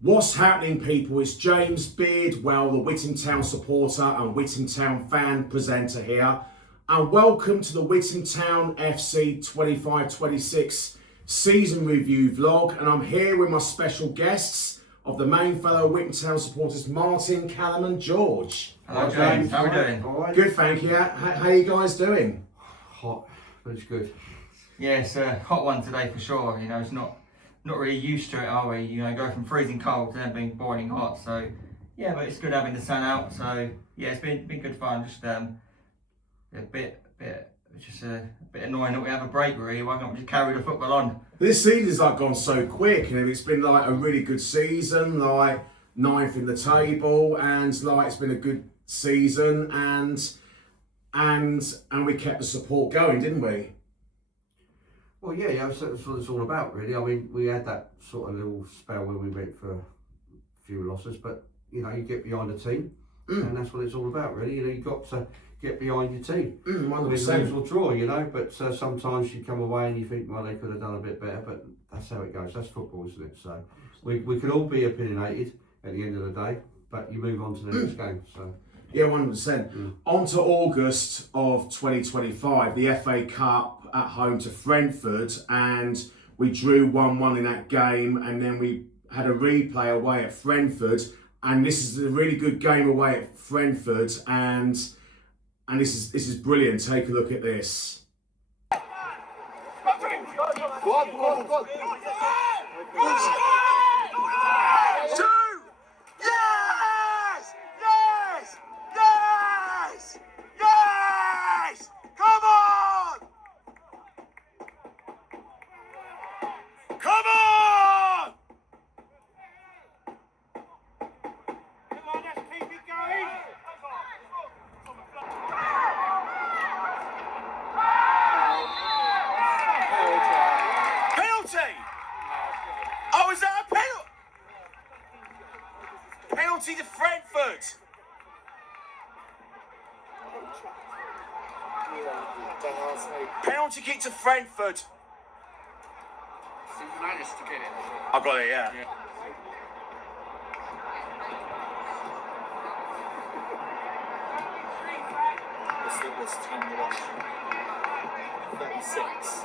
What's happening, people? It's James Beardwell, the Witham Town supporter and Witham Town fan presenter here. And welcome to the Witham Town FC 25-26 season review vlog. And I'm here with my special guests of the main fellow Witham Town supporters, Martin, Callum and George. Hello James, how are we doing? Good, thank you. How are you guys doing? Hot, but it's good. Yeah, it's a hot one today for sure. You know, it's not really used to it, are we? You know, go from freezing cold to then being boiling hot. So yeah, but it's good having the sun out. So yeah, it's been good fun. Just a bit annoying that we have a break really. Why can't we just carry the football on? This season's like gone so quick, and it's been like a really good season, like 9th in the table, and like it's been a good season, and we kept the support going, didn't we? Well, yeah, that's what it's all about, really. I mean, we had that sort of little spell when we went for a few losses, but you know, you get behind the team, and that's what it's all about, really. You know, you've got to get behind your team. 100%. Lose or draw, you know. But sometimes you come away and you think, well, they could have done a bit better, but that's how it goes. That's football, isn't it? So we could all be opinionated at the end of the day, but you move on to the next game. So. Yeah, 100%. On to August of 2025, the FA Cup at home to Brentford, and we drew 1-1 in that game, and then we had a replay away at Brentford, and this is a really good game away at Brentford, and this is brilliant. Take a look at this. Go on. Penalty to Brentford. Penalty kick to Brentford. You managed to get it. I got it, yeah. This was 36.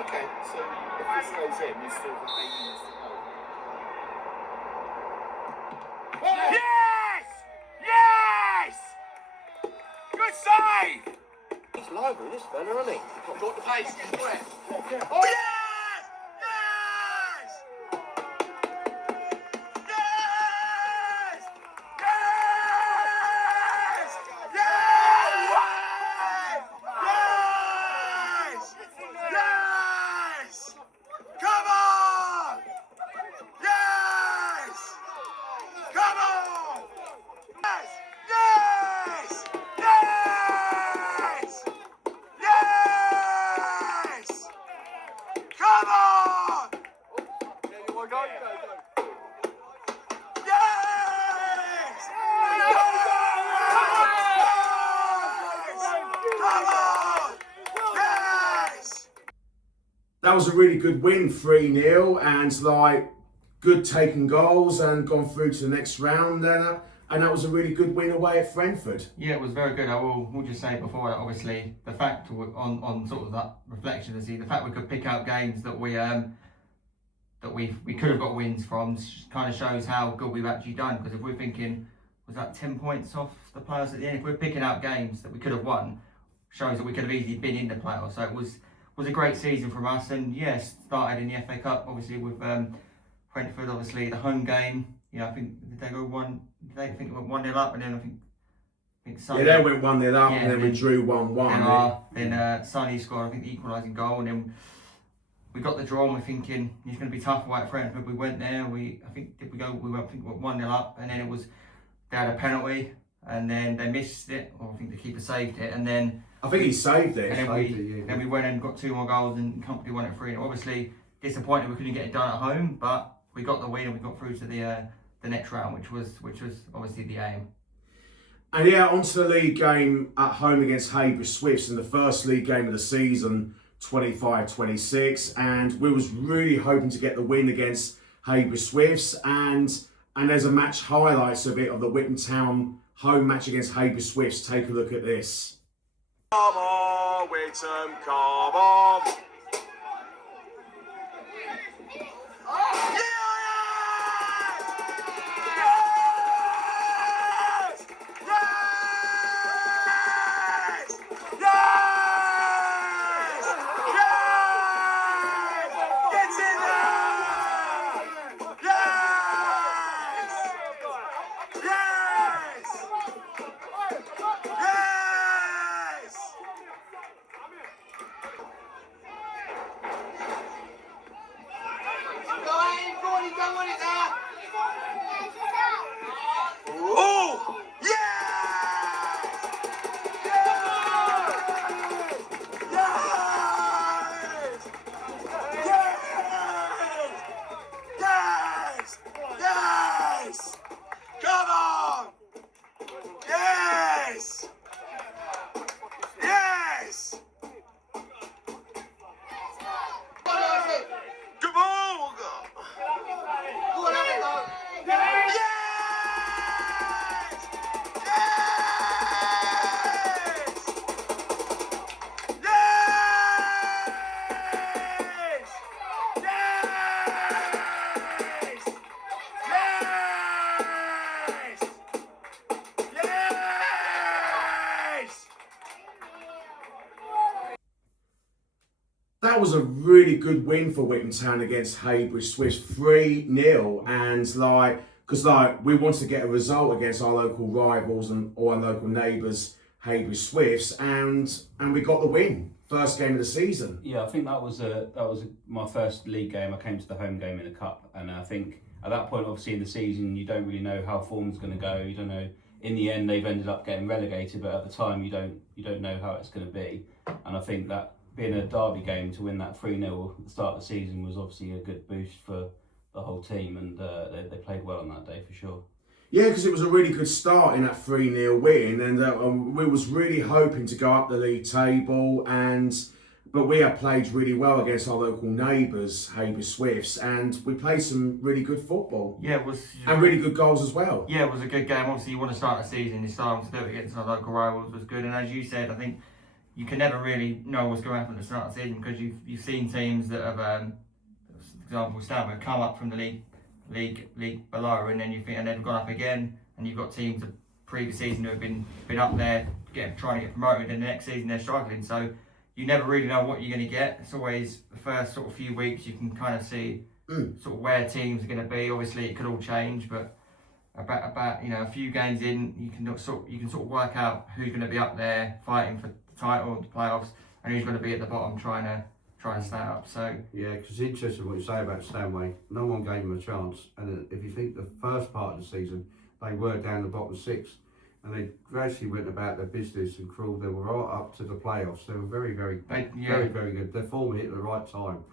Okay, so if this goes in, there's still 8 minutes to go. Yes! Good save! He's liable, this fella, isn't he? Got the pace, he's got it. Oh, yes! Yes! Yes! Yes! Yes! Yes! Come on! Yes! Come on! Yes! Yes! Yes! Yes! Come on! Go. Yes! Come on! Yes! That was a really good win, 3-0, and like good taking goals and gone through to the next round, and that was a really good win away at Brentford. Yeah, it was very good. I will just say before that, obviously, the fact on sort of that reflection, the fact we could pick out games that we could have got wins from kind of shows how good we've actually done. Because if we're thinking, was that 10 points off the players at the end? If we're picking out games that we could have won, shows that we could have easily been in the playoffs. So it was a great season from us. And yes, started in the FA Cup, obviously with Brentford, obviously the home game. Yeah, I think did they go one? I think it went 1-0 up, and then I think Sonny. Yeah, they went 1-0 up, and then we drew 1-1. Then Sonny scored, I think, the equalising goal, and then we got the draw. And we're thinking he's going to be tough away at Brentford. We went there. We went 1-0 up, and then they had a penalty, and then they missed it, or I think the keeper saved it, and then I think he saved it. And then we went and got 2 more goals, and Company won it 3-0. Obviously disappointed we couldn't get it done at home, but we got the win and we got through to the next round, which was obviously the aim. And yeah, onto the league game at home against Hab Swifts in the first league game of the season, 25-26. And we was really hoping to get the win against Hab Swifts, and there's a match highlights of it of the Witham Town home match against Hab Swifts. Take a look at this. Come on, Witham, come on. That was a really good win for Witham Town against Hab Swifts, 3-0, and because we wanted to get a result against our local rivals and all our local neighbours, Hab Swifts, and we got the win. First game of the season. Yeah, I think that was my first league game. I came to the home game in the cup, and I think at that point, obviously in the season, you don't really know how form's going to go. You don't know. In the end, they've ended up getting relegated, but at the time, you don't know how it's going to be. And I think that being a derby game to win that 3-0 at the start of the season was obviously a good boost for the whole team, and they played well on that day for sure. Yeah, because it was a really good start in that 3-0 win, and we was really hoping to go up the league table, but we had played really well against our local neighbours, Hab Swifts, and we played some really good football. Yeah, it was. And really good goals as well. Yeah, it was a good game. Obviously, you want to start the season, you're starting to do it against our local rivals was good, and as you said, I think you can never really know what's going to happen at the start of the season because you've seen teams that have, for example, Stanway have come up from the league below, and then they've gone up again, and you've got teams of previous season who have been up there trying to get promoted, and the next season they're struggling. So you never really know what you're going to get. It's always the first sort of few weeks you can kind of see sort of where teams are going to be. Obviously, it could all change, but about a few games in, you can sort of work out who's going to be up there fighting for the title, the playoffs, and who's going to be at the bottom trying to stay up. So yeah, because it's interesting what you say about Stanway. No one gave them a chance, and if you think the first part of the season they were down the bottom six, and they gradually went about their business and crawled. They were right up to the playoffs. They were very good. Their form hit at the right time,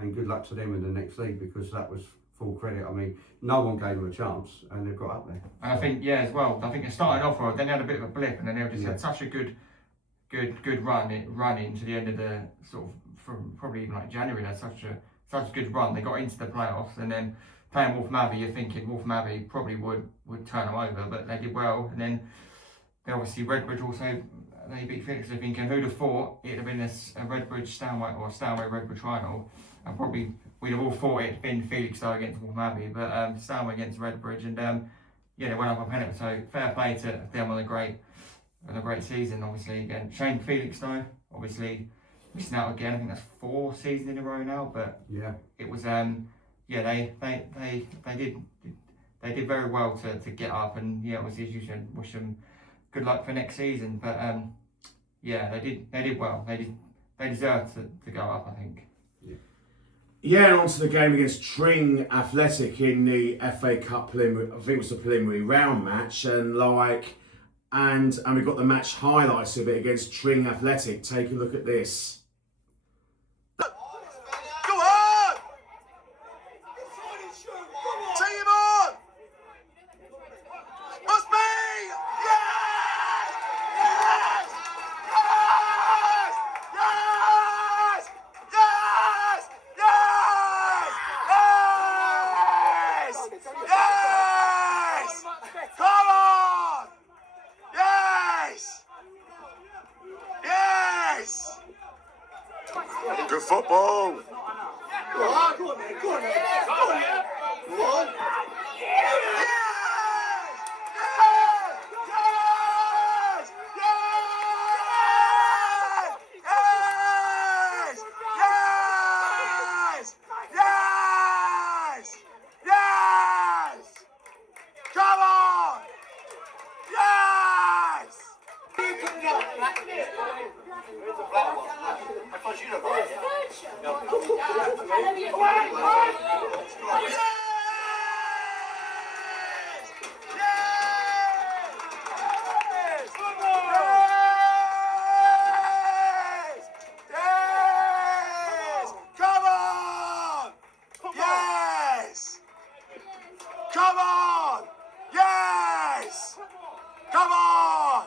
and good luck to them in the next league because that was full credit. I mean, no one gave them a chance, and they've got up there. And I think as well. I think it started off right. Then they had a bit of a blip, and then they just had such a good run into the end of the sort of from probably even like January. They had such a good run. They got into the playoffs, and then playing Wolfam Abbey, you're thinking Wolfam Abbey probably would turn them over, but they did well. And then obviously Redbridge also, they beat Felix. They're thinking who'd have thought it'd have been a Redbridge Stanway or Stanway Redbridge final, and probably we'd have all thought it'd been Felix Stow against Wolfam Abbey, but Stanway against Redbridge, and they went up on penalty. So fair play to them on a great season. Obviously, again, shame Felix Stow, obviously missing out again. I think that's 4 seasons in a row now, but yeah, it was they did very well to get up, and obviously as you said, wish them good luck for next season. But they did well. They deserved to go up, I think. Yeah, and on to the game against Tring Athletic in the FA Cup preliminary. I think it was the preliminary round match, and we got the match highlights of it against Tring Athletic. Take a look at this. football. Go on, go on, then, go on, then. Go on, yeah. Go on. Come on! Yes! Come on!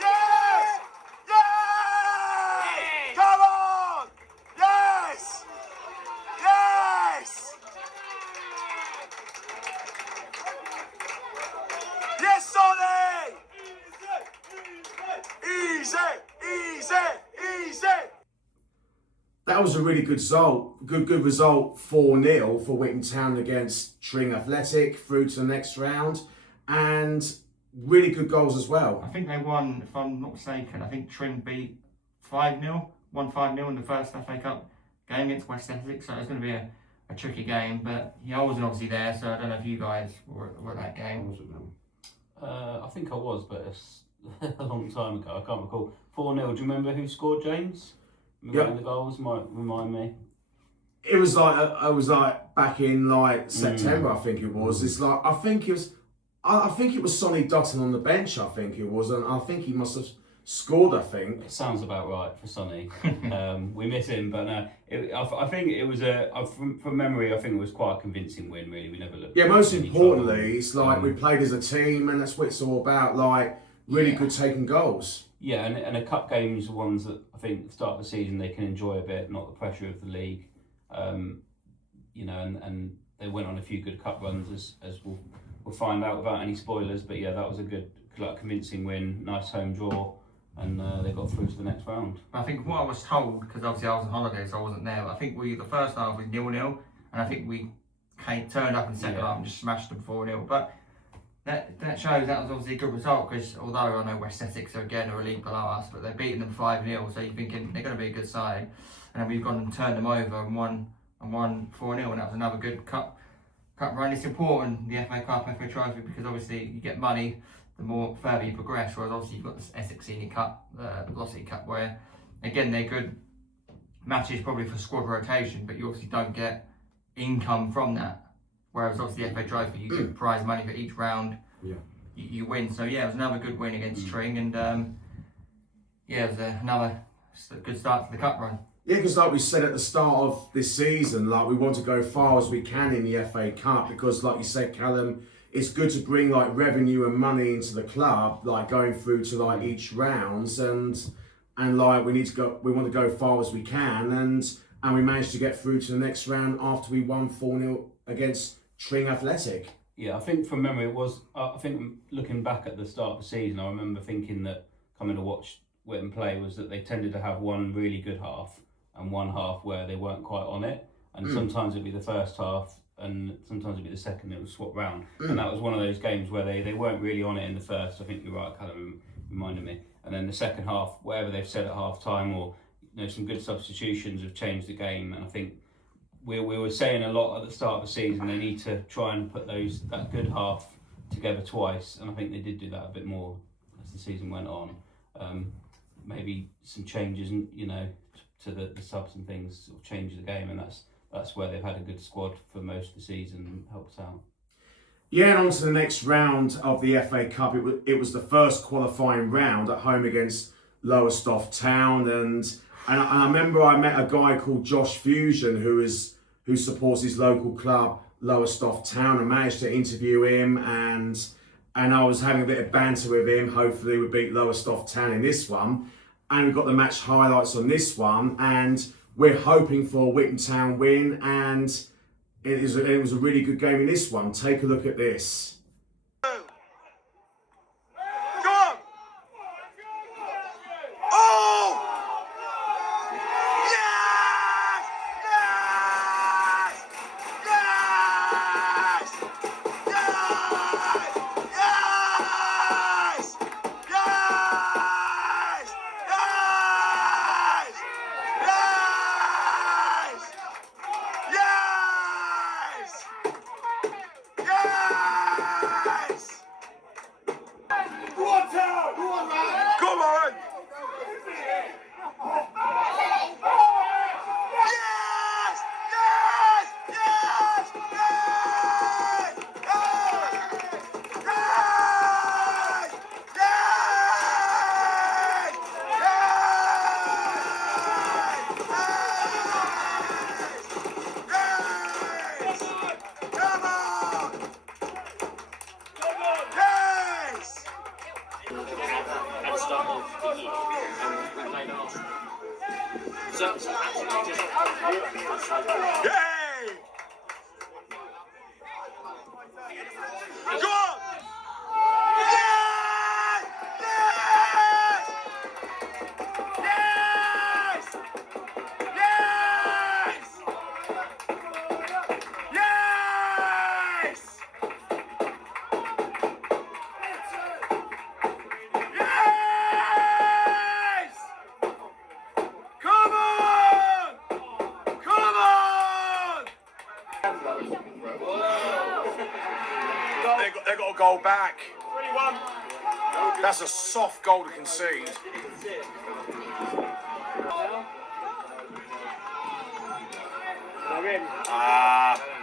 Yes! Come on! Yes! Yes! Yes, Sonny! Easy! Easy! Easy! That was a really good result. Good result, 4-0 for Witham Town against Tring Athletic through to the next round, and really good goals as well. I think they won, if I'm not mistaken, I think Tring beat 5-0, won 5-0 in the first FA Cup game against West Essex, so it's going to be a tricky game, but yeah, I wasn't obviously there, so I don't know if you guys were at that game. I think I was, but it's a long time ago. I can't recall. 4-0. Do you remember who scored, James? Yep. The goals might remind me. It was like back in like September, I think it was. It's like I think it was Sonny Dutton on the bench. I think it was, and I think he must have scored. I think It sounds about right for Sonny. We miss him, but no. I think it was from memory. I think it was quite a convincing win. Really, we never looked. yeah. Most any importantly, trouble. it's like we played as a team, and that's what it's all about. Like really good taking goals. Yeah, and a cup games are ones that I think at the start of the season they can enjoy a bit, not the pressure of the league. You know, and they went on a few good cup runs as we'll find out without any spoilers. But yeah, that was a good, like, convincing win, nice home draw, and they got through to the next round. I think what I was told, because obviously I was on holiday, so I wasn't there, but I think the first half was 0-0, and I think we turned up in the second half and just smashed them 4-0. But that shows that was obviously a good result, because although I know West Essex are a league below us, but they're beating them 5-0, so you're thinking they're going to be a good side, and then we've gone and turned them over and won 4-0, and that was another good cup run. It's important, the FA Cup, FA Trophy, because obviously you get money the more further you progress, whereas obviously you've got this Essex Senior Cup, the Velocity Cup, where again they're good matches probably for squad rotation, but you obviously don't get income from that. Whereas obviously the FA Trophy, you get prize money for each round. Yeah. You win. So yeah, it was another good win against Tring, and yeah, it was another good start to the cup run. Yeah, because like we said at the start of this season, like we want to go far as we can in the FA Cup, because like you said, Callum, it's good to bring like revenue and money into the club, like going through to like each rounds, and like we want to go far as we can, and we managed to get through to the next round after we won 4-0 against Tring Athletic. Yeah, I think from memory it was. I think looking back at the start of the season, I remember thinking that coming to watch Witham play was that they tended to have one really good half and one half where they weren't quite on it, and sometimes it'd be the first half and sometimes it'd be the second. It would swap round, and that was one of those games where they weren't really on it in the first. I think you're right, Callum reminded me, and then the second half, whatever they've said at half time, or some good substitutions have changed the game. And I think we were saying a lot at the start of the season they need to try and put that good half together twice, and I think they did do that a bit more as the season went on. Maybe some changes, to the subs and things sort of change the game, and that's where they've had a good squad for most of the season and helps out. Yeah, and on to the next round of the FA Cup. It was the first qualifying round at home against Lowestoft Town, and I remember I met a guy called Josh Fusion who supports his local club Lowestoft Town, and managed to interview him, and I was having a bit of banter with him. Hopefully we beat Lowestoft Town in this one, and we've got the match highlights on this one, and we're hoping for a Witham Town win, and it was a really good game in this one. Take a look at this. Go on! Oh! Yes! Yes! Yes! Yes! Yes! Yes! Yes! Yes! Yes! Go on, Town! Go on, man! Come on! Yes! Yes! Yes! Yes! Yes! Come on! Yes! And started and we played Arsenal. So actually just Yay! Go on! Yes! Yes! Yes! Yes! Yes! Yes! Come on! Come on! They got a goal back. 3-1. That's a soft goal to concede.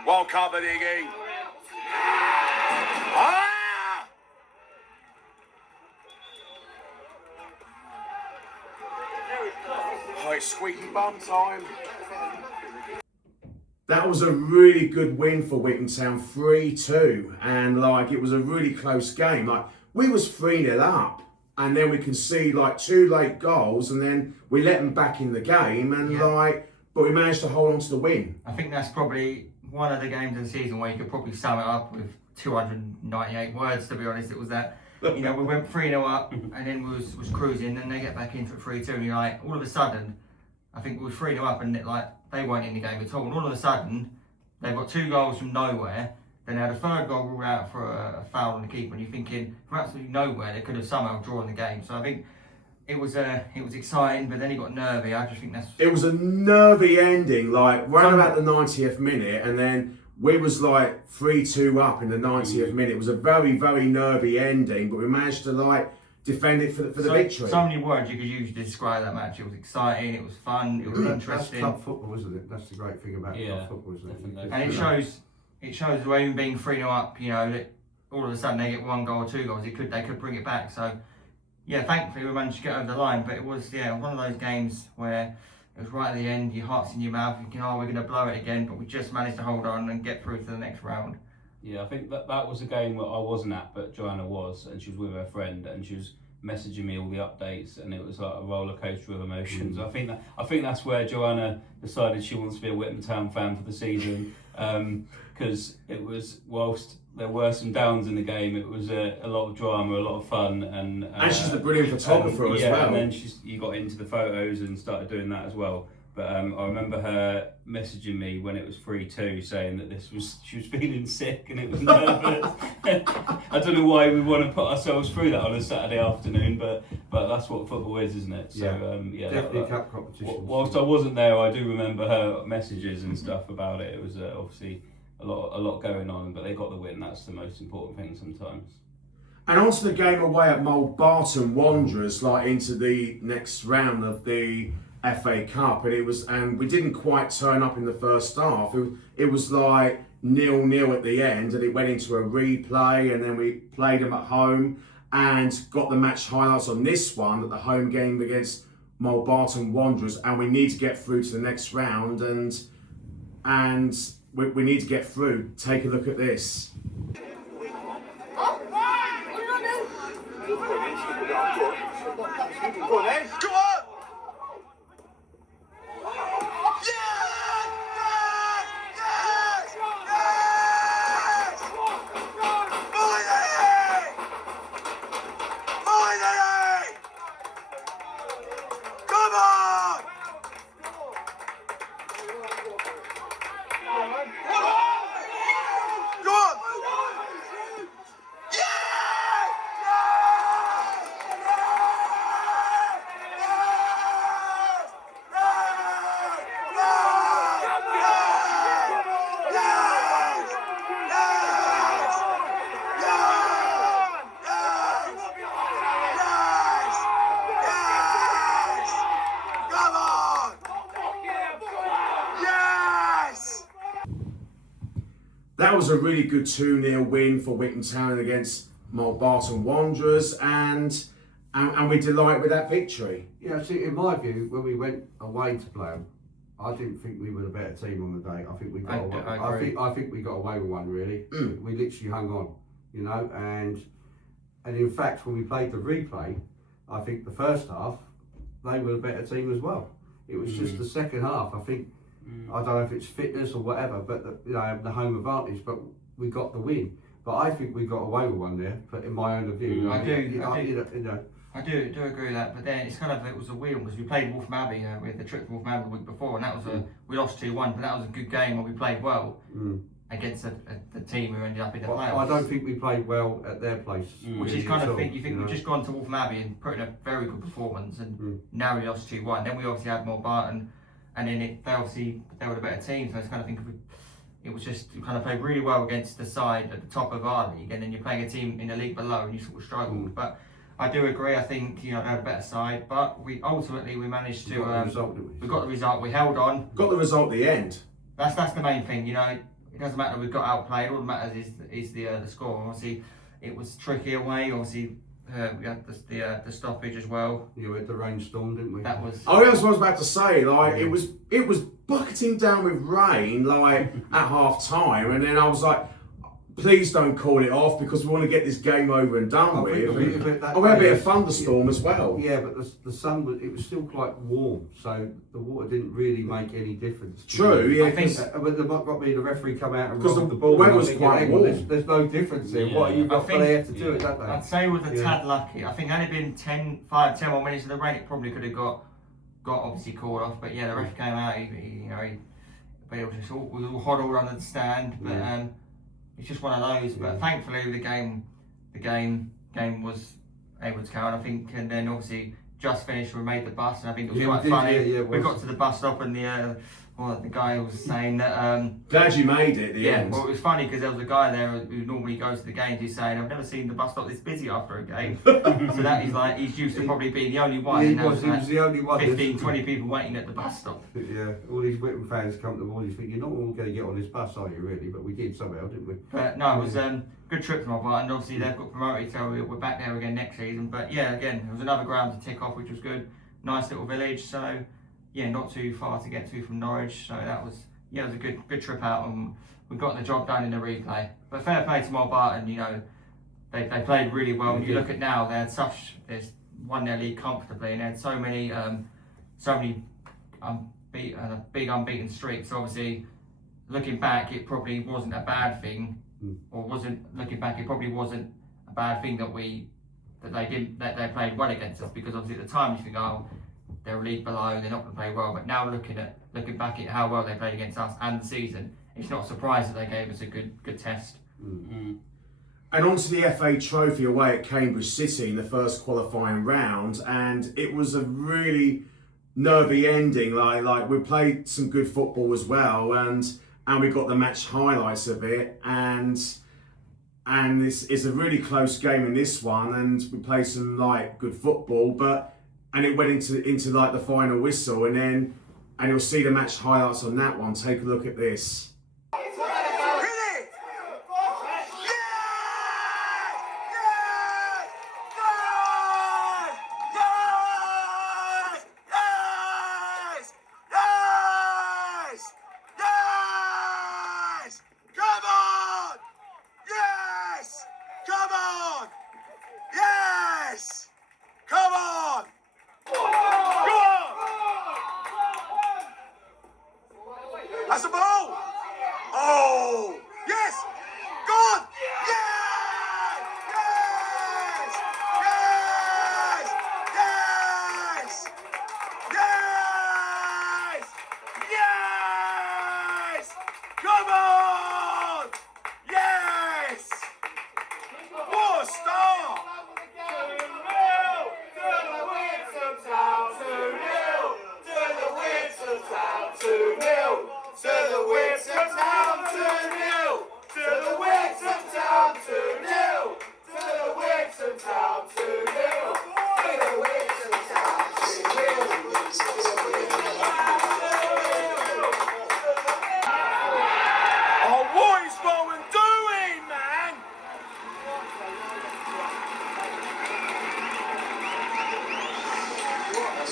Well covered, Iggy. Ah! Oh, it's squeaky bum time. That was a really good win for Witham Town, 3-2, and like it was a really close game. Like we was 3-0 up, and then we conceded like 2 late goals, and then we let them back in the game, and but we managed to hold on to the win. I think that's probably one of the games of the season where you could probably sum it up with 298 words, to be honest. It was that, you know, we went 3-0 up and then we was cruising, then they get back into it 3-2, and you're like, all of a sudden, I think we was 3-0 up and like they weren't in the game at all, and all of a sudden, they've got 2 goals from nowhere, then they had a 3rd goal ruled out for a foul on the keeper, and you're thinking, from absolutely nowhere, they could have somehow drawn the game. So I think it was exciting, but then he got nervy. I just think it was a nervy ending, like round about the 90th minute, and then we was like 3-2 up in the 90th minute. It was a very, very nervy ending, but we managed to like defend it for the victory. So many words you could use to describe that match. It was exciting, it was fun, it was interesting. That's club football, isn't it? That's the great thing about club football, isn't it? Definitely. And it shows the way even being 3-0 up, you know, that all of a sudden they get 1 goal or 2 goals, they could bring it back. So yeah, thankfully we managed to get over the line, but it was one of those games where it was right at the end, your heart's in your mouth, thinking, oh, we're going to blow it again, but we just managed to hold on and get through to the next round. Yeah, I think that was a game that I wasn't at, but Joanna was, and she was with her friend, and she was messaging me all the updates, and it was like a roller coaster of emotions. I think that's where Joanna decided she wants to be a Witham Town fan for the season, because it was, whilst there were some downs in the game, it was a lot of drama, a lot of fun, and she's a brilliant photographer as well. And then you got into the photos and started doing that as well. But I remember her messaging me when it was 3-2 saying that she was feeling sick and it was nervous. I don't know why we want to put ourselves through that on a Saturday afternoon, but that's what football is, isn't it? So definitely cup competition. Whilst I wasn't there, I do remember her messages and stuff about it. It was obviously a lot going on, but they got the win. That's the most important thing sometimes. And on to the game away at Mold Barton Wanderers, like into the next round of the FA Cup, and we didn't quite turn up in the first half. It was like 0-0 at the end, and it went into a replay, and then we played them at home and got the match highlights on this one, at the home game against Mold Barton Wanderers, and we need to get through to the next round, and we need to get through. Take a look at this. Go on, then. Go on! Yes! Yes! Yes! that was a really good 2-0 win for Witham Town against Mold Barton Wanderers, and we're delighted with that victory. Yeah, see, in my view, when we went away to play 'em, I didn't think we were the better team on the day. I think we got away. I think we got away with one really. We literally hung on, you know, and in fact when we played the replay, I think the first half they were the better team as well. It was just the second half. I think I don't know if it's fitness or whatever, but you know, the home advantage. But we got the win. But I think we got away with one there. But in my own view, I do agree with that, but then it's kind of, it was a wheel because we played Wolfam Abbey, we had the trip to Wolfam Abbey the week before, and that was we lost 2-1, but that was a good game where we played well against the team who ended up in the playoffs. I don't think we played well at their place. Which is kind of think we've just gone to Wolfam Abbey and put in a very good performance, and now we lost 2-1. Then we obviously had Mold Barton, and then they were the better team, so it's kind of think it was just you kind of played really well against the side at the top of our league, and then you're playing a team in the league below and you sort of struggled. But I do agree. I think they had a better side, but we ultimately managed to. We got the result. We held on. Got the result at the end. That's the main thing. You know, it doesn't matter we got outplayed. All that matters is the score. Obviously, it was tricky away. Obviously, we had the stoppage as well. Yeah, we had the rainstorm, didn't we? That was. Oh, that's what I was about to say. Like it was bucketing down with rain, like at half time, and then I was like, please don't call it off because we want to get this game over and done with. We had a bit of thunderstorm as well. Yeah, but the sun was still quite warm, so the water didn't really make any difference. True, yeah. I think but the referee come out and because rolled the ball. The weather was quite warm. There's no difference there. Yeah. What you got? They have to do it, don't they? I'd say we were a tad lucky. I think had it been 10 more minutes of the rain, it probably could have got obviously called off. But yeah, the ref came out. But it was just we were all huddled under the stand. But it's just one of those. But thankfully, the game was able to count. I think, and then obviously just finished. We made the bus, and I think it was quite funny. We got to the bus stop, and the guy was saying that. Glad you made it. At the end. Well, it was funny because there was a guy there who normally goes to the games. He's saying, "I've never seen the bus stop this busy after a game." So that is like he's used to probably being the only one. He was the only one. 15, 20 people waiting at the bus stop. Yeah, all these Witham fans come to the morning think you're not all going to get on this bus, are you really? But we did somehow, didn't we? But no, it was a good trip to Mold Barton. Obviously they've got promoted, so we're back there again next season. But yeah, again, it was another ground to tick off, which was good. Nice little village, so yeah, not too far to get to from Norwich. So that was it was a good trip out, and we got the job done in the replay. But fair play to Mold Barton, they played really well. When you look at now, they've won their league comfortably, and they had so many big unbeaten streaks. So obviously, looking back, it probably wasn't a bad thing, it probably wasn't a bad thing that they played well against us, because obviously at the time you think, oh, they're a league below, they're not going to play well. But now looking back at how well they played against us and the season, it's not a surprise that they gave us a good test. Mm-hmm. And on to the FA Trophy away at Cambridge City in the first qualifying round, and it was a really nervy ending. Like we played some good football as well, and we got the match highlights of it, and this is a really close game in this one, and we played some good football, and it went into like the final whistle, and you'll see the match highlights on that one. Take a look at this. That's the ball!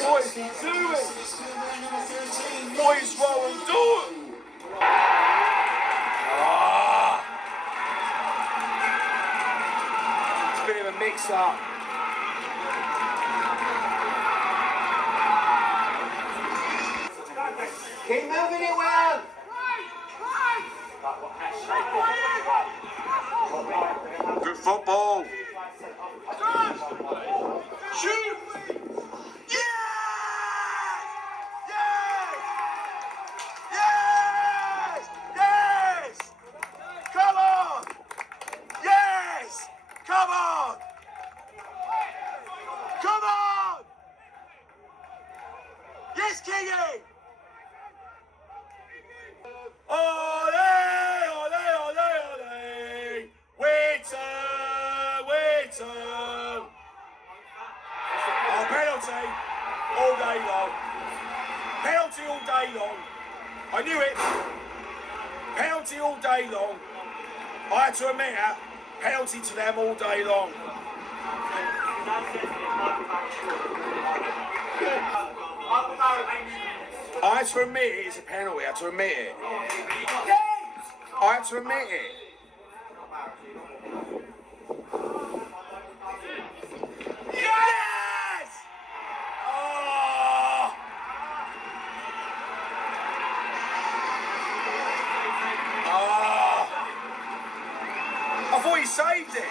What is he doing? What is Rowan doing? It's a bit of a mix-up. Keep moving it well. Good football. Shoot! Yes! Yes! Yes! Yes! Come on! Yes! Come on! Come on! Yes, Kingy! Ole! Ole! Ole! Ole! Witham! Witham! Oh, penalty all day long. Penalty all day long. I knew it. Penalty all day long. I had to admit that. Penalty to them all day long. I had to admit it, it's a penalty. I had to admit it. I had to admit it. Yes! Oh! Oh! I thought he saved it.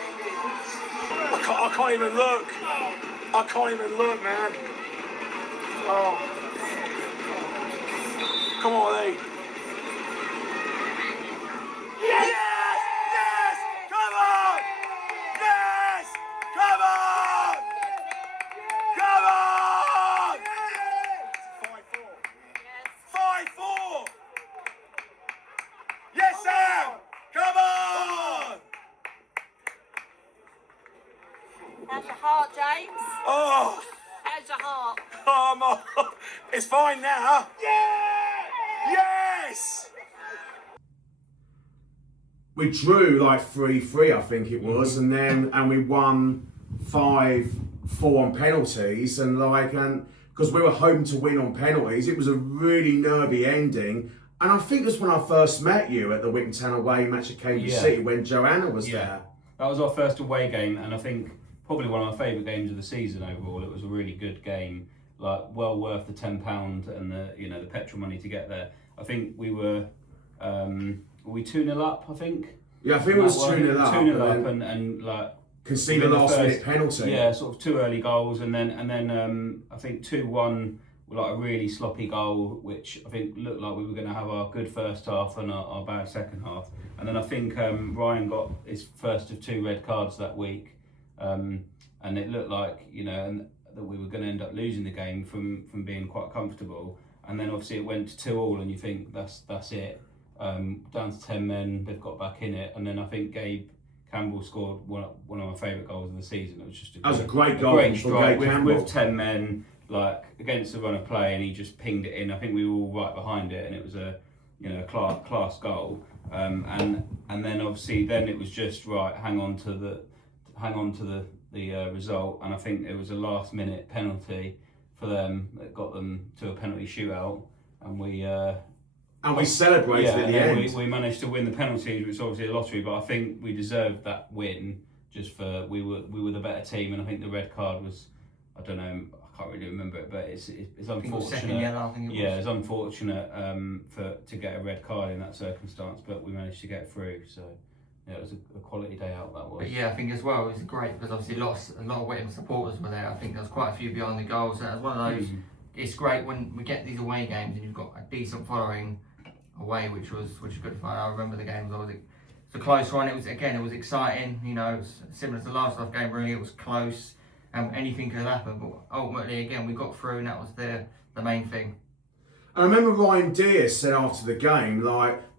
I can't even look. I can't even look, man. Oh. Come on, Lee. Yes! Yes! Come on! Yes! Come on! Come on! 5-4. 5-4. Yes, Sam! Come on! How's your heart, James? Oh! How's your heart? Come on! It's fine now. Yes! We drew like 3-3, I think it was, and we won 5-4 on penalties, and because we were home to win on penalties, it was a really nervy ending. And I think that's when I first met you at the Witham Town away match at Cambridge City when Joanna was there. That was our first away game, and I think probably one of my favourite games of the season overall. It was a really good game, like well worth the £10 and the the petrol money to get there. I think we were 2-0 up, I think. Yeah, I think it was 2-0 up. 2-0 up and like conceded a last minute penalty. Yeah, sort of 2 early goals, and then I think 2-1, like a really sloppy goal, which I think looked like we were going to have our good first half and our bad second half. And then I think Ryan got his first of 2 red cards that week, and it looked like that we were going to end up losing the game from being quite comfortable. And then obviously it went to 2-2, and you think that's it. Down to 10 men, they've got back in it, and then I think Gabe Campbell scored one of my favourite goals of the season. It was just a great goal great from strike Gabe Campbell with 10 men, like against the run of play, and he just pinged it in. I think we were all right behind it, and it was a class goal. And then obviously it was just right. Hang on to the result, and I think it was a last minute penalty for them that got them to a penalty shootout, and we celebrated at the end. We managed to win the penalties, which is obviously a lottery, but I think we deserved that win just for we were the better team, and I think the red card was, I don't know, I can't really remember it, but it's unfortunate. It was second yellow, I think it was. Yeah, it's unfortunate to get a red card in that circumstance, but we managed to get through. So yeah, it was a quality day out, that was. But yeah, I think as well it was great because obviously a lot of Witham supporters were there. I think there was quite a few behind the goals. So it was one of those. It's great when we get these away games and you've got a decent following away, which was good fun. I remember the games. It's a close one. It was exciting. It was similar to the last game. Really, it was close. Anything could happen, but ultimately, again, we got through, and that was the main thing. I remember Ryan Deere said after the game,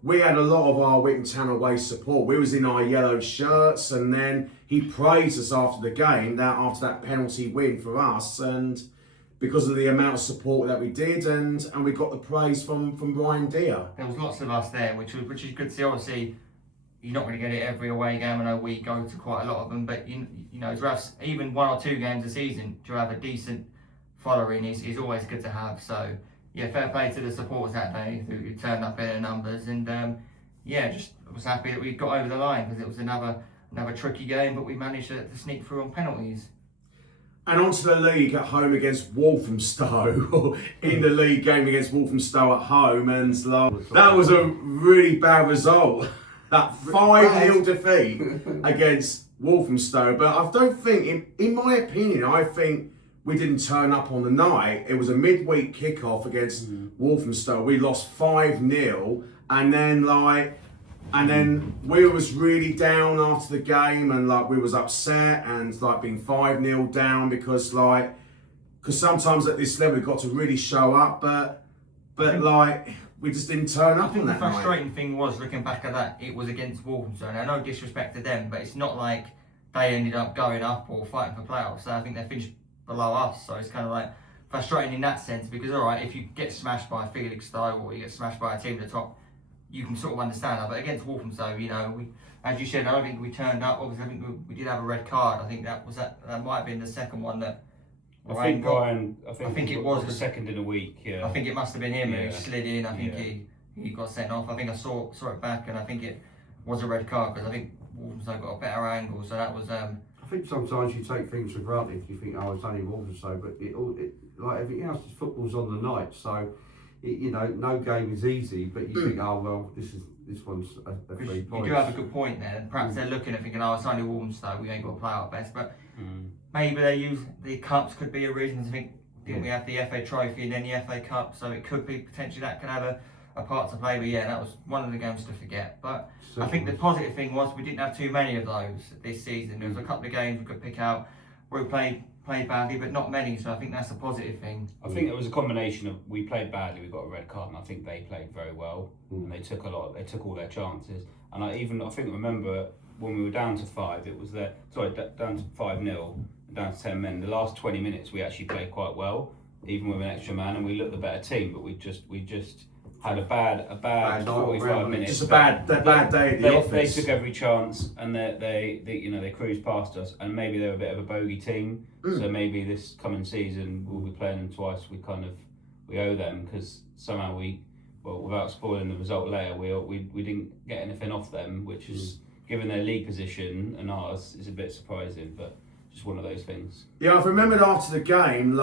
we had a lot of our Witham Town away support. We was in our yellow shirts, and then he praised us after the game, after that penalty win for us, and because of the amount of support that we did, and we got the praise from Ryan Deere. There was lots of us there, which is good to see. Obviously, you're not going to get it every away game. I know we go to quite a lot of them, but to have even 1 or 2 games a season, to have a decent following is always good to have. So yeah, fair play to the supporters that day who turned up in their numbers, and just was happy that we got over the line because it was another tricky game, but we managed to sneak through on penalties. And onto the league at home against Wolfam Stow, in the league game against Wolfam Stow at home, and that was a really bad result. That 5-0 defeat against Wolfam Stow. But I don't think, in my opinion, I think we didn't turn up on the night. It was a midweek kickoff against Wolfam Stow. We lost 5-0, and then we was really down after the game, and we was upset and being 5-0 down because sometimes at this level we've got to really show up, but we just didn't turn up on that night. The frustrating thing was, looking back at that, it was against Wolfam Stow. Now, no disrespect to them, but it's not like they ended up going up or fighting for playoffs. So I think they finished below us, so it's kind of frustrating in that sense, because alright, if you get smashed by Felix Stow or you get smashed by a team at the top, you can sort of understand that. But against Wolfam Stow, we, as you said, I don't think we turned up. Obviously, I think we did have a red card. I think that might have been the second one that I think it was the second in a week. Yeah, I think it must have been him who Yeah. slid in. I think he got sent off. I think I saw it back, and I think it was a red card because I think Wolfam Stow got a better angle. So that was. I think sometimes you take things for granted. You think, oh, it's only Wolfam Stow, but it like everything else, football's on the night. So, no game is easy. But you think, oh well, this one's a 3 points. You do have a good point there. And perhaps they're looking and thinking, oh, it's only Wolfam Stow. We ain't got to play our best. But maybe they use the cups could be a reason to think. Didn't we have the FA Trophy and then the FA Cup? So it could be potentially that could have a part to play. But yeah, that was one of the games to forget. But I think the positive thing was we didn't have too many of those this season. There was a couple of games we could pick out where we played badly, but not many. So I think that's a positive thing. I think it was a combination of we played badly, we got a red card, and I think they played very well, and they took all their chances. And I remember when we were down to 5, it was down to 5-0, down to 10 men. The last 20 minutes we actually played quite well, even with an extra man, and we looked the better team. But we just had a bad 45 minutes. Just a bad day at the office. They took every chance, and they cruised past us. And maybe they're a bit of a bogey team. So maybe this coming season we'll be playing them twice. We owe them, because somehow without spoiling the result later, we didn't get anything off them, which is, given their league position and ours, is a bit surprising. But just one of those things. Yeah, I've remembered after the game,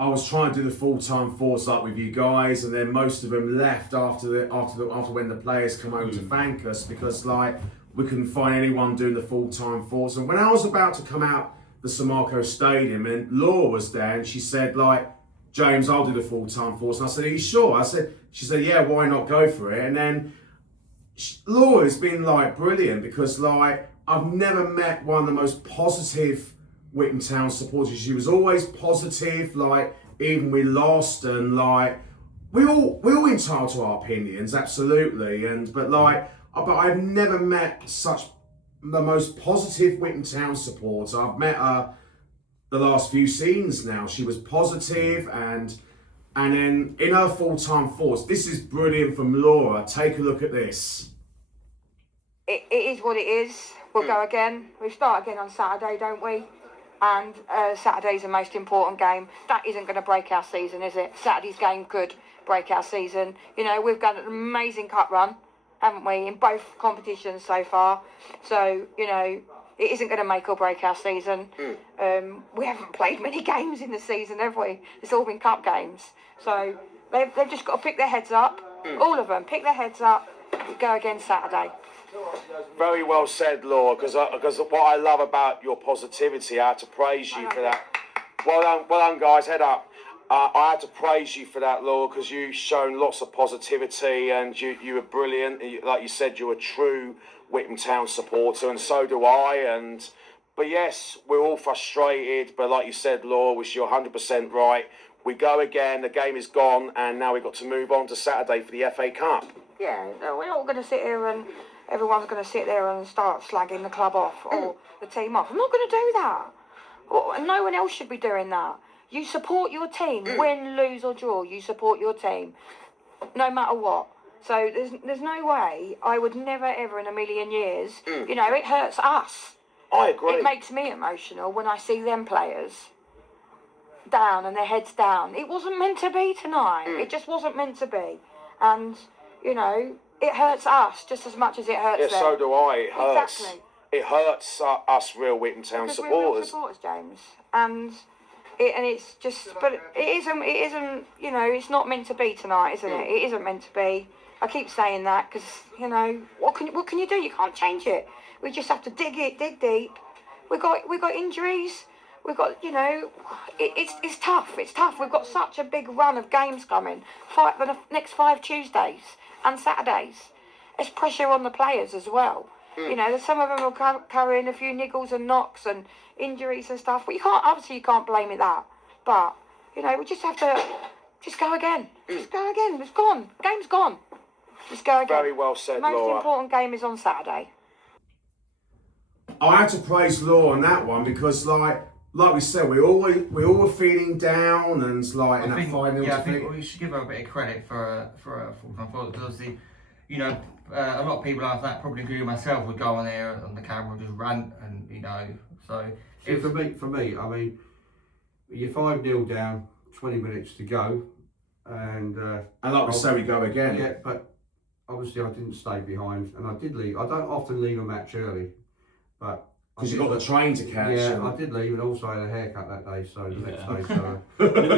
I was trying to do the full-time force with you guys, and then most of them left after when the players come over to thank us, because we couldn't find anyone doing the full-time force. And when I was about to come out the Samarco Stadium, and Laura was there, and she said James, I'll do the full-time force. And I said, are you sure? She said, yeah, why not go for it? And then Laura's been brilliant, because I've never met one of the most positive Witham Town supporters. She was always positive, even we lost, and we all entitled to our opinions, absolutely, but I've never met the most positive Witham Town supporter. I've met her the last few seasons now. She was positive, and then in her full-time force, this is brilliant from Laura. Take a look at this. It is what it is. We'll go again. We start again on Saturday, don't we? And Saturday's the most important game. That isn't going to break our season, is it? Saturday's game could break our season. We've got an amazing cup run, haven't we, in both competitions so far. So, it isn't going to make or break our season. We haven't played many games in the season, have we? It's all been cup games. So they've just got to pick their heads up. All of them, pick their heads up. We go again Saturday. Very well said, Laura, because what I love about your positivity, I have to praise you for that. Well done, guys, head up. I had to praise you for that, Laura, because you've shown lots of positivity, and you were brilliant. Like you said, you're a true Witham Town supporter, and so do I. But yes, we're all frustrated, but like you said, Laura, which you're 100% right, we go again, the game is gone, and now we've got to move on to Saturday for the FA Cup. Yeah, we're not going to sit here and everyone's going to sit there and start slagging the club off or the team off. I'm not going to do that. Well, no one else should be doing that. You support your team, win, lose or draw. You support your team, no matter what. So there's no way I would never ever in a million years. It hurts us. I agree. It makes me emotional when I see them players down and their heads down. It wasn't meant to be tonight. It just wasn't meant to be. And, you know, it hurts us just as much as it hurts them. Yeah, so do I. It hurts. Exactly. It hurts us real Witham Town Because supporters. we're real supporters, James. And it's just, but it isn't, you know, it's not meant to be tonight, isn't it? It isn't meant to be. I keep saying that because, you know, what can you do? You can't change it. We just have to dig deep. We got injuries. We've got, you know, it's tough. It's tough. We've got such a big run of games coming. The next 5 Tuesdays and Saturdays. There's pressure on the players as well. You know, there's some of them are carrying a few niggles and knocks and injuries and stuff. But you can't blame it that. But, you know, we just have to just go again. Just go again. It's gone. Game's gone. Just go again. Very well said, The most Laura. important game is on Saturday. I had to praise Laura on that one because, like we said, we all were feeling down and like in that 5-0 yeah, I defeat. think we should give her a bit of credit for Wolfam Stow, because obviously, you know, a lot of people after that, probably including myself, would go on there on the camera and just rant, and you know, so. For me, I mean, you're 5-0 down, 20 minutes to go, and like we say, we go again. Yeah, but obviously I didn't stay behind, and I did leave. I don't often leave a match early, but Because you got the train to catch. yeah, I did leave, and also I had a haircut that day, so the next day.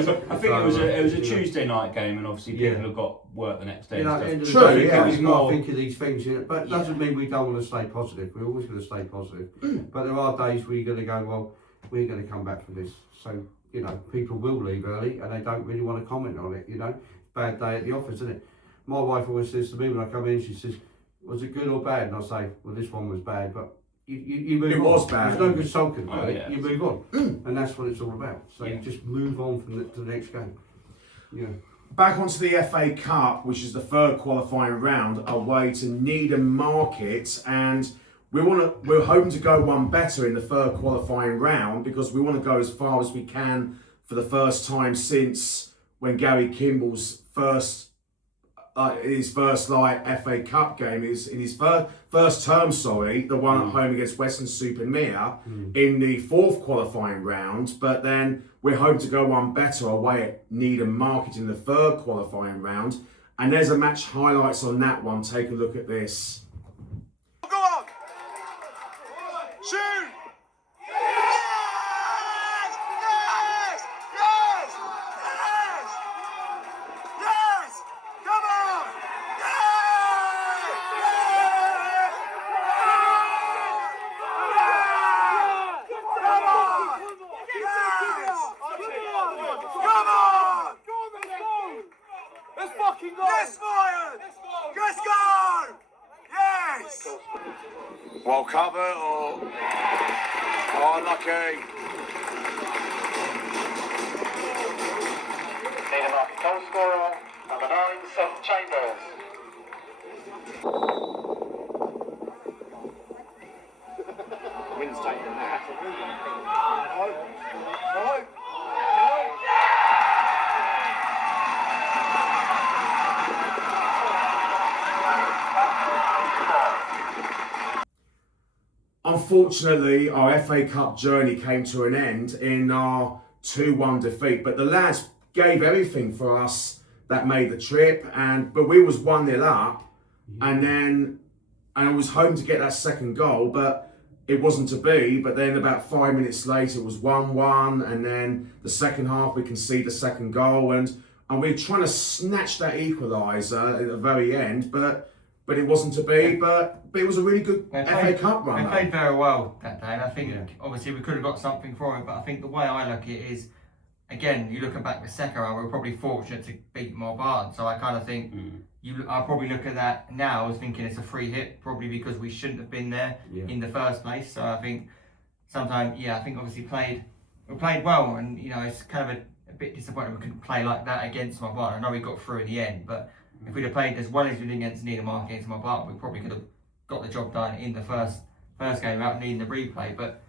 So I think it was a Tuesday night game, and obviously people have got work the next day. you know, and at the end of stuff. the True, day, yeah. you've got more- to think of these things, you know, but it doesn't mean we don't want to stay positive. We're always going to stay positive. But there are days where you're going to go, well, we're going to come back from this. So, you know, people will leave early and they don't really want to comment on it, you know. Bad day at the office, isn't it? My wife always says to me when I come in, she says, was it good or bad? And I say, well, this one was bad, but you move on. It was bad. There's no good sulking about it. yeah. You move on. And that's what it's all about. So you just move on to the next game. Yeah. Back onto the FA Cup, which is the third qualifying round, away to Needam Market, and we're hoping to go one better in the third qualifying round because we want to go as far as we can for the first time since when Gary Kimble's first FA Cup game is in his first term, the one at home against Western Supermere in the fourth qualifying round. But then we're hoping to go one better away at Needam Market in the third qualifying round. And there's a match highlights on that one. Take a look at this. Go on! Shoot! Yes! Yes! Yes! Yes! Yes! Come on! Yes! Yes! Come on! Yes! Come on! Let's fucking go! Yes, Ryan! Let's go! Yes! Well covered or unlucky. Needam Market goal scorer, number 9, Seth Chambers. Wind's taking that. Unfortunately, our FA Cup journey came to an end in our 2-1 defeat, but the lads gave everything for us that made the trip, but we was 1-0 up, and I was hoping to get that second goal, but it wasn't to be. But then about 5 minutes later it was 1-1, and then the second half we conceded the second goal, and we were trying to snatch that equaliser at the very end, but it wasn't to be. But it was a really good FA Cup run. They played very well that day, and I think obviously we could have got something for it. But I think the way I look at it is, again, you looking back at the second round, we were probably fortunate to beat Mold Barton. So I kind of think I probably look at that now as thinking it's a free hit, probably because we shouldn't have been there in the first place. So I think sometimes, I think obviously we played well, and you know it's kind of a bit disappointing we couldn't play like that against Mold Barton. I know we got through in the end, but if we'd have played as well as we did against Needam Market against Mold Barton, we probably could have got the job done in the first game without needing the replay. But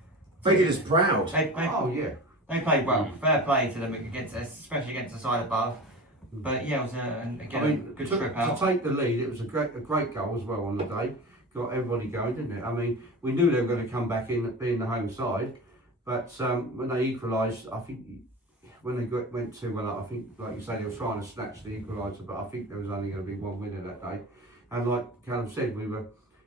they did us proud. They played well. Fair play to them especially against the side above. But yeah, it was a good trip out. To take the lead, it was a great goal as well on the day. Got everybody going, didn't it? I mean, we knew they were going to come back in, being the home side, but when they equalised, I think when they went 2-1 up, I think, like you say, they were trying to snatch the equaliser, but I think there was only going to be one winner that day. And like Callum said, we were,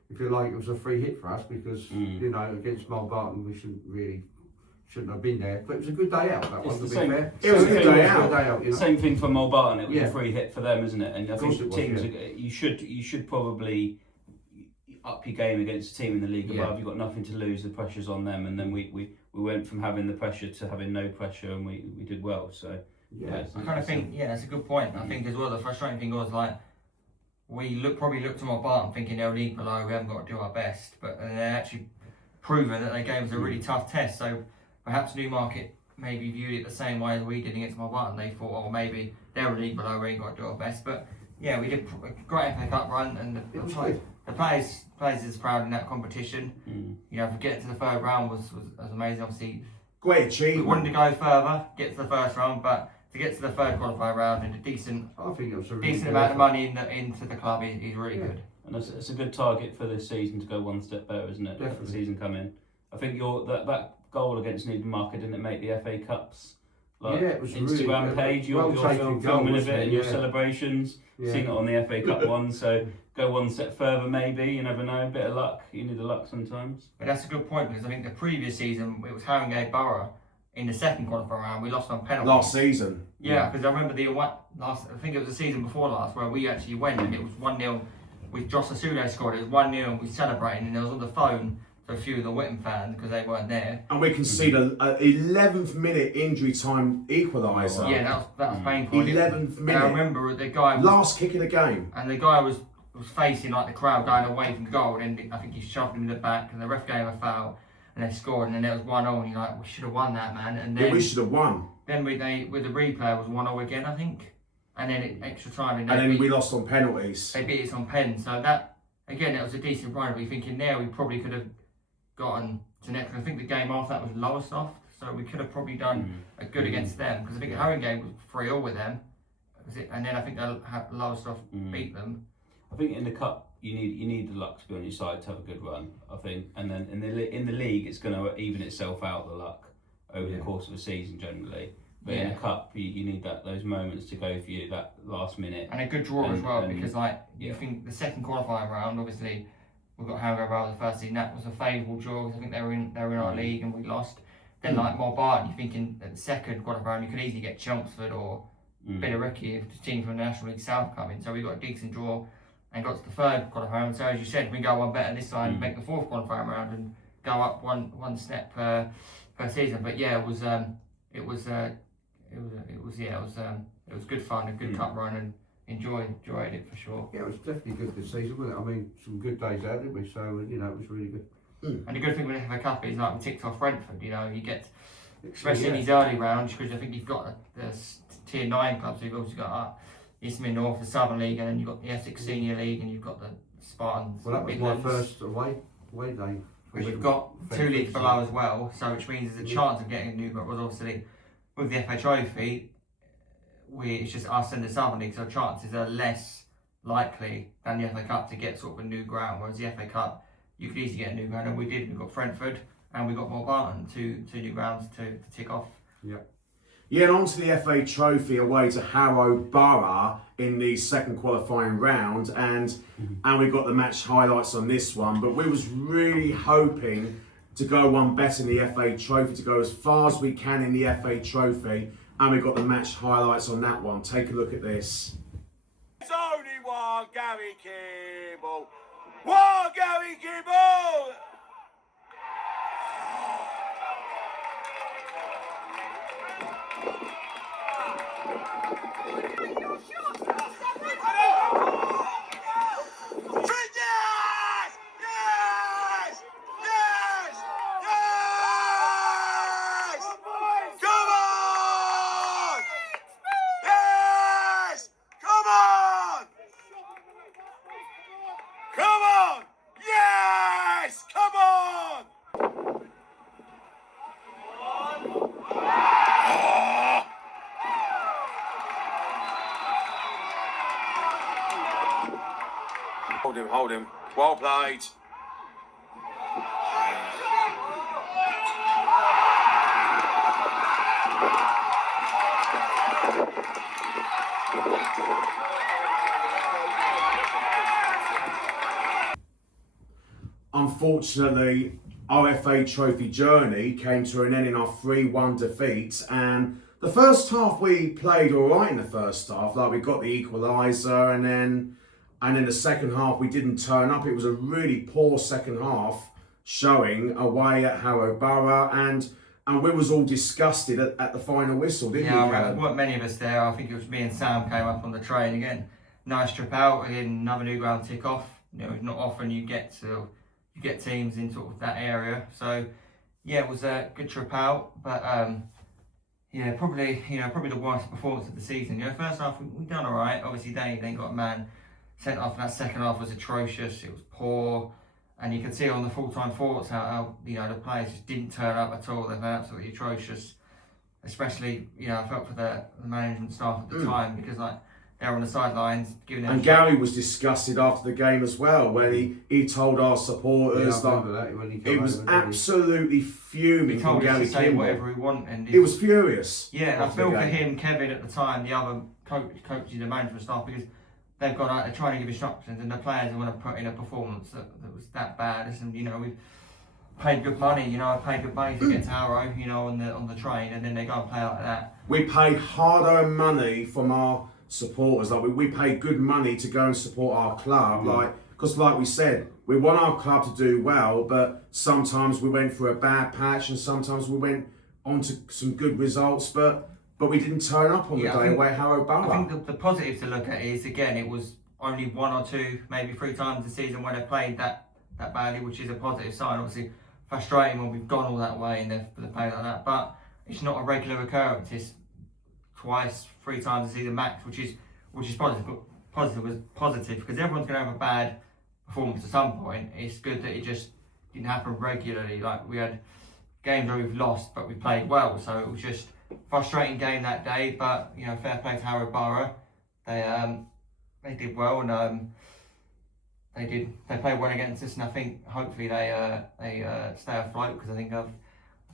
if you like, it was a free hit for us because you know, against Mold Barton we shouldn't have been there. But it was a good day out. That one, to be fair. It was a good day out. You know? Same thing for Mold Barton. It was Yeah. a free hit for them, isn't it? And I think was, teams, yeah. you should probably up your game against a team in the league above. You've got nothing to lose. The pressure's on them, and then we went from having the pressure to having no pressure, and we did well. So Yeah. I kind of think, that's a good point. I think as well, the frustrating thing was like, we probably looked to Mold Barton thinking they're a league below, we haven't got to do our best, but they actually proven that they gave us a really tough test. So perhaps Newmarket maybe viewed it the same way as we did against Mold Barton. They thought, oh, maybe they're a league below, we ain't got to do our best. But yeah, we did a great FA Cup run, and the players is proud in that competition. You know, for getting to the third round was amazing. Obviously, Great we achievement. wanted to go further, get to the first round, but to get to the third qualifying round and a decent I think it was a really decent good amount of effort. money into the club is really good. And it's a good target for this season to go one step better, isn't it? Definitely. The season coming. I think that goal against Needam Market, didn't it make the FA Cups? Like, Yeah, it was Instagram really page, you're well-taken goal, filming a wasn't bit it? and your Yeah. celebrations. Yeah. Seen it on the FA Cup one, so go one step further maybe. You never know. A bit of luck. You need the luck sometimes. But that's a good point, because I think the previous season it was Harrow Borough in the second qualifying round. We lost on penalties. Last season. Yeah, because I remember I think it was the season before last where we actually went and it was 1-0 with Josh Asudo scored. It was 1-0 and we celebrated, and I was on the phone to a few of the Witham fans because they weren't there. And we conceded an 11th minute injury time equaliser. Yeah, that was painful. 11th And minute. I remember the guy Last kick of the game. and the guy was facing like the crowd going away from the goal, and I think he shoved him in the back, and the ref gave a foul, and they scored, and then it was 1-0, and you're like, we should have won that, man. And then Yeah, we should have won. Then with the replay it was 1-0 again, I think, and then extra time, And then we lost on penalties. They beat us on pens, so that again, it was a decent run. But you're thinking there we probably could have gotten to next. I think the game after that was Lowestoft, so we could have probably done a good against them, because I think the Harrow game was 3-0 with them, and then I think Lowestoft beat them. I think in the cup you need the luck to be on your side to have a good run. I think, and then in the league it's going to even itself out, the luck over the course of a season generally. But in the cup you need those moments to go for you, that last minute. And a good draw as well, because you think the second qualifying round, obviously we've got Harrow Borough the first season. That was a favourable draw because I think they were in our league and we lost. Then like Mold Barton, you're thinking at the second qualifying round you could easily get Chelmsford or Billericay if the team from the National League South come in. So we got a decent draw and got to the third qualifying round. So as you said, we go one better this time, make the fourth qualifying round and go up one step per season. But yeah, it was good fun, a good cup run, and enjoyed it for sure. Yeah, it was definitely good this season, wasn't it? I mean, some good days out, didn't we? So, you know, it was really good. And the good thing with the FA Cup is like we ticked off Brentford, you know, you get, especially in these early rounds, because I think you've got the tier 9 clubs, so you've obviously got East Mid North, the Southern League, and then you've got the Essex Senior League, and you've got the Spartans. Well, that was Midlands, my first away day. which you've got 2 leagues below as well, so which means there's a chance of getting a new club. Was obviously with the FA Trophy, it's just us and the Southern League, so chances are less likely than the FA Cup to get sort of a new ground, whereas the FA Cup, you could easily get a new ground, and we did. We got Brentford and we got Mold Barton, two new grounds to tick off. Yeah. Yeah, and on to the FA Trophy away to Harrow Borough in the second qualifying round, and we got the match highlights on this one, but we was really hoping to go one better in the FA Trophy, to go as far as we can in the FA Trophy, and we got the match highlights on that one. Take a look at this. There's only one Gary Kimble. One Gary Kimble! Yes! Yes! Yes! Yes! Come on! Yes! Come on! Come on! Yes! Come on! Hold him. Well played. unfortunately, our FA Trophy journey came to an end in our 3-1 defeat, and the first half we played all right in the first half. Like, we got the equaliser, and then the second half we didn't turn up. It was a really poor second half showing away at Harrow Borough, and we was all disgusted at the final whistle, didn't we, Yeah, Callum? there weren't many of us there. I think it was me and Sam came up on the train again. Nice trip out, again, another new ground tick off. You know, it's not often you get teams in sort of that area. So yeah, it was a good trip out, but yeah, probably the worst performance of the season. You know, first half we done all right. Obviously they got a man sent off, and that second half was atrocious. It was poor, and you could see on the full-time thoughts how the players just didn't turn up at all. They were absolutely atrocious. Especially, I felt for the management staff at the time, because like they were on the sidelines giving them. And Gary was disgusted after the game as well, when he told our supporters it was absolutely fuming. He told from us Gary to say Kimble. whatever he wanted. And He was furious. Yeah, I after feel the for game. him, Kevin at the time, the other coaches, the management staff, because they've gone out, they're trying to give instructions, and the players want to put in a performance that was that bad. And we've paid good money. I paid good money to get to Harrow, on the train, and then they go and play like that. We paid hard-earned money from our supporters. Like we paid good money to go and support our club. Because like we said, we want our club to do well, but sometimes we went through a bad patch, and sometimes we went on to some good results, but we didn't turn up on the day away at Harrow Borough. I think the positive to look at is, again, it was only 1 or 2, maybe 3 times this season when they played that badly, which is a positive sign. Obviously frustrating when we've gone all that way and they've played like that, but it's not a regular occurrence. It's twice, 3 times a season max, which is positive, because everyone's going to have a bad performance at some point. It's good that it just didn't happen regularly. Like, we had games where we've lost, but we played well, so it was just a frustrating game that day. But fair play to Harrow Borough. They did well, and they played well against us, and I think hopefully they stay afloat, because I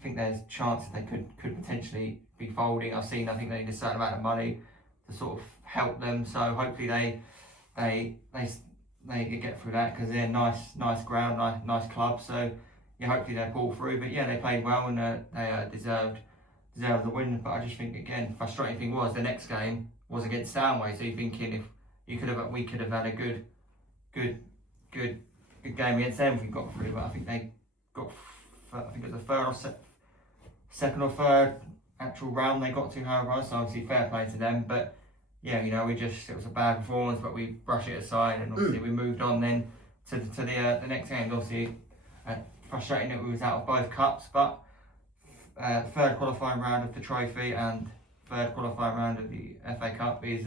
think there's chances they could potentially be folding. I think they need a certain amount of money to sort of help them, so hopefully they get through that, because they're nice ground, nice club. So yeah, hopefully they pull through. But yeah, they played well, and they deserved the win. But I just think, again, frustrating thing was the next game was against Stanway, so you're thinking if we could have had a good game against them if we got through. But I think they got, I think it was the second or third actual round they got to Harrow, so obviously fair play to them. But yeah, it was a bad performance, but we brushed it aside, and obviously we moved on then to the next game. Obviously frustrating that we was out of both cups, but third qualifying round of the trophy and third qualifying round of the FA Cup is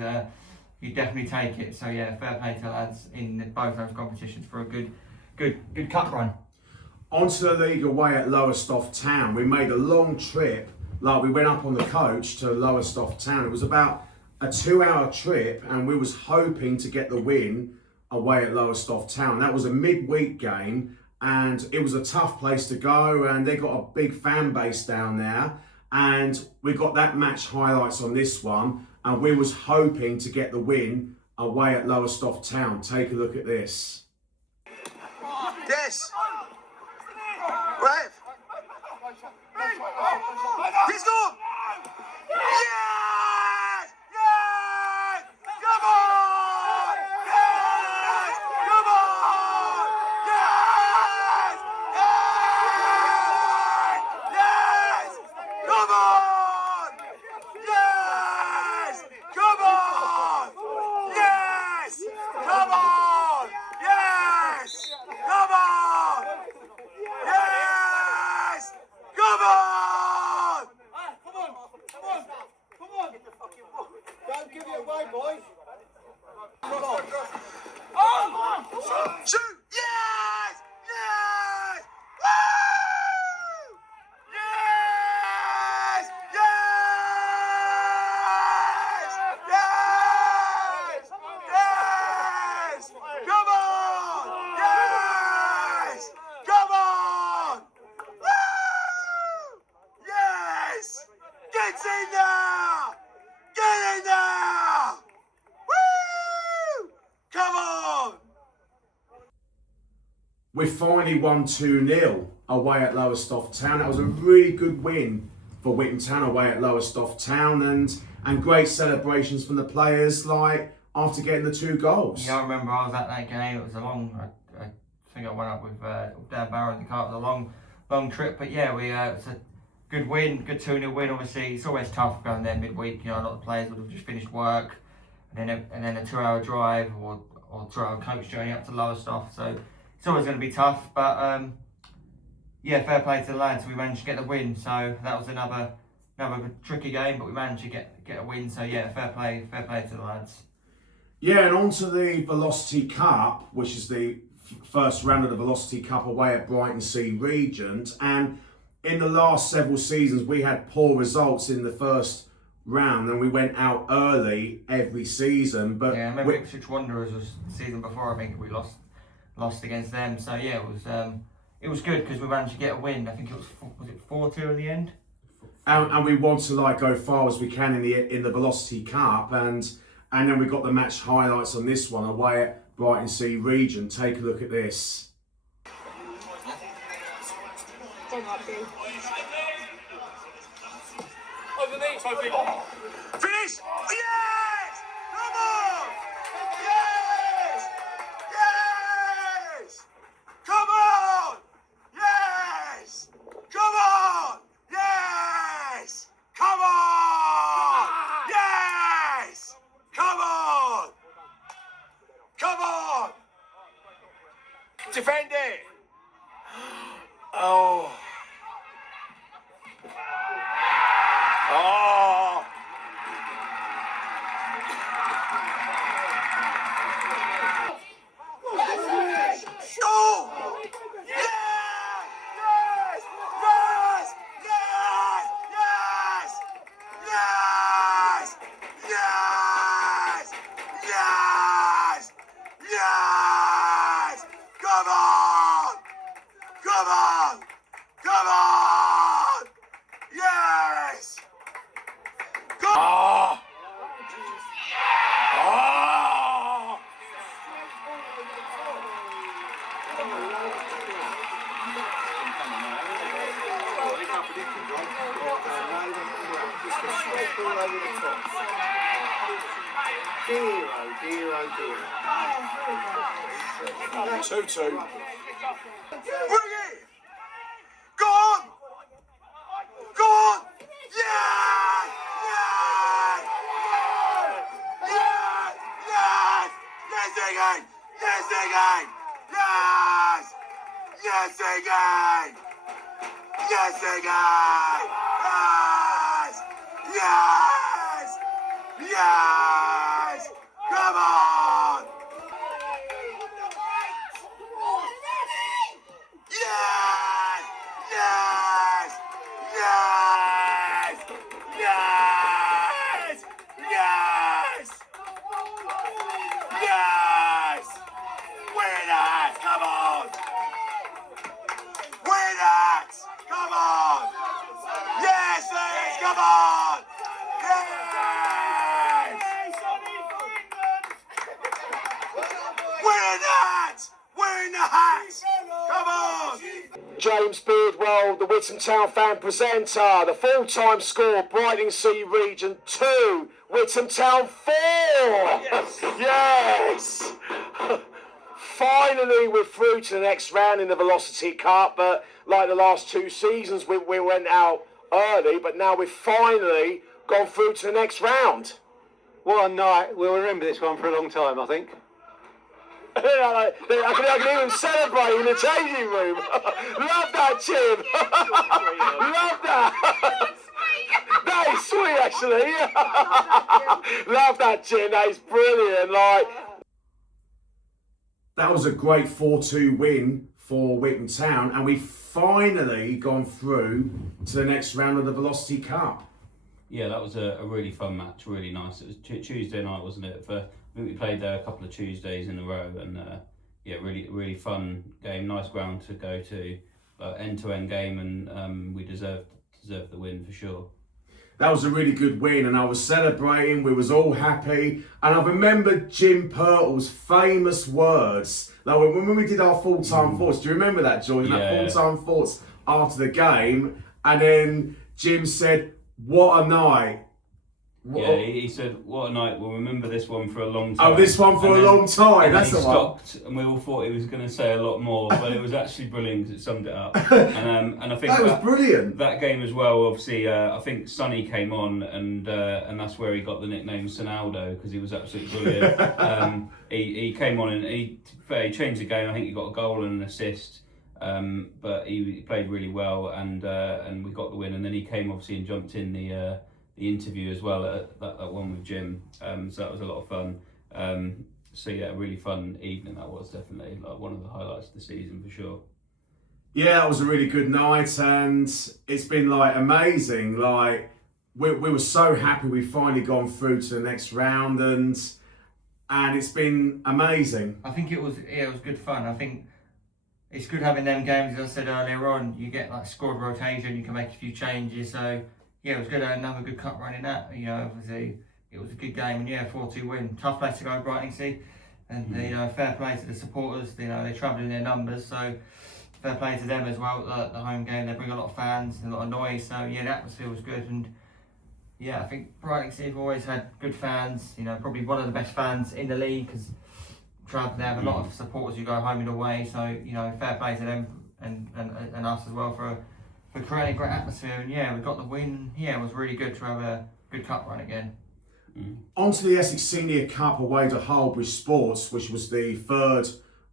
you definitely take it. So yeah, fair play to lads in both those competitions for a good cup run. Onto the league away at Lowestoft Town. We made a long trip. Like, we went up on the coach to Lowestoft Town. It was about a 2-hour trip, and we was hoping to get the win away at Lowestoft Town. That was a midweek game, and it was a tough place to go, and they got a big fan base down there, and we got that match highlights on this one, and we was hoping to get the win away at Lowestoft Town. Take a look at this. Yes. Rev. He's gone. Yes! Yes! Come on! Yes! Come on! Yes! Yes! Yes! Come on! Yes! Come on! Yes! Come on! Yes! Come on! Yes! Come on! Come on! Don't give it away, boys. Come on! Shoot! Yes! Yes! Woo! Yes! Yes! Yes! Yes! Come on! Yes! Come on! Woo! Yes! Get in there! Get in there! Woo! Come on! We finally won 2-0 away at Lowestoft Town. That was a really good win for Witham Town away at Lowestoft Town, and great celebrations from the players, like after getting the 2 goals. Yeah, I remember I was at that game. It was a long, I think I went up with Dan Barrow in the car. It was a long trip, but yeah, it was a good win, good 2-0 win. Obviously, it's always tough going there midweek. You know, a lot of players would have just finished work, and then a 2-hour drive or 2-hour coach journey up to Lowestoft. So it's always going to be tough, but yeah, fair play to the lads. We managed to get the win, so that was another tricky game, but we managed to get a win. So yeah, fair play to the lads. Yeah, and on to the Velocity Cup, which is the first round of the Velocity Cup away at Brighton C Regent. And in the last several seasons, we had poor results in the first round, and we went out early every season. But yeah, I remember Ipswich Wanderers was the season before. I think we lost against them. So yeah, it was good because we managed to get a win. I think it was it 4-2 in the end. And we want to go far as we can in the Velocity Cup, and then we got the match highlights on this one away at Brighton C Regent. Take a look at this. Finish! Yes! Come on! Yes! Yes! Come on! Yes! Come on! Yes! Come on! Yes! Come on! Come on! Defend it! Oh! Oh! Oh! Yes! Yes! Yes! Yes! Yes! Yes! Yes! Yes! Come on! Come on! Come on! Yes! Come on! Oh! Dear, 2-2. Bring it! Go on! Go on! Yes! Yes! Yes! Yes! Yes again! Yes again! Yes! Yes again! Yes again! Yes! Yes! Yes! Come on! Yes! Yes! Yes! Yes! Yes! Yes! Win it! Come on! Win it! Come on! Yes, Liz! Come on! Yes! Win it! Win the hat! Come on! James Beardwell, the Witham Town fan presenter. The full-time score, Brighton C Regent 2, Witham Town 4. Yes! Yes! Finally, we're through to the next round in the Velocity Cup, but like the last 2 seasons, we went out early, but now we've finally gone through to the next round. What a night. We'll remember this one for a long time, I think. I can even celebrate in the changing room. Love that, Jim. Love that. That is sweet, actually. Love that, Jim. That is brilliant. That was a great 4-2 win for Witham Town, and we've finally gone through to the next round of the Velocity Cup. Yeah, that was a really fun match, really nice. It was Tuesday night, wasn't it? I think we played there a couple of Tuesdays in a row, and yeah, really fun game. Nice ground to go to, end-to-end game, and we deserved the win for sure. that was a really good win, and I was celebrating. We was all happy, and I remember Jim Purtle's famous words. Like when we did our full-time thoughts, do you remember that, George? Yeah. That full-time thoughts after the game, and then Jim said, "What a night." Yeah, he said, "What a night! We'll remember this one for a long time." Oh, this one for a long time. And That's then he the one. stopped, and we all thought he was going to say a lot more, but it was actually brilliant because it summed it up. And I think That was brilliant. That game as well. Obviously, I think Sonny came on, and that's where he got the nickname Sonaldo because he was absolutely brilliant. He came on and he changed the game. I think he got a goal and an assist. But he played really well, and we got the win. And then he came obviously and jumped in the interview as well at that one with Jim. So that was a lot of fun. So yeah, a really fun evening that was, definitely like one of the highlights of the season for sure. Yeah, it was a really good night, and it's been like amazing. Like we were so happy we finally gone through to the next round, and it's been amazing. I think it was good fun. I think it's good having them games. As I said earlier on, you get like squad rotation, you can make a few changes. So yeah, it was good to have another good cup run in that. You know, obviously it was a good game, and yeah, 4-2 win. Tough place to go, Brighton, see, and you know, fair play to the supporters. You know, they travelled in their numbers, so fair play to them as well. The home game, they bring a lot of fans and a lot of noise. So yeah, the atmosphere was good, and yeah, I think Brighton have always had good fans. You know, probably one of the best fans in the league because they have a lot of supporters who go home and away. So you know, fair play to them and us as well for creating a great atmosphere. And yeah, we got the win. Yeah, it was really good to have a good cup run again. On to the Essex Senior Cup away to Harrow Sports, which was the third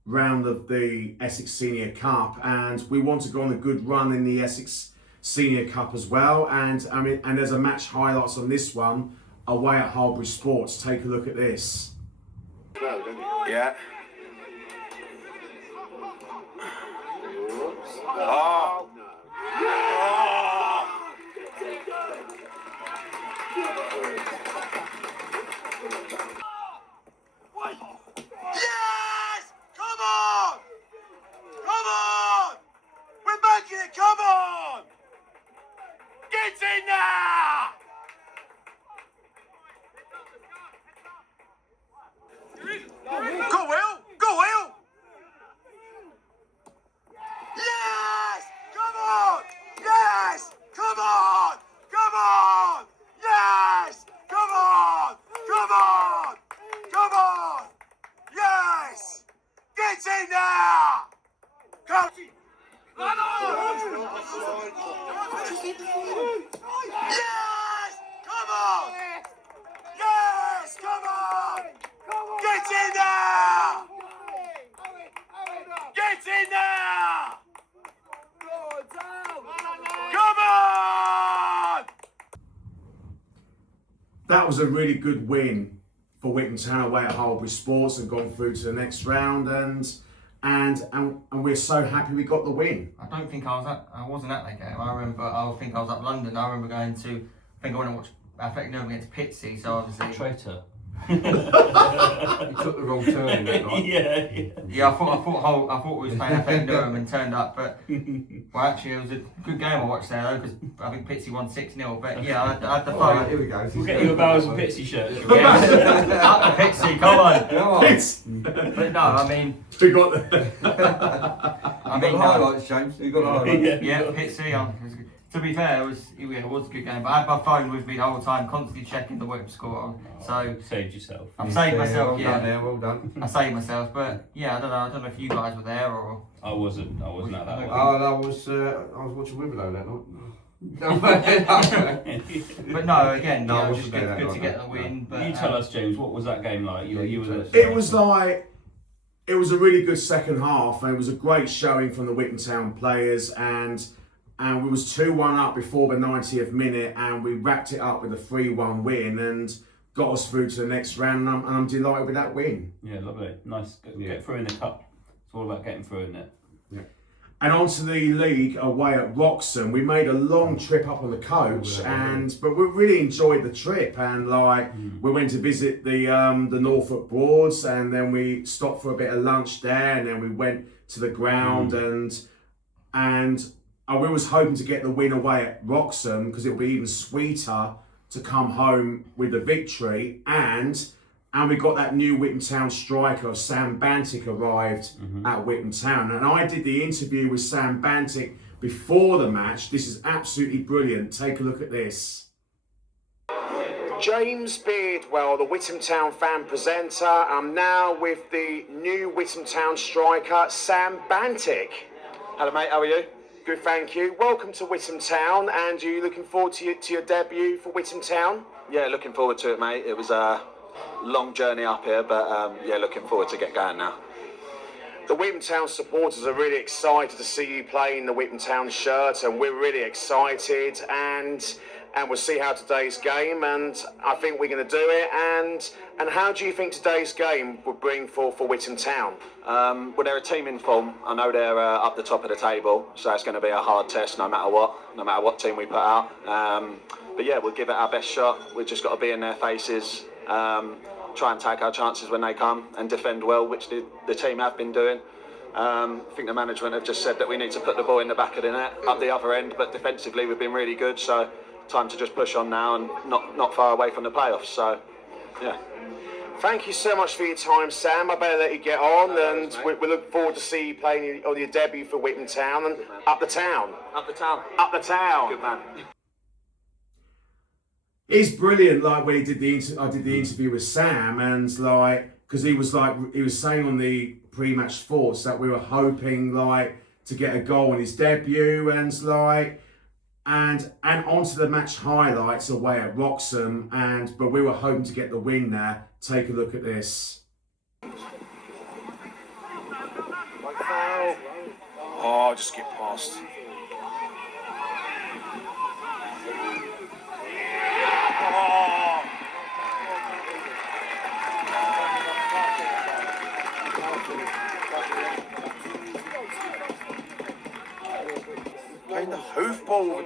round of the Essex Senior Cup, and we want to go on a good run in the Essex Senior Cup as well. And I mean, and there's a match highlights on this one away at Harrow Sports. Take a look at this. Yeah. Oh. Yes! Come on! Come on! We're making it! Come on! Get in there! Go, Will! Go, Will! Yes! Come on! Yes! Come on! Come on! Yes! Come on! Come on! Come on! Yes! Get in there! Come! Come on! Yes! Come on! Yes! Come on! Get in there! Get in there! Come on! That was a really good win for Witham Town away at Harrow Sports and gone through to the next round, and we're so happy we got the win. I don't think I wasn't at that game. I think I was up London. I remember going to, I think I went and watched Athletic against Pitsy, so obviously. Traitor. He took the wrong turn that night. Yeah, I thought we was playing Athletic and turned up, but well, actually it was a good game I watched there though because I think Pitsy won 6-0. But yeah, I had the phone. Alright, here we go. We'll get you a Bowers and Pitsy shirt. Yeah, up the Pitsy, come on. Pits. But no, I mean, We got the. I mean, the highlights, James. You got the highlights. yeah, Pitsy. To be fair, it was a good game, but I had my phone with me the whole time, constantly checking the Witham score. So Saved yourself. I've saved myself. Well done there, well done. I saved myself, but yeah, I don't know if you guys were there or. I wasn't at that one. I was watching Wimbledon that night. But no, again, No, I yeah, wasn't just there good, that good to night, get no. the win. But You tell us, James, what was that game like? You were. It was like. It was a really good second half, and it was a great showing from the Witham Town players, and we was 2-1 up before the 90th minute, and we wrapped it up with a 3-1 win and got us through to the next round, and I'm delighted with that win. Yeah, lovely, nice. Get through in the cup. It's all about getting through, isn't it? Yeah. And on to the league away at Roxon. We made a long trip up on the coach, but we really enjoyed the trip. And we went to visit the Norfolk Broads, and then we stopped for a bit of lunch there, and then we went to the ground, and we was hoping to get the win away at Roxon because it'll be even sweeter to come home with the victory, and we got that new Witham Town striker, Sam Bantic, arrived at Witham Town, and I did the interview with Sam Bantic before the match. This is absolutely brilliant. Take a look at this. James Beardwell, the Witham Town fan presenter. I'm now with the new Witham Town striker, Sam Bantic. Hello mate, how are you? Good, thank you. Welcome to Witham Town, and are you looking forward to your debut for Witham Town? Yeah, looking forward to it mate. It was a long journey up here, but yeah, looking forward to get going now. The Witham Town supporters are really excited to see you play in the Witham Town shirt, and we're really excited, and we'll see how today's game, and I think we're going to do it. And how do you think today's game would bring for Witham Town? Well, they're a team in form. I know they're up the top of the table, so it's going to be a hard test no matter what team we put out. But yeah, we'll give it our best shot. We've just got to be in their faces, try and take our chances when they come, and defend well, which the team have been doing. I think the management have just said that we need to put the ball in the back of the net, up the other end, but defensively we've been really good, so time to just push on now and not far away from the playoffs, so yeah. Thank you so much for your time, Sam. I better let you get on, and we look forward to see you playing on your debut for Witham Town, and up the town. Up the town. Up the town. Good man. It's brilliant, like when I did the interview with Sam, and because he was saying on the pre-match thoughts that we were hoping to get a goal in his debut, and onto the match highlights away at Roxon, but we were hoping to get the win there. Take a look at this. Oh, just get past. Oh. Playing the hoofball.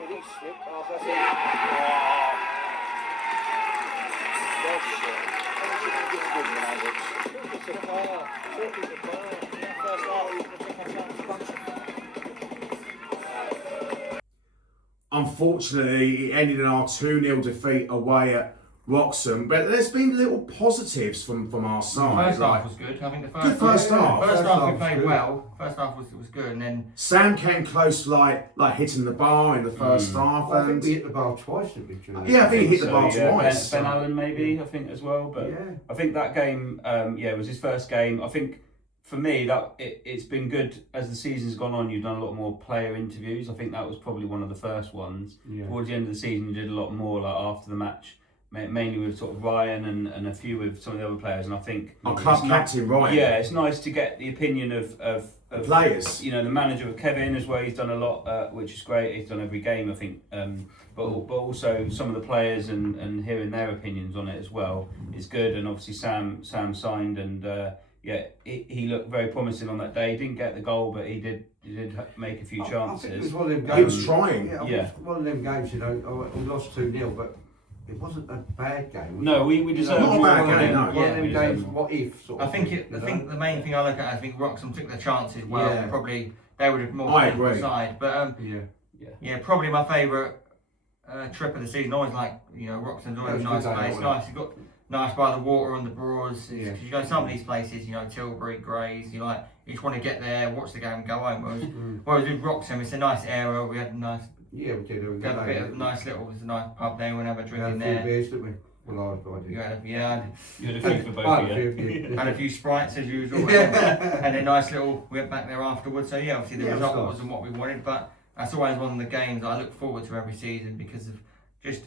Unfortunately, it ended in our 2-0 defeat away at Roxon, but there's been little positives from our side. First half was good. I think the Good first half. First half we played good. well. First half was good, and then Sam came close, like hitting the bar in the first half, I think and we hit the bar twice, didn't we? During yeah, I think he hit the So, bar yeah, twice. Ben Allan maybe, I think as well. But Yeah. I think that game, it was his first game. I think for me that it's been good as the season's gone on. You've done a lot more player interviews. I think that was probably one of the first ones. Yeah. Towards the end of the season, you did a lot more like after the match, mainly with sort of Ryan and a few with some of the other players. And I think Our club captain, Ryan. yeah, it's nice to get the opinion of players. You know, the manager of Kevin as well. He's done a lot, which is great. He's done every game, I think. But also some of the players and hearing their opinions on it as well is good. And obviously Sam signed, and he looked very promising on that day. He didn't get the goal, but he did make a few chances. I think it was one of them games. He was trying. Yeah, it was one of them games. You know, we lost 2-0, but it wasn't a bad game. No, we deserved Not a more bad than game, it. no. One of them we games. deserved more. What if? Sort of I think thing, I think the main thing I look at, I think Roxon took their chances well. Yeah. Probably they would have more I played on the agree. side, but Yeah. probably my favourite trip of the season. Always like Roxon's always a Yeah, nice it's a good day, place. wasn't it? Nice, you got nice by the water on the Broads. Yeah. Because you go to some of these places, Tilbury, Grays. You just want to get there, watch the game, go home. Whereas with Roxon, it's a nice area. We had a nice. Yeah, we did. We had a bit of nice little. It was a nice pub there. We'll have a We drink had in a few there. beers, didn't we? Well, I did. You had You had a few for both I of had a you. few, had a few sprites as usual, Yeah. and a nice little. We went back there afterwards. So yeah, obviously the Yeah, it was result nice. wasn't what we wanted, but that's always one of the games I look forward to every season because of just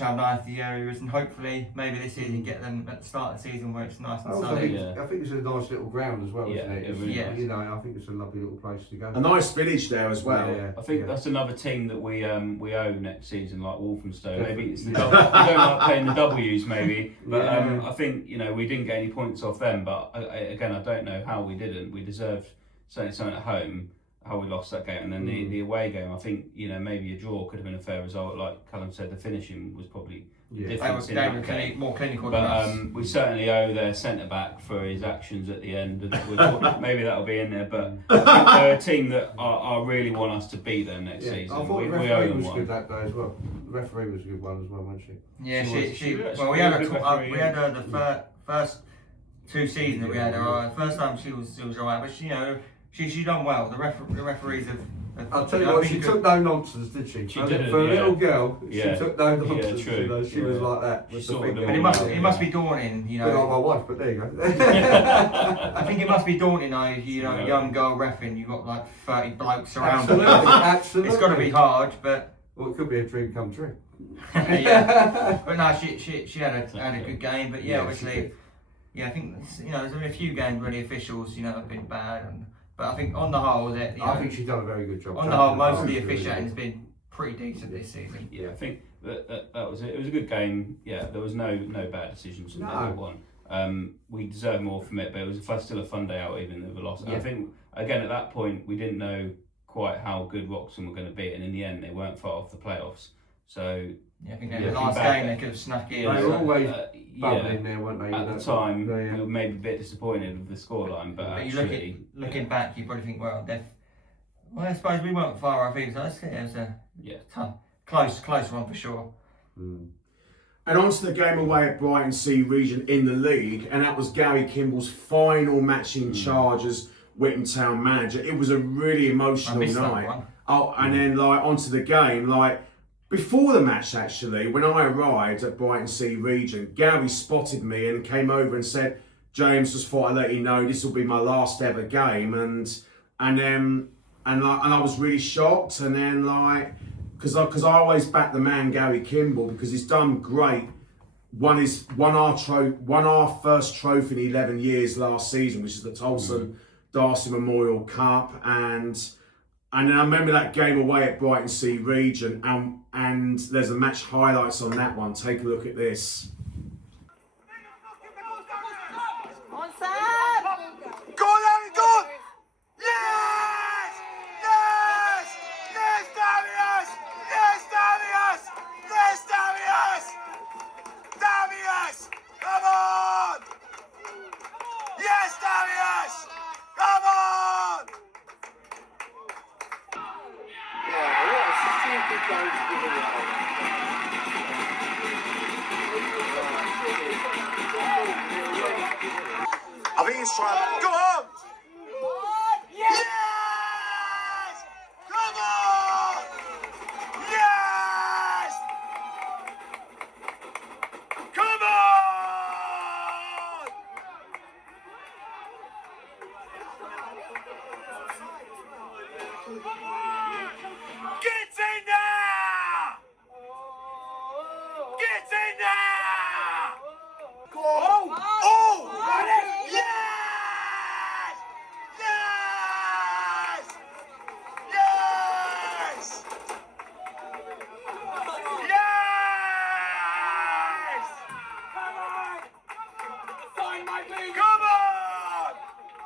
how nice the area is, and hopefully maybe this season get them at the start of the season where it's nice and I sunny. think it's a nice little ground as well, Yeah, isn't it? it really Yeah. You know, I think it's a lovely little place to go. A nice village there as well. Yeah. I think Yeah. that's another team that we own next season, like Wolfam Stow. Maybe it's the Yeah. we don't like playing the W's, maybe, but Yeah. I think we didn't get any points off them. But I don't know how we didn't. We deserved certainly something at home. how we lost that game, and then the away game. I think maybe a draw could have been a fair result. Like Callum said, the finishing was probably different. They were more clinical than but us. we certainly owe their centre back for his actions at the end. Maybe that'll be in there. But I think they're a team that I really want us to beat them next season. I thought the referee was good that day as well. The referee was a good one as well, wasn't she? Yeah, well, we had her the first 2 seasons that we had her. First time she was alright, but she done well. The referees have. I'll tell you what, she took no nonsense, did she? She did. For a little girl, she took no nonsense. True. She was like that. With the big it must be daunting, Bit like my wife, but there you go. I think it must be daunting though, if young girl reffing, you've got like 30 blokes around you. Absolutely. It's got to be hard, but. Well, it could be a dream come true. Yeah. But no, she had a good game, but obviously. Yeah, I think there's been a few games where the officials have been bad, but I think on the whole I think she's done a very good job. On the whole, most of the officiating has been pretty decent this season. Yeah, I think that was it. It was a good game. Yeah, there was no bad decisions from everyone. We deserve more from it, but it was still a fun day out, even with a loss. I think again at that point we didn't know quite how good Roxon were going to be, and in the end they weren't far off the playoffs. So. Yeah, I think the last game they could have snuck in. They were always bubbling there, weren't they? At the time, we were maybe a bit disappointed with the scoreline, but actually, looking back, you probably think, well, I suppose we weren't far off either. So it was a tough, close one for sure. And on to the game away at Brighton C Region in the league, and that was Gary Kimble's final match in charge as Witham Town manager. It was a really emotional night. And then onto the game, before the match, actually, when I arrived at Brighton C Region, Gary spotted me and came over and said, "James, just thought I'd let you know this will be my last ever game," and I was really shocked. And then because I always back the man Gary Kimble because he's done great. Won our first trophy in 11 years last season, which is the Tolson Darcy Memorial Cup, and then I remember that game away at Brighton C Region, and there's a match highlights on that one. Take a look at this. On Sam! Go on, Allan, go! Yes! Yes! Yes, Darius! Yes, Darius! Yes, Darius! Darius! Come on! Yes, Darius! Come on! I think he's trying. Go on! Yes! Come on! Yes! Come on! Get in there! Get in there! Go on! Oh! Yes! Yes! Yes! Yes! Come on!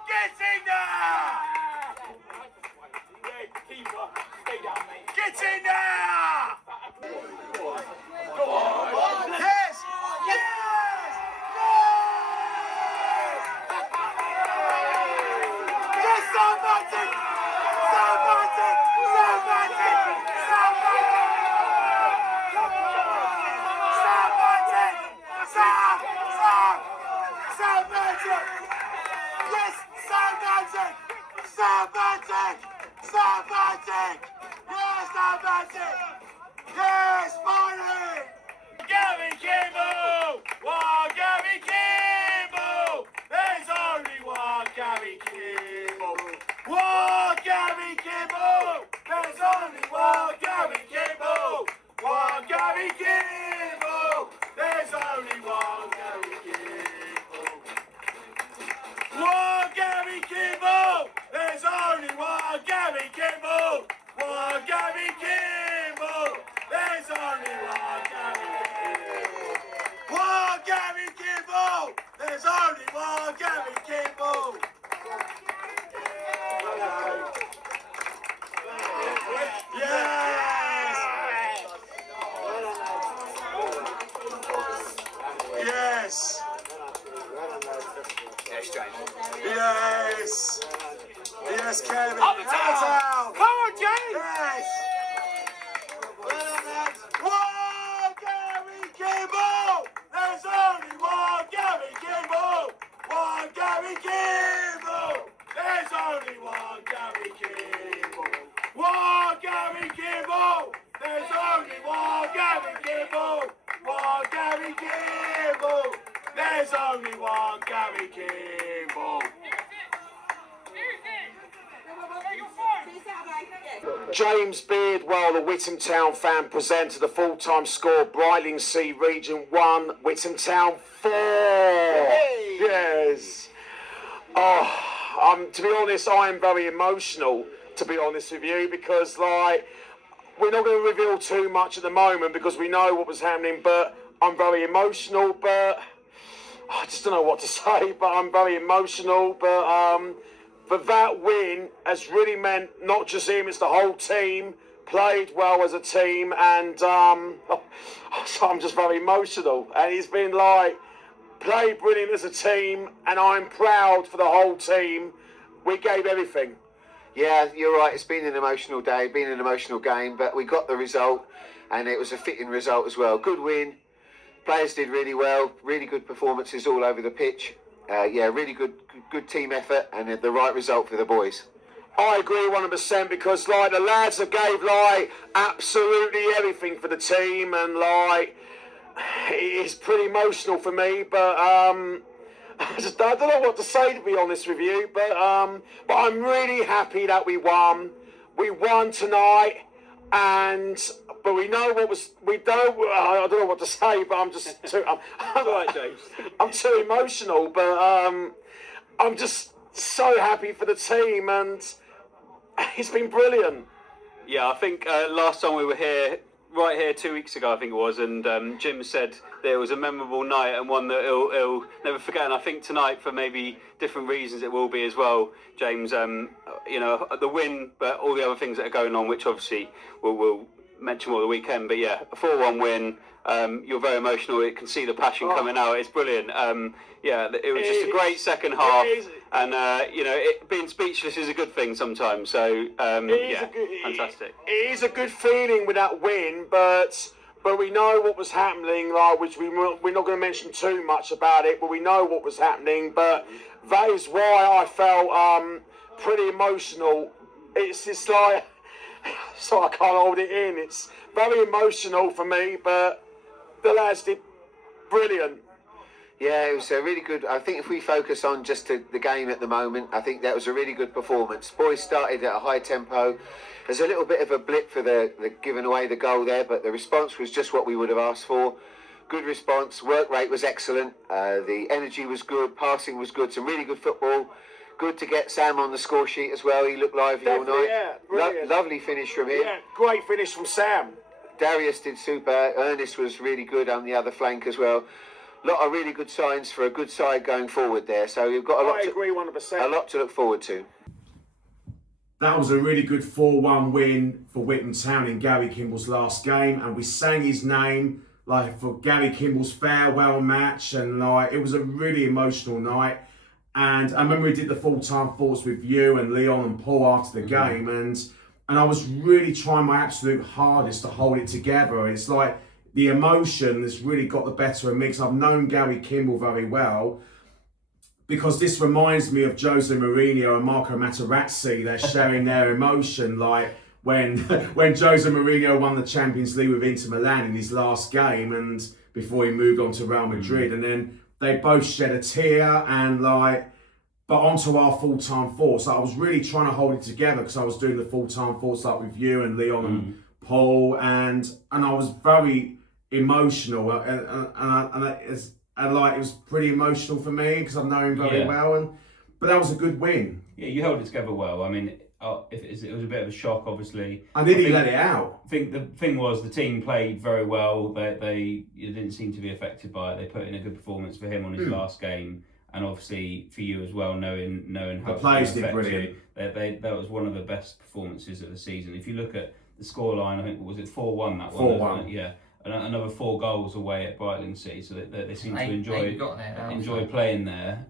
Get in there! Get in there! Go on! Yes! Yes! Yes, somebody! Somebody! Somebody! Somebody! Somebody! Yes, somebody! Somebody! Somebody! Yes, somebody! Yes, finally! Gary Kimble! One Gary Kimble! There's only one Gary Kimble! One Gary Kimble! There's only one Gary Kimble! One Gary Kimble! There's only one Gary Kimble! One Gary Kimble! There's only one Gary Kimble! One Gary Kimble! There's only one Gary Kimble! One Gary Kimble! There's only one Gary Kimble! Yes! Yes, James. Yes! Yes, Kevin! Up the town! Come on, James! Yes! One Gary Kimble! There's only one Gary Kimble! One Gary Kimble! There's only one Gary Kimble! One Gary Kimble! There's only one Gary Kimble! One Gary Kimble! There's only one Gary Kimble! James Beardwell, the Witham Town fan, presented the full-time score. Brighton C Region 1, Witham Town 4. Hey. Yes. Oh, to be honest, I am very emotional, to be honest with you, because like we're not going to reveal too much at the moment because we know what was happening, but I'm very emotional, but I just don't know what to say, but I'm very emotional, but that win has really meant not just him, it's the whole team, played well as a team, and so I'm just very emotional. And he's been like, played brilliant as a team, and I'm proud for the whole team. We gave everything. Yeah, you're right, it's been an emotional day, been an emotional game, but we got the result, and it was a fitting result as well. Good win, players did really well, really good performances all over the pitch. Yeah, really good team effort and the right result for the boys. I agree 100% because like the lads have gave like absolutely everything for the team, and like it's pretty emotional for me, but I don't know what to say, to be honest with you, but I'm really happy that we won. We won tonight, but we know what was. I don't know what to say, but I'm just too. I'm right, James. I'm too emotional, but I'm just so happy for the team, and it's been brilliant. Yeah, I think last time we were here, right here 2 weeks ago, I think it was, and Jim said there was a memorable night and one that he'll never forget. And I think tonight, for maybe different reasons, it will be as well, James. You know, the win, but all the other things that are going on, which obviously we'll mention more the weekend. But yeah, a 4-1 win. You're very emotional. You can see the passion coming out. It's brilliant. Yeah, it was just a great second half. And you know, being speechless is a good thing sometimes. So yeah, fantastic. It is a good feeling with that win, but we know what was happening. Like, which we're not going to mention too much about it, but we know what was happening. But that is why I felt pretty emotional. It's just like, so I can't hold it in. It's very emotional for me, but the lads did brilliant. Yeah, it was a really good. I think if we focus on just the game at the moment, I think that was a really good performance. Boys started at a high tempo. There's a little bit of a blip for the giving away the goal there, but the response was just what we would have asked for. Good response. Work rate was excellent. The energy was good. Passing was good. Some really good football. Good to get Sam on the score sheet as well. He looked lively all night. Yeah, brilliant. Lovely finish from him. Yeah, great finish from Sam. Darius did super. Ernest was really good on the other flank as well. A lot of really good signs for a good side going forward there. So we've got I agree 100%. A lot to look forward to. That was a really good 4-1 win for Witham Town in Gary Kimble's last game, and we sang his name like for Gary Kimble's farewell match, and like it was a really emotional night. And I remember we did the full-time thoughts with you and Leon and Paul after the game, and I was really trying my absolute hardest to hold it together. It's like the emotion has really got the better of me, because I've known Gary Kimble very well, because this reminds me of Jose Mourinho and Marco Materazzi. They're sharing their emotion, like when Jose Mourinho won the Champions League with Inter Milan in his last game, and before he moved on to Real Madrid, and then they both shed a tear, and like, but onto our full-time thoughts. I was really trying to hold it together because I was doing the full-time thoughts like with you and Leon and Paul, and I was very emotional, and like it was pretty emotional for me because I've known him very well, but that was a good win. Yeah, you held it together well. I mean, it was a bit of a shock, obviously. I nearly let it out. I think the thing was the team played very well. They didn't seem to be affected by it. They put in a good performance for him on his last game, and obviously for you as well, knowing how the players did brilliant. That was one of the best performances of the season. If you look at the scoreline, I think was it 4-1 that one? 4-1. Yeah. another 4 goals away at Brighton City, so that they seem to enjoy playing there.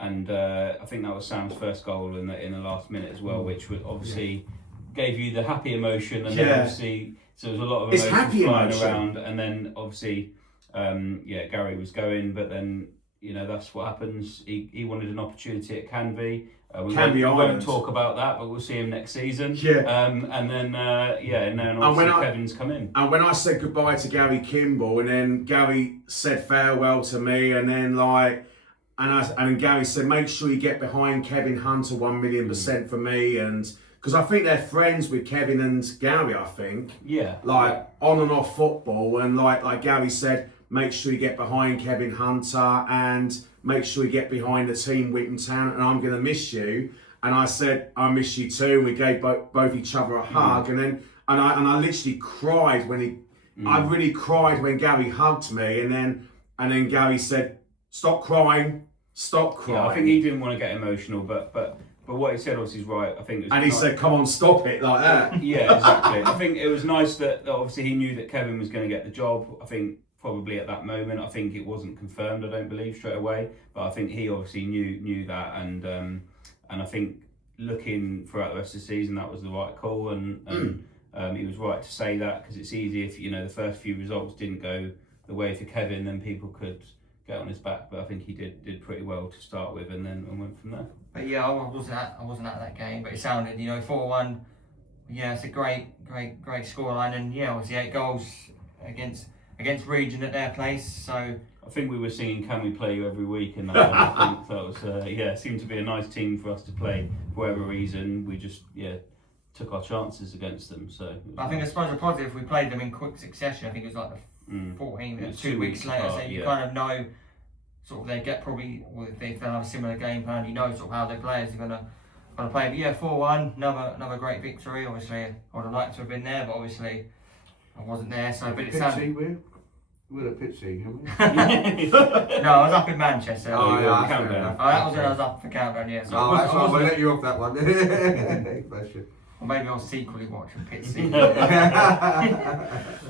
And I think that was Sam's first goal in the last minute as well, which would obviously gave you the happy emotion, and then obviously so there was a lot of emotions flying around, and then obviously Gary was going, but then that's what happens. He wanted an opportunity at Canby. We won't talk about that, but we'll see him next season. And then obviously Kevin's come in. And when I said goodbye to Gary Kimble, and then Gary said farewell to me, and then and Gary said, make sure you get behind Kevin Hunter 1,000,000% for me, and because I think they're friends with Kevin and Gary. I think on and off football, and like Gary said, make sure you get behind Kevin Hunter and make sure you get behind the team Witham Town, and I'm going to miss you. And I said, I miss you too. And we gave both each other a hug, and I literally cried when I really cried when Gary hugged me, and then Gary said, stop crying. Yeah, I think he didn't want to get emotional, but what he said obviously is right. I think. He said, come on, stop it, like that. Yeah, exactly. I think it was nice that obviously he knew that Kevin was going to get the job. I think probably at that moment, I think it wasn't confirmed, I don't believe, straight away. But I think he obviously knew that, and I think looking throughout the rest of the season, that was the right call, and he was right to say that, because it's easy if the first few results didn't go the way for Kevin, then people could get on his back. But I think he did pretty well to start with, and went from there. But yeah, I wasn't at that game, but it sounded 4-1. Yeah, it's a great scoreline, and obviously 8 goals against Region at their place. So I think we were singing "Can We Play You" every week, and I think that was seemed to be a nice team for us to play. For whatever reason, we just took our chances against them. So I think, I suppose, a positive, we played them in quick succession. I think it was like the 14, 2 weeks later. So you kind of know sort of they get probably, if they'll have a similar game plan, sort of how their players are gonna play. But 4-1, another great victory. Obviously, I would have liked to have been there, but obviously I wasn't there. So, but it sounded. We're at Pitsea, haven't we? No, I was up in Manchester. Countdown. That was when I was up for Countdown, yeah. So that's why I let you off that one. Bless you. Or maybe I was secretly watching Pitsea.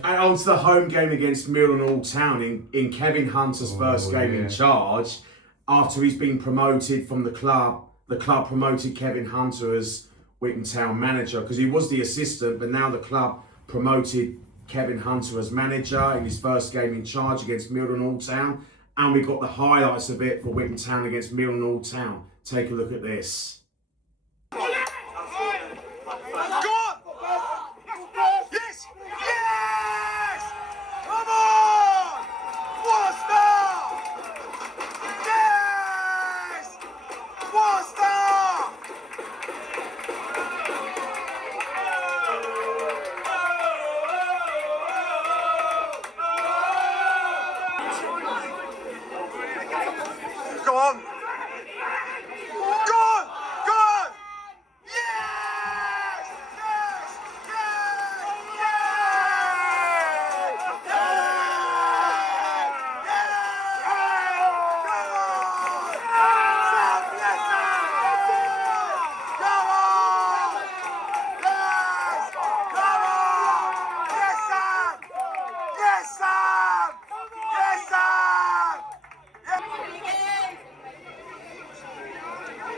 And on to the home game against Milton Town in Kevin Hunter's first game in charge. After he's been promoted from the club promoted Kevin Hunter as Witham Town manager, because he was the assistant, but now the club promoted Kevin Hunter as manager in his first game in charge against Milton Town. And we got the highlights of it for Witham Town against Milton Town. Take a look at this.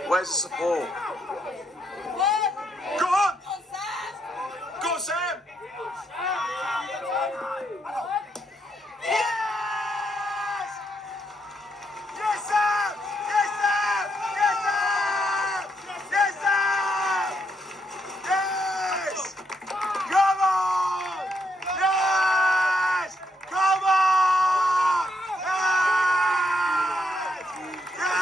Where's the support? Go on! Go on, Sam! Yes! Yes, Sam! Yes, Sam! Yes, Sam! Yes, Sam! Yes! Come on! Yes! Come on! Yes! Yes!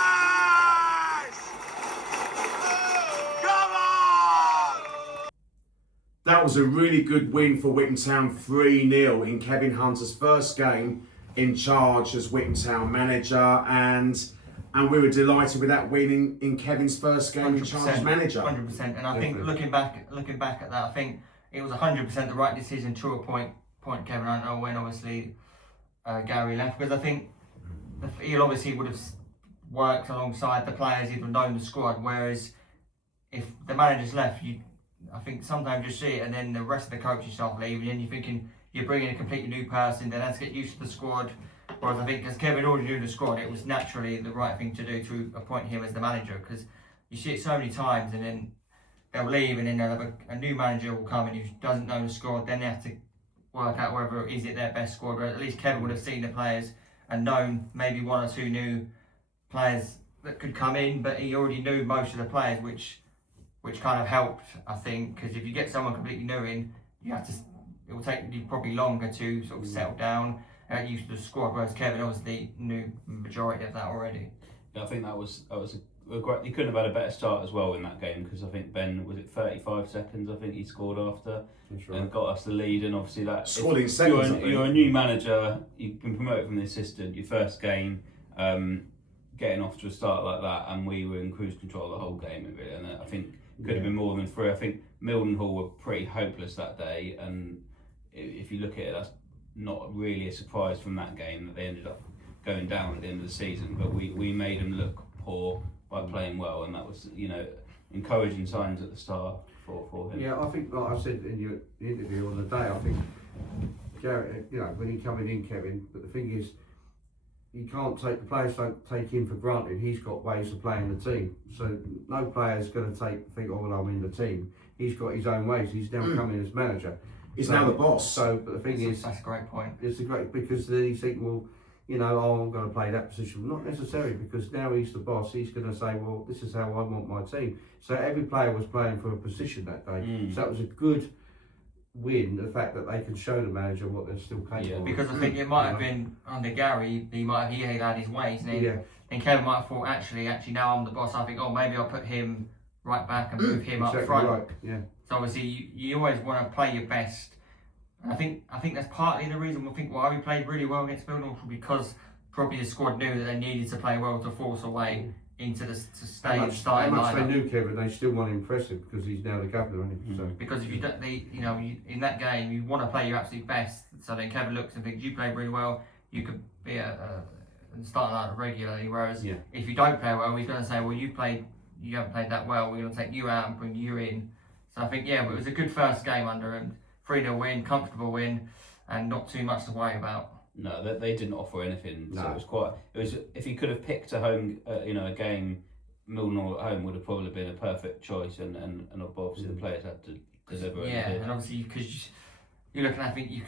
That was a really good win for Witham Town, 3-0 in Kevin Hunter's first game in charge as Witham Town manager, and we were delighted with that win in Kevin's first game in charge as manager. 100%, and I think looking back at that, I think it was 100% the right decision to appoint Kevin Hunter when obviously Gary left, because I think he obviously would have worked alongside the players, he'd have known the squad, whereas if the manager's left, I think sometimes you see it, and then the rest of the coaching staff leave, and then you're thinking you're bringing a completely new person, then has to get used to the squad. Whereas I think, because Kevin already knew the squad, it was naturally the right thing to do to appoint him as the manager, because you see it so many times, and then they'll leave, and then they'll have a new manager will come in who doesn't know the squad. Then they have to work out whether is it their best squad. Whereas at least Kevin would have seen the players and known maybe one or two new players that could come in, but he already knew most of the players, which kind of helped, I think, because if you get someone completely new in, it will take you probably longer to sort of settle down, get used to the squad. Whereas Kevin obviously knew majority of that already. Yeah, I think that was a great. You couldn't have had a better start as well in that game, because I think Ben, was it 35 seconds? I think he scored after. That's right. And got us the lead, and obviously that scored in seconds. You're a new manager. You've been promoted from the assistant. Your first game, getting off to a start like that, and we were in cruise control the whole game. Really, and I think it could have been more than 3. I think Milton Hall were pretty hopeless that day, and if you look at it, that's not really a surprise from that game that they ended up going down at the end of the season. But we made them look poor by playing well, and that was, you know, encouraging signs at the start for him. Yeah, I think, like I said in your interview on the day, I think Garrett, you know, when he coming in, Kevin, but the thing is, you can't take, the players don't take him for granted. He's got ways of playing the team, so no player's going to think, oh well, I'm in the team. He's got his own ways. He's now coming as manager. He's now the boss. So, but the thing is, that's a great point. It's a great, because then you think, well, you know, oh, I'm going to play that position. Not necessarily, because now he's the boss. He's going to say, well, this is how I want my team. So every player was playing for a position that day. So that was a good win, the fact that they can show the manager what they're still capable of. Because I think it might have been under Gary, he had his ways, and then Kevin might have thought, actually now I'm the boss. I think, oh, maybe I'll put him right back and move him up front. Right. Yeah. So obviously you always want to play your best. I think that's partly the reason why we played really well against Milton, because probably the squad knew that they needed to play well to force a way into the starting How much they lineup. knew Kevin, they still want to impress him, because he's now the governor, isn't he? So. Because if you don't, in that game, you want to play your absolute best. So then Kevin looks and thinks, you played really well, you could be and start out regularly. Whereas if you don't play well, he's going to say, well, you haven't played that well. We're going to take you out and bring you in. So I think it was a good first game under him. 3-0 win, comfortable win, and not too much to worry about. No, they didn't offer anything. No. So it was if he could have picked a home, a game, Milton at home would have probably been a perfect choice, and obviously the players had to deliver. And obviously because you're looking at, I think you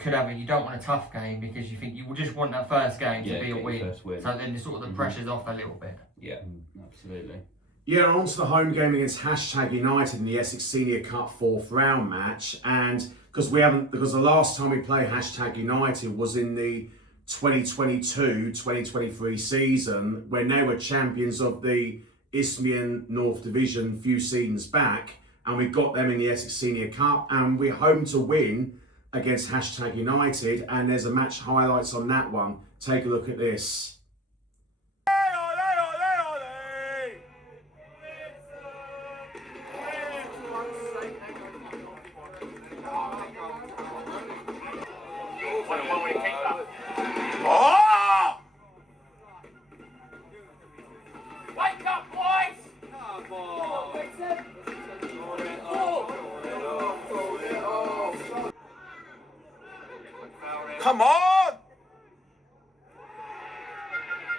don't want a tough game, because you think you will just want that first game to be a win. So then the pressure's off a little bit. Yeah, absolutely. Yeah, on to the home game against United in the Essex Senior Cup 4th round match, and because the last time we played United was in the 2022-2023 season, when they were champions of the Isthmian North Division a few seasons back, and we got them in the Essex Senior Cup, and we're home to win against United, and there's a match highlights on that one. Take a look at this. Wake up, boys! Come on!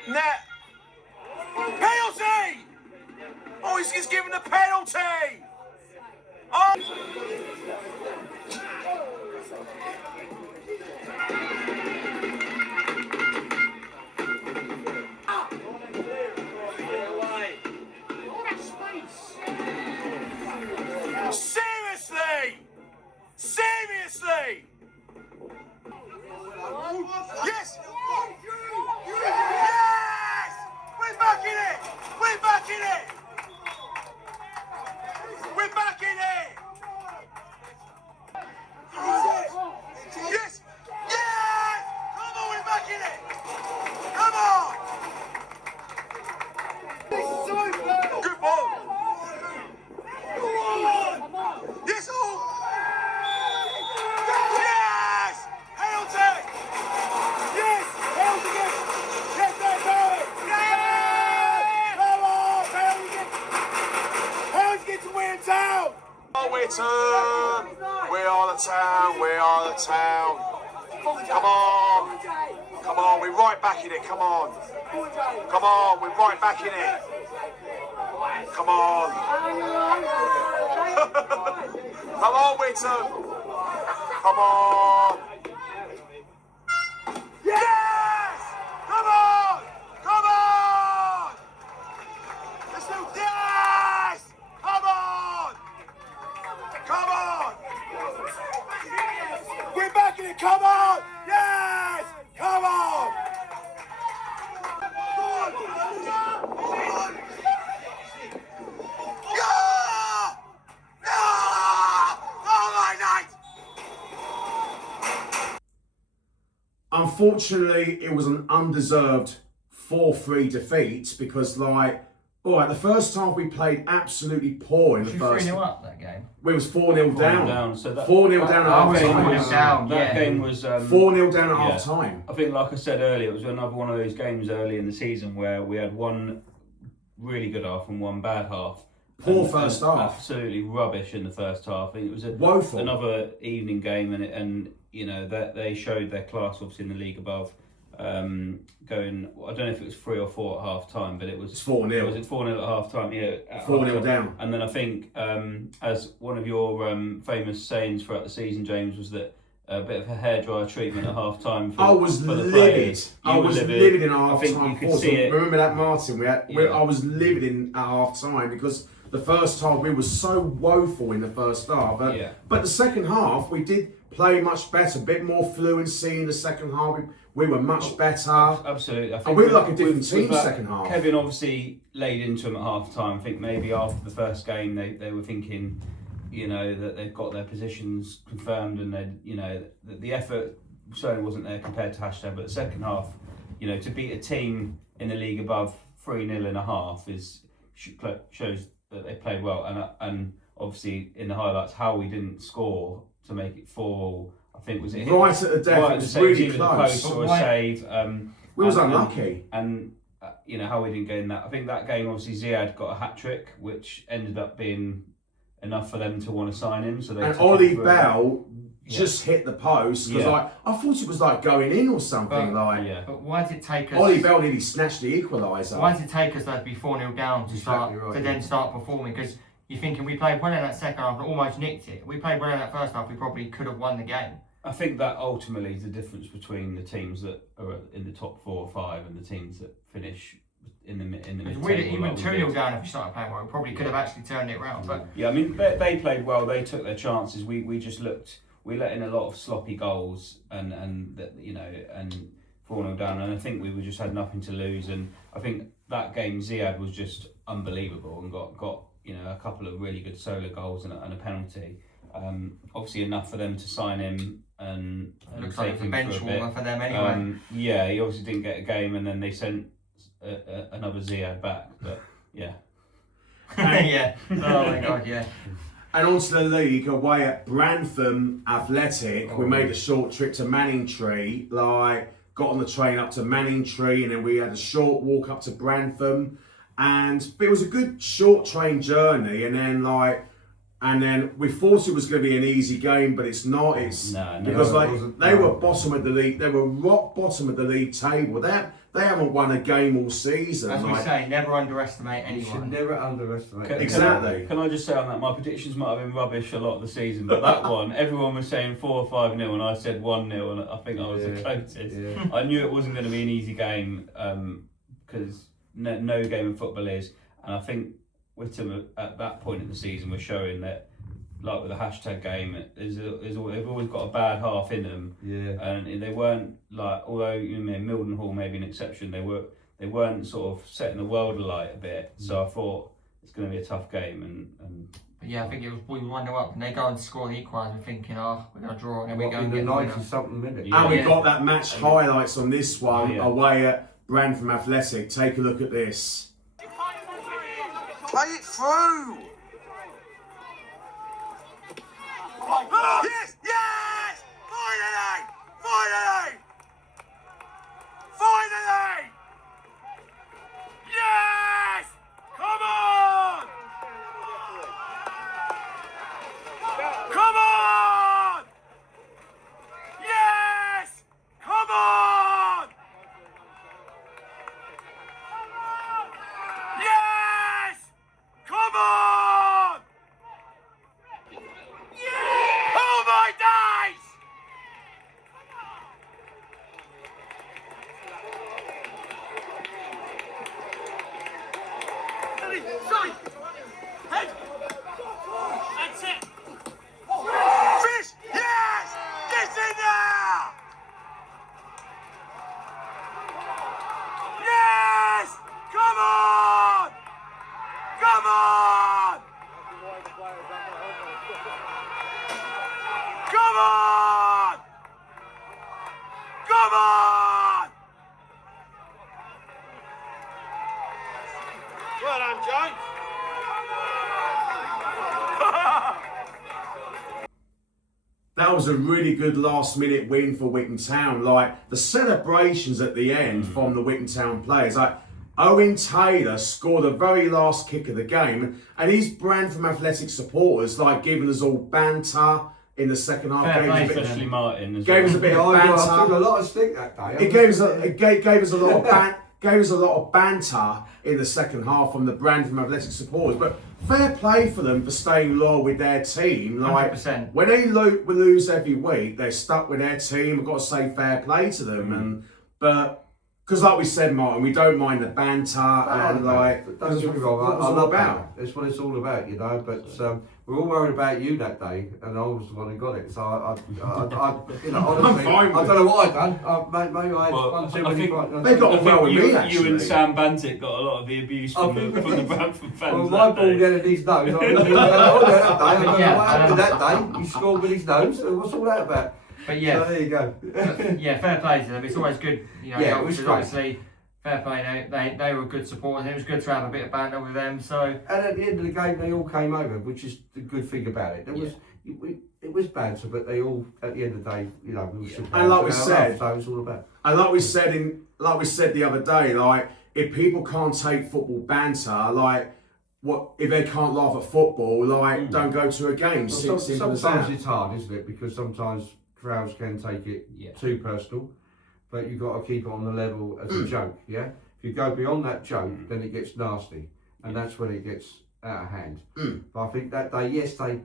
Net! Penalty! Oh, he's given a penalty! Oh! Seriously! Yes! Yes! We're back in it! We're back in it! We're back in it! Yes! Yes! Come on, we're back in it! Come on! Good ball! Yes! Oh! Yes! Penalty! Yes! Penalty! Yes, they're going! Yes! Come on! Penalty gets to Witham Town! Oh, Witham! We are the town, we are the town. Come on. Come on, we're right back in it. Come on. Come on, we're right back in it. Come on. Come on, Witham. Come on. Yes! Come on! Come on! Let's do yes! Come on! Come on! We're back in it! Come on! Yes! Come on! Yeah! Yeah! Oh my night! Unfortunately, it was an undeserved 4-3 defeat because, like, all right, the first half we played absolutely poor in the first. 3-0 up that game. We was 4-0 down. So that 4-0 down at half time. That game was 4-0 down at half time. I think, like I said earlier, it was another one of those games early in the season where we had one really good half and one bad half. Poor first half. Absolutely rubbish in the first half. I think it was woeful. Another evening game, and you know that they showed their class obviously in the league above. Going, I don't know if it was 3 or 4 at half time, but it was 4-0. Was it 4-0 at half time? Yeah, 4-0 down. And then I think, as one of your famous sayings throughout the season, James, was that a bit of a hairdryer treatment at half time. I was livid. I was livid in half time. You could see it. Remember that, Martin? I was livid in at half time because the first half we were so woeful in the first half. But the second half we did play much better, a bit more fluency in the second half. We were much better. Absolutely. I think and we were like a different team second half. Kevin obviously laid into him at half time. I think maybe after the first game they were thinking, you know, that they've got their positions confirmed and then, you know, the effort certainly wasn't there compared to Hashtag. But the second half, you know, to beat a team in the league above 3-0 in a half shows that they played well. And obviously in the highlights, how we didn't score to make it 4. I think was it right at the death. It was really close. Or a save. We was unlucky. And you know how we didn't get in that. I think that game obviously Ziad got a hat trick, which ended up being enough for them to want to sign him. So they and Ollie Bell just hit the post because I thought it was like going in or something. But why did it take us? Ollie Bell nearly snatched the equaliser. Why did it take us though to be 4-0 down to then start performing? Because you're thinking we played well in that second half and almost nicked it. We played well in that first half. We probably could have won the game. I think that ultimately is the difference between the teams that are in the top 4 or 5 and the teams that finish in the mid-table. Even 2-0 down if we started playing well, we probably could have actually turned it around. But yeah, I mean they played well. They took their chances. We just looked. We let in a lot of sloppy goals and you know and 4-0 down. And I think we just had nothing to lose. And I think that game Ziad was just unbelievable and got you know a couple of really good solo goals and a penalty. Obviously enough for them to sign him and looks take like him a bench for a bit. warmer for them anyway. Yeah, he obviously didn't get a game, and then they sent another Ziad back. But yeah, yeah. Oh my god, yeah. And onto the league away at Brantham Athletic. We made a short trip to Manningtree. Got on the train up to Manningtree, and then we had a short walk up to Brantham. But it was a good short train journey, and then we thought it was going to be an easy game, but it's not. Because they were bottom of the league. They were rock bottom of the league table. They haven't won a game all season. As we say, never underestimate anyone. You should never underestimate. Exactly. Can I just say on that, my predictions might have been rubbish a lot of the season, but that one, everyone was saying 4 or 5-0, and I said 1-0, and I think I was the closest. Yeah. I knew it wasn't going to be an easy game because no game of football is, and I think Witham at that point in the season was showing that, like with the Hashtag game, they've always got a bad half in them. Yeah. And they weren't although Milton Hall may be an exception, they weren't sort of setting the world alight a bit. So I thought it's going to be a tough game. And but yeah, I think we were 1-0 up, and they go and score the equaliser. We're thinking, we're going to draw, and then we go in and the get 90-something minute. And we got that match highlights on this one away at Brantham Athletic. Take a look at this. Play it through! Yes! Yes! Finally! Finally! Finally! Yes! Come on! Come on! Yes! Sorry! Head! That's it! Fish! Yes! Get in there! Yes! Come on! Come on! Come on! Come on! Well done, Joe. That was a really good last minute win for Witham Town. Like the celebrations at the end from the Witham Town players. Like Owen Taylor scored the very last kick of the game, and these Brantham Athletic supporters like giving us all banter in the second half. Especially Martin. Gave us a bit of banter. I took a lot of stick that day. It gave us a lot of gave us a lot of banter in the second half from the Brantham Athletic supporters. But fair play for them for staying loyal with their team. Like 100%. when they lose every week, they're stuck with their team. I've got to say fair play to them. But because like we said, Martin, we don't mind the banter and like don't get me wrong, I love that. That's what it's all about, you know. But we're all worried about you that day, and I was the one who got it. So I you know, honestly, I don't know what I've done. Maybe I had one too many. They got on well with me, You actually. and Sam Bantic got a lot of the abuse from the Brantham fans. Well, my ball down at his nose. I don't know what happened that day. He scored with his nose. So what's all that about? But yeah, so there you go. Yeah, fair play to them. It's always good, you know. Yeah, it was great. Obviously, fair play. They were good supporters. It was good to have a bit of banter with them. So, and at the end of the game, they all came over, which is the good thing about it. It was banter, but they all, at the end of the day, you know, we were And like we said, so it was all about. And like we said the other day, like if people can't take football banter, like what if they can't laugh at football, like don't go to a game. Well, Simple as sometimes that. it's hard, isn't it? Because sometimes crowds can take it too personal, but you've got to keep it on the level as a joke. Yeah, if you go beyond that joke, then it gets nasty, and that's when it gets out of hand. But I think that day, yes, they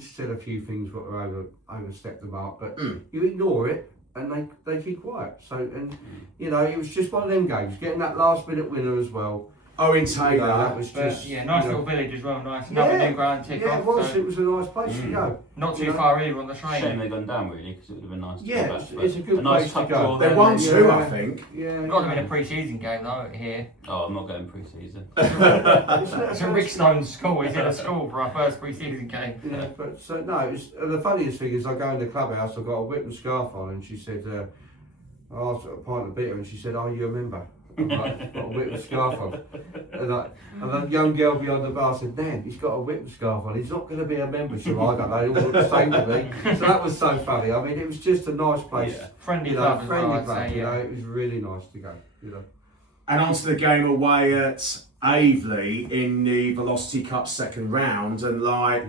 said a few things that were overstepped the mark, but you ignore it and they keep quiet. So, and you know, it was just one of them games, getting that last minute winner as well. Owen Taylor. That was just nice little village as well. Nice, another new ground tick off. Yeah, it was. So It was a nice place to go. not too far either on the train. Shame they've gone down really, because it would have been nice. To Yeah, go back, it's a good nice place to go. draw They there. won two, I think. Yeah, Got them in a pre-season game though here. Oh, I'm not going pre-season. It's a Rick Stone's school. He's in a school for our first pre-season game. Yeah, but so no. It's, the funniest thing is, I go in the clubhouse. I've got a Whitman scarf on, and she said, I asked her a pint of beer, and she said, "Are you a member?" I'm like, got a Whitman scarf on, and a young girl behind the bar said, "Nan, he's got a Whitman scarf on. He's not going to be a member." So I don't know. They all look the same to me. So that was so funny. I mean, it was just a nice place. Yeah. Friendly you know, club as well, friendly I'd club. say, You know, yeah. it was really nice to go. You know. And on to the game away at Aveley in the Velocity Cup second round, and like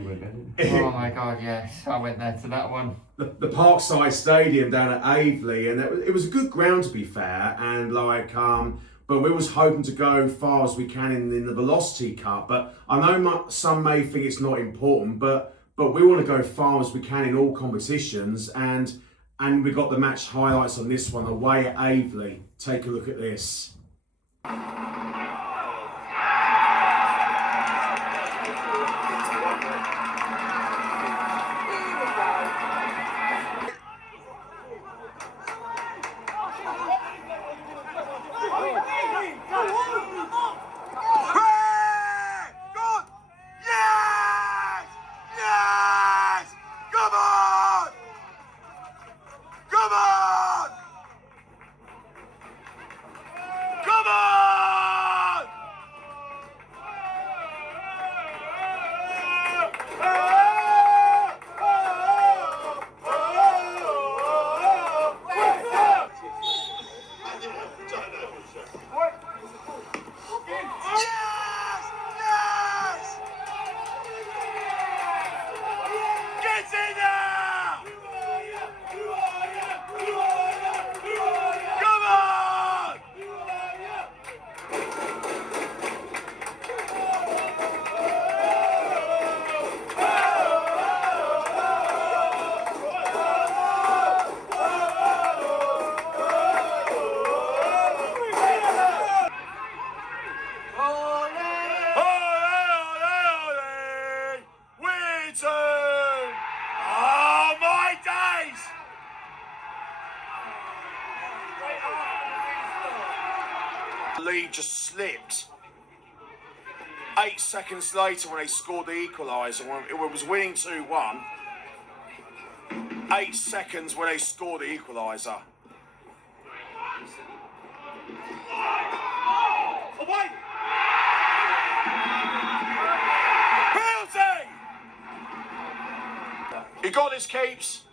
Oh my God, yes, I went there to that one. the Parkside Stadium down at Aveley, and it was a good ground to be fair, and like but we was hoping to go far as we can in the Velocity Cup. But I know some may think it's not important, but we want to go far as we can in all competitions, and we got the match highlights on this one away at Aveley. Take a look at this. Lead just slipped. 8 seconds later when they scored the equaliser, it was winning 2-1. 8 seconds when they scored the equaliser. Away! Penalty! You got this, Keeps.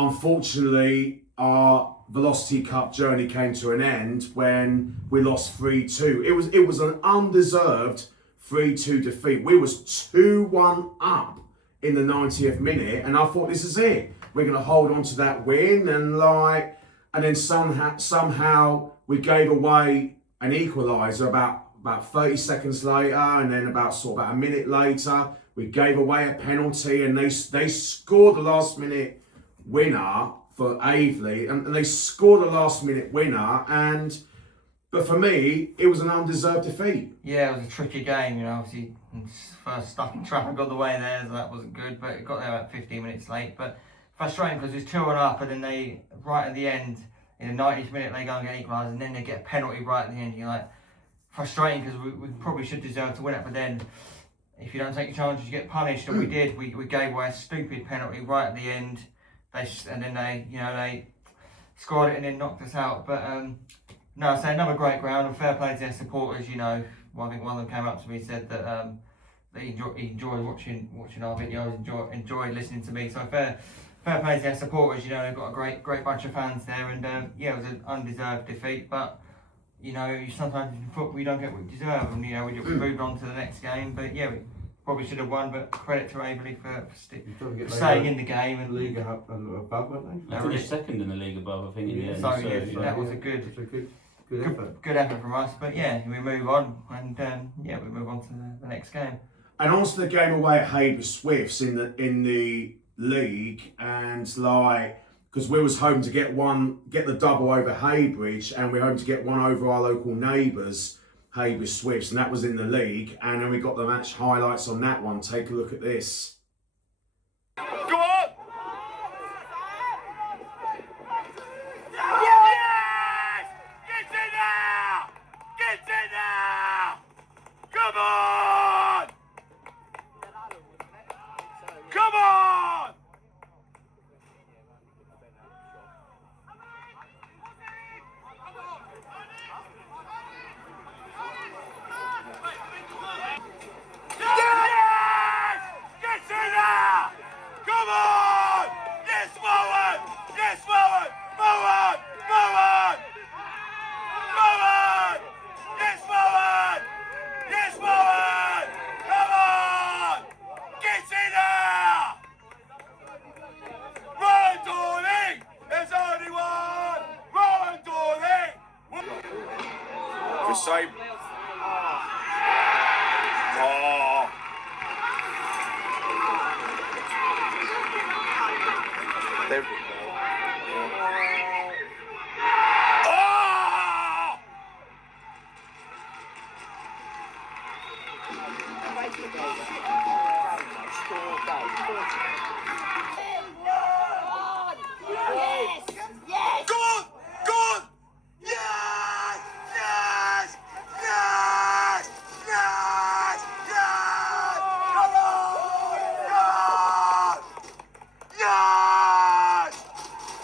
Unfortunately, our Velocity Cup journey came to an end when we lost 3-2. It was an undeserved 3-2 defeat. We was 2-1 up in the 90th minute, and I thought, this is it. We're going to hold on to that win, and then somehow we gave away an equaliser about 30 seconds later, and then about a minute later, we gave away a penalty, and they scored the last minute winner for Aveley, and they scored a last minute winner, but for me it was an undeserved defeat. Yeah, it was a tricky game, obviously first stuck in traffic got the way there, so that wasn't good, but it got there about 15 minutes late. But frustrating because it was 2-1 up, and then they, right at the end, in the 90th minute, they go and get equalised, and then they get a penalty right at the end. You're like, frustrating because we probably should deserve to win it, but then if you don't take your chances, you get punished, and we did. We gave away a stupid penalty right at the end. And then they scored it and then knocked us out. But no, so another great ground, and fair play to their supporters. I think one of them came up to me and said that he enjoyed watching our videos, enjoyed listening to me. So fair play to their supporters. They've got a great bunch of fans there, and it was an undeserved defeat. But sometimes in football we don't get what we deserve, and we moved on to the next game. But yeah, we probably should have won, but credit to Aveley for staying in the game. And league up and above, weren't they? They finished second in the league above, I think. In the end. So that was a good effort. Good effort from us. But yeah, we move on, and we move on to the next game. And on to the game away at Hab Swifts in the league, and because we was hoping to get the double over Haybridge, and we're hoping to get one over our local neighbours, Hab Swifts, and that was in the league. And then we got the match highlights on that one. Take a look at this. Go on! Yes! Get in there! Get in there! Come on! Come on! Yes! Get in there! Come on! Yes, forward! Yes, forward! Forward! Forward! Forward! Yes, forward! Yes, forward! Come on! Get in there! Run, darling! There's only one! Run, darling! Good save. Oh. They're... Oh! Yes! Yes! Go on! Go on! Yes! Yes! Yes! Yes! Yes! Come on! Yes!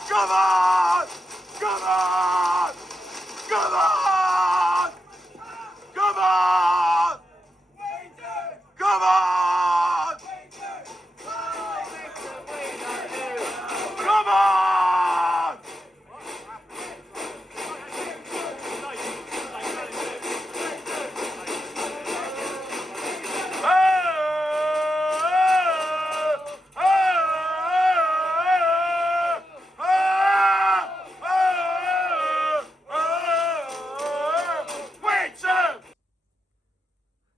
Come on! Come on! Come on! Come on! Come on! Come on!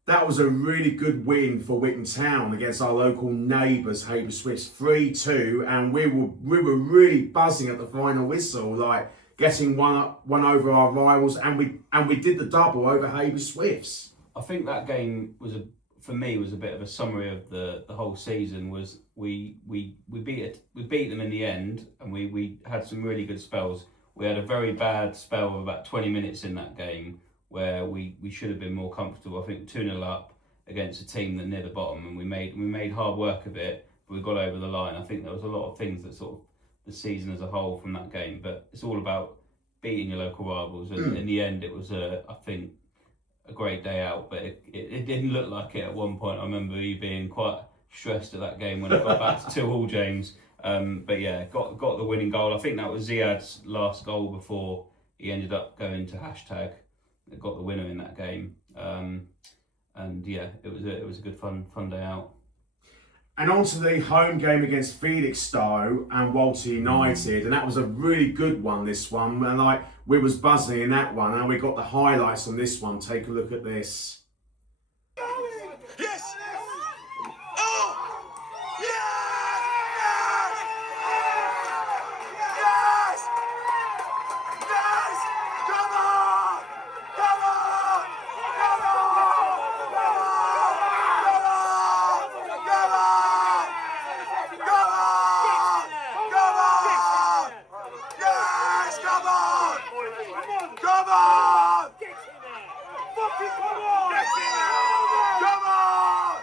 That was a really good win for Witham Town against our local neighbours, Hab Swifts, 3-2, and we were really buzzing at the final whistle, getting one over our rivals, and we did the double over Hab Swifts. I think that game was for me was a bit of a summary of the whole season. Was we beat them in the end, and we had some really good spells. We had a very bad spell of about 20 minutes in that game where we should have been more comfortable. I think 2-0 up against a team that near the bottom, and we made hard work of it, but we got over the line. I think there was a lot of things that sort of the season as a whole from that game, but it's all about beating your local rivals, and in the end it was I think a great day out, but it didn't look like it at one point. I remember you being quite stressed at that game when it got back to 2-2, James. But yeah, got the winning goal. I think that was Ziad's last goal before he ended up going to hashtag. It got the winner in that game. And yeah, it was a good fun day out. And on to the home game against Felix Stow and Walter United, and that was a really good one, this one. And like, we was buzzing in that one, and we got the highlights on this one. Take a look at this. Yes! Oh! Yes! Yes! Yes! Come on! Come on! Come on! Come on! Come on! Come on! Come on! Yes! Come on! Come on! Fucking come on! Come on!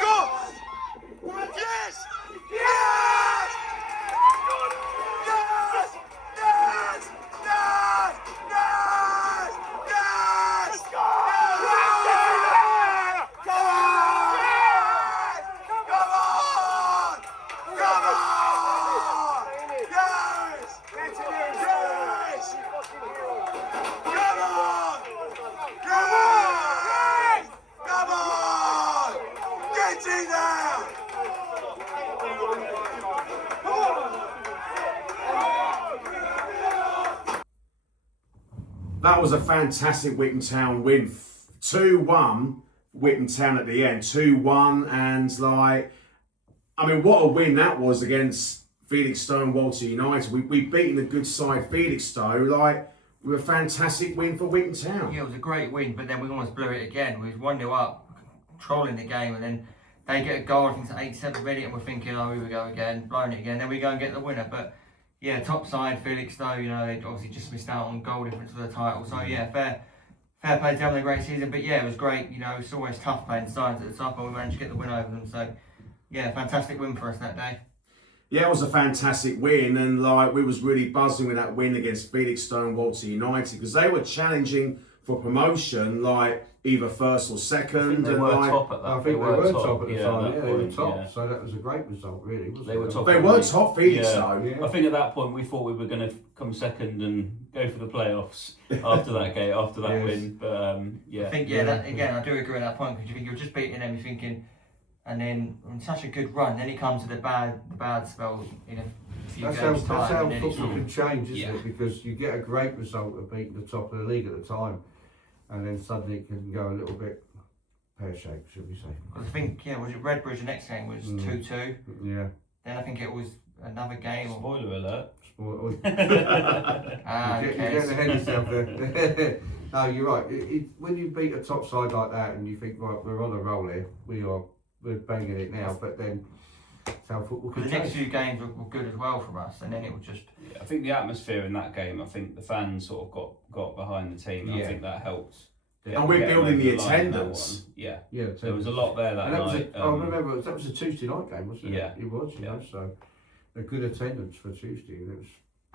Go! Yes! Yes! Yes! Yes! Yes! Yes! Yes! Come on! Come on! Come on! Yes! Yes! Come on! Yes! Come on! Get in there! That was a fantastic Witham Town win. 2-1 Witham Town at the end. 2-1, and like, I mean, what a win that was against Felix Stow and Walter United. We beaten a good side, Felix Stow, like, with a fantastic win for Witham Town. Yeah, it was a great win, but then we almost blew it again. We was 1-0 up, controlling the game, and then they get a goal, I think it's 87th minute, and we're thinking, oh, here we go again, blowing it again. Then we go and get the winner. But yeah, top side, Felix Stow, you know, they obviously just missed out on goal difference for the title. So yeah, fair play to having a great season. But yeah, it was great. You know, it's always tough playing sides at the top, and we managed to get the win over them. So yeah, fantastic win for us that day. Yeah, it was a fantastic win, and like, we was really buzzing with that win against Felix Stow and Walter United, because they were challenging for promotion, like either first or second. They were like, top at that. I think they were top at the time. Yeah, they were point, top. yeah. So that was a great result, really, wasn't They it? were top. They were top, Felix Stow. Yeah. I think at that point we thought we were going to come second and go for the playoffs after that game, after that win. But yeah, I think that again, I do agree with that point, because you think you're just beating them, you're thinking, and then on such a good run, then it comes to the bad spell in a few That's games how time. and then football can change, isn't Yeah. it? Because you get a great result of beating the top of the league at the time, and then suddenly it can go a little bit pear-shaped, should we say? I think, was it Redbridge, the next game was 2-2. Yeah. Then I think it was another game. Spoiler alert. You're Okay. getting ahead of yourself there. No, you're right. When you beat a top side like that and you think, right, we're on a roll here, we're banging it now, but then that's how football can The change. next few games were good as well for us, and then it was just... Yeah, I think the atmosphere in that game, I think the fans sort of got behind the team, and I think that helped. And we're get building over the line on that attendance. one. Yeah, Yeah, there was a lot there that and that night. was I remember that was a Tuesday night game, wasn't it? Yeah. It was, you know, so a good attendance for Tuesday, and it was,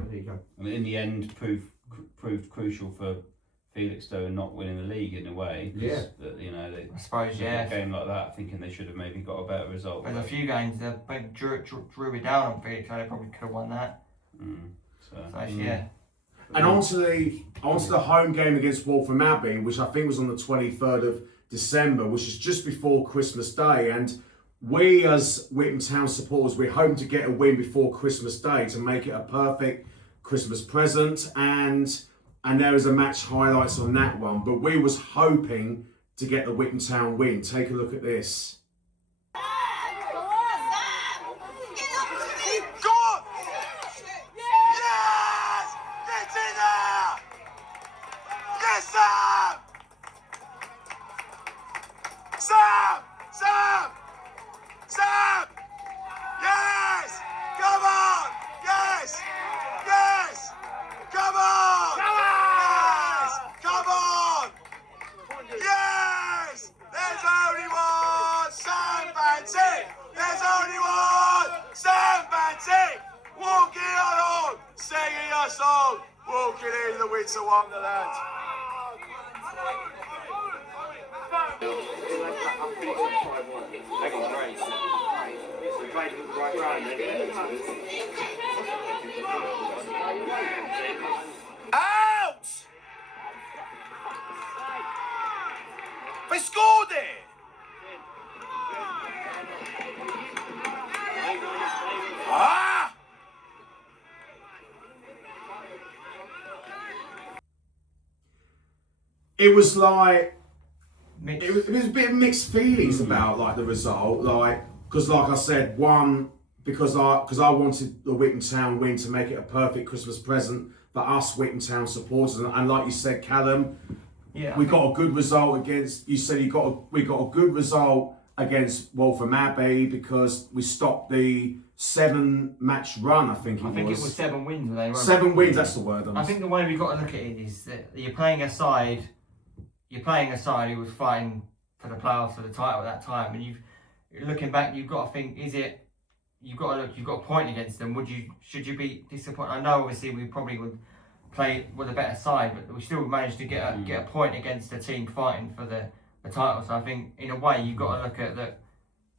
there you go. I mean, in the end, proved crucial for Felix Stow not winning the league in a way. Yeah. That, you know, they, I suppose, a game like that, thinking they should have maybe got a better result. There's a few games that drew it down on Felix, so they probably could have won that. So yeah. And onto the home game against Wolfam Abbey, which I think was on the 23rd of December, which is just before Christmas Day. And we, as Witham Town supporters, we're hoping to get a win before Christmas Day to make it a perfect Christmas present. And there is a match highlights on that one. But we was hoping to get the Witham Town win. Take a look at this. Sam! Sam! Yes! Come on! Yes! Yes! Come on! Yes! Come on! Yes! There's only one! Sam Banty! There's only one! Sam Banty! Walking on, singing a song, walking in the winter wonderland. Out! They scored it! Ah! It was like Mixed. it was a bit of mixed feelings about like the result, like because like I said, one because I wanted the Witham Town win to make it a perfect Christmas present for us Witham Town supporters, and like you said, Callum, we got a good result against. You said we got a good result against Wolfam Abbey because we stopped the 7-match run. I think it was 7 wins. They were 7 wins. That's the word. I think the way we've got to look at it is that you're playing a side who was fighting for the playoffs for the title at that time, and looking back, you've got to think: you've got a point against them. Should you be disappointed? I know, obviously, we probably would play with a better side, but we still managed to get a point against a team fighting for the title. So I think, in a way, you've got to look at that.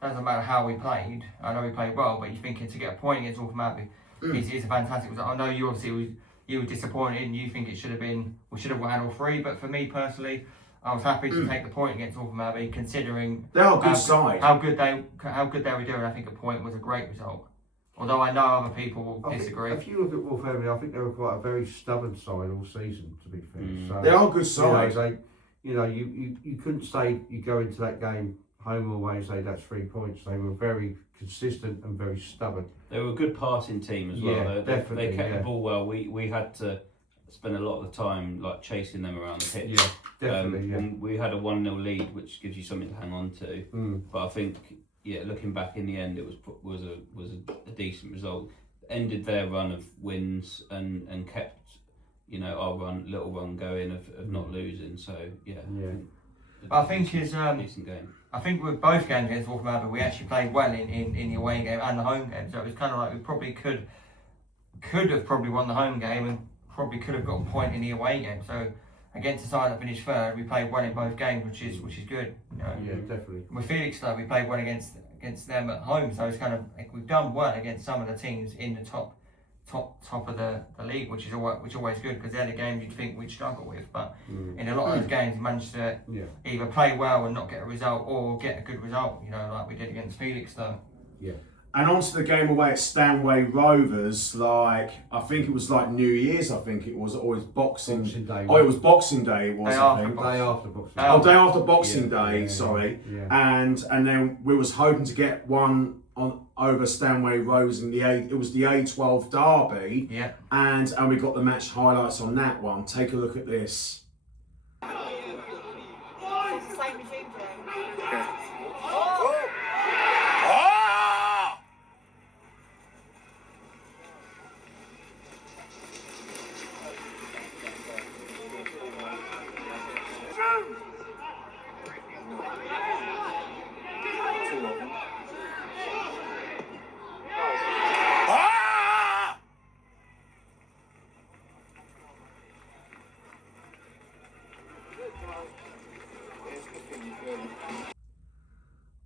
Doesn't matter how we played. I know we played well, but you're thinking to get a point against Wolfam Abbey is a fantastic result. I know you obviously you were disappointed and you think we should have had all 3. But for me personally, I was happy to take the point against Wolfam Abbey, considering they are a good side. How good they were doing. I think a point was a great result. Although I know other people will disagree. If you look at Wolfam Abbey, I think they were quite a very stubborn side all season. To be fair, so, they are a good side. You couldn't say you go into that game home or away and say that's 3 points. They were very consistent and very stubborn. They were a good passing team as well. Yeah, definitely. They kept the ball well. We had to spend a lot of the time like chasing them around the pitch. Yeah, definitely. And we had a 1-0 lead, which gives you something to hang on to. But I think, looking back in the end, it was a decent result. Ended their run of wins and kept our little run going of not losing. So I think it's decent game. I think with both games against Wolfam Abbey, we actually played well in the away game and the home game. So it was kind of like we probably could have won the home game and probably could have got a point in the away game. So against the side that finished third, we played well in both games, which is good. Yeah, definitely. With Felix Stow, we played well against them at home. So it's kind of like we've done well against some of the teams in the top of the league, which is always good, because they're the games you'd think we'd struggle with. But in a lot of those games, we managed to either play well and not get a result, or get a good result. Like we did against Felix Stow. Yeah. And on to the game away at Stanway Rovers, I think it was like New Year's, I think it was, or it was Boxing Day. Oh, it was Boxing Day, it was, Day I think. Day after Boxing Day. Day after Boxing Day, yeah, sorry. Yeah. And then we was hoping to get one over Stanway Rovers in it was the A12 derby. Yeah. And we got the match highlights on that one. Take a look at this.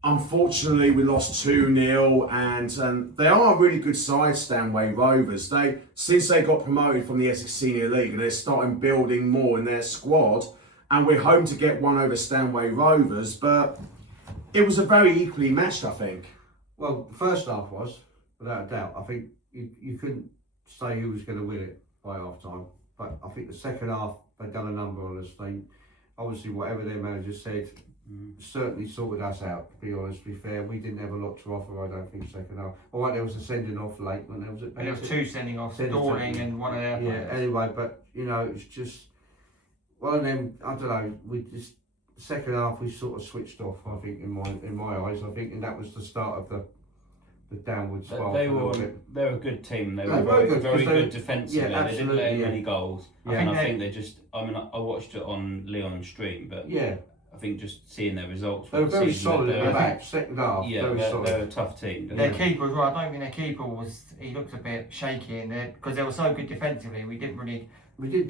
Unfortunately, we lost 2-0, and they are a really good side, Stanway Rovers. Since they got promoted from the Essex Senior League, and they're starting building more in their squad, and we're hoping to get one over Stanway Rovers, but it was a very equally matched, I think. Well, the first half was, without a doubt. I think you couldn't say who was going to win it by half time, but I think the second half, they'd done a number on us. They, obviously, whatever their manager said, certainly sorted us out, to be honest. To be fair, we didn't have a lot to offer, I don't think, second half. All right, there was a sending off late when there was 2 sending offs, Dorling and one of their players. Anyway, but it's just one of them. I don't know. second half we sort of switched off. I think in my eyes, I think, and that was the start of the downward spiral. They were a good team. They They were were very good, good defensively. yeah, They didn't let in absolutely, many goals. Yeah. I think they just. I mean, I watched it on Leon's stream, but yeah, I think just seeing their results. they were for the very season, solid they're- at the back. Second half, Yeah, very solid. they're a tough team. Their keeper as well. I don't think their keeper was. He looked a bit shaky in there because they were so good defensively. We didn't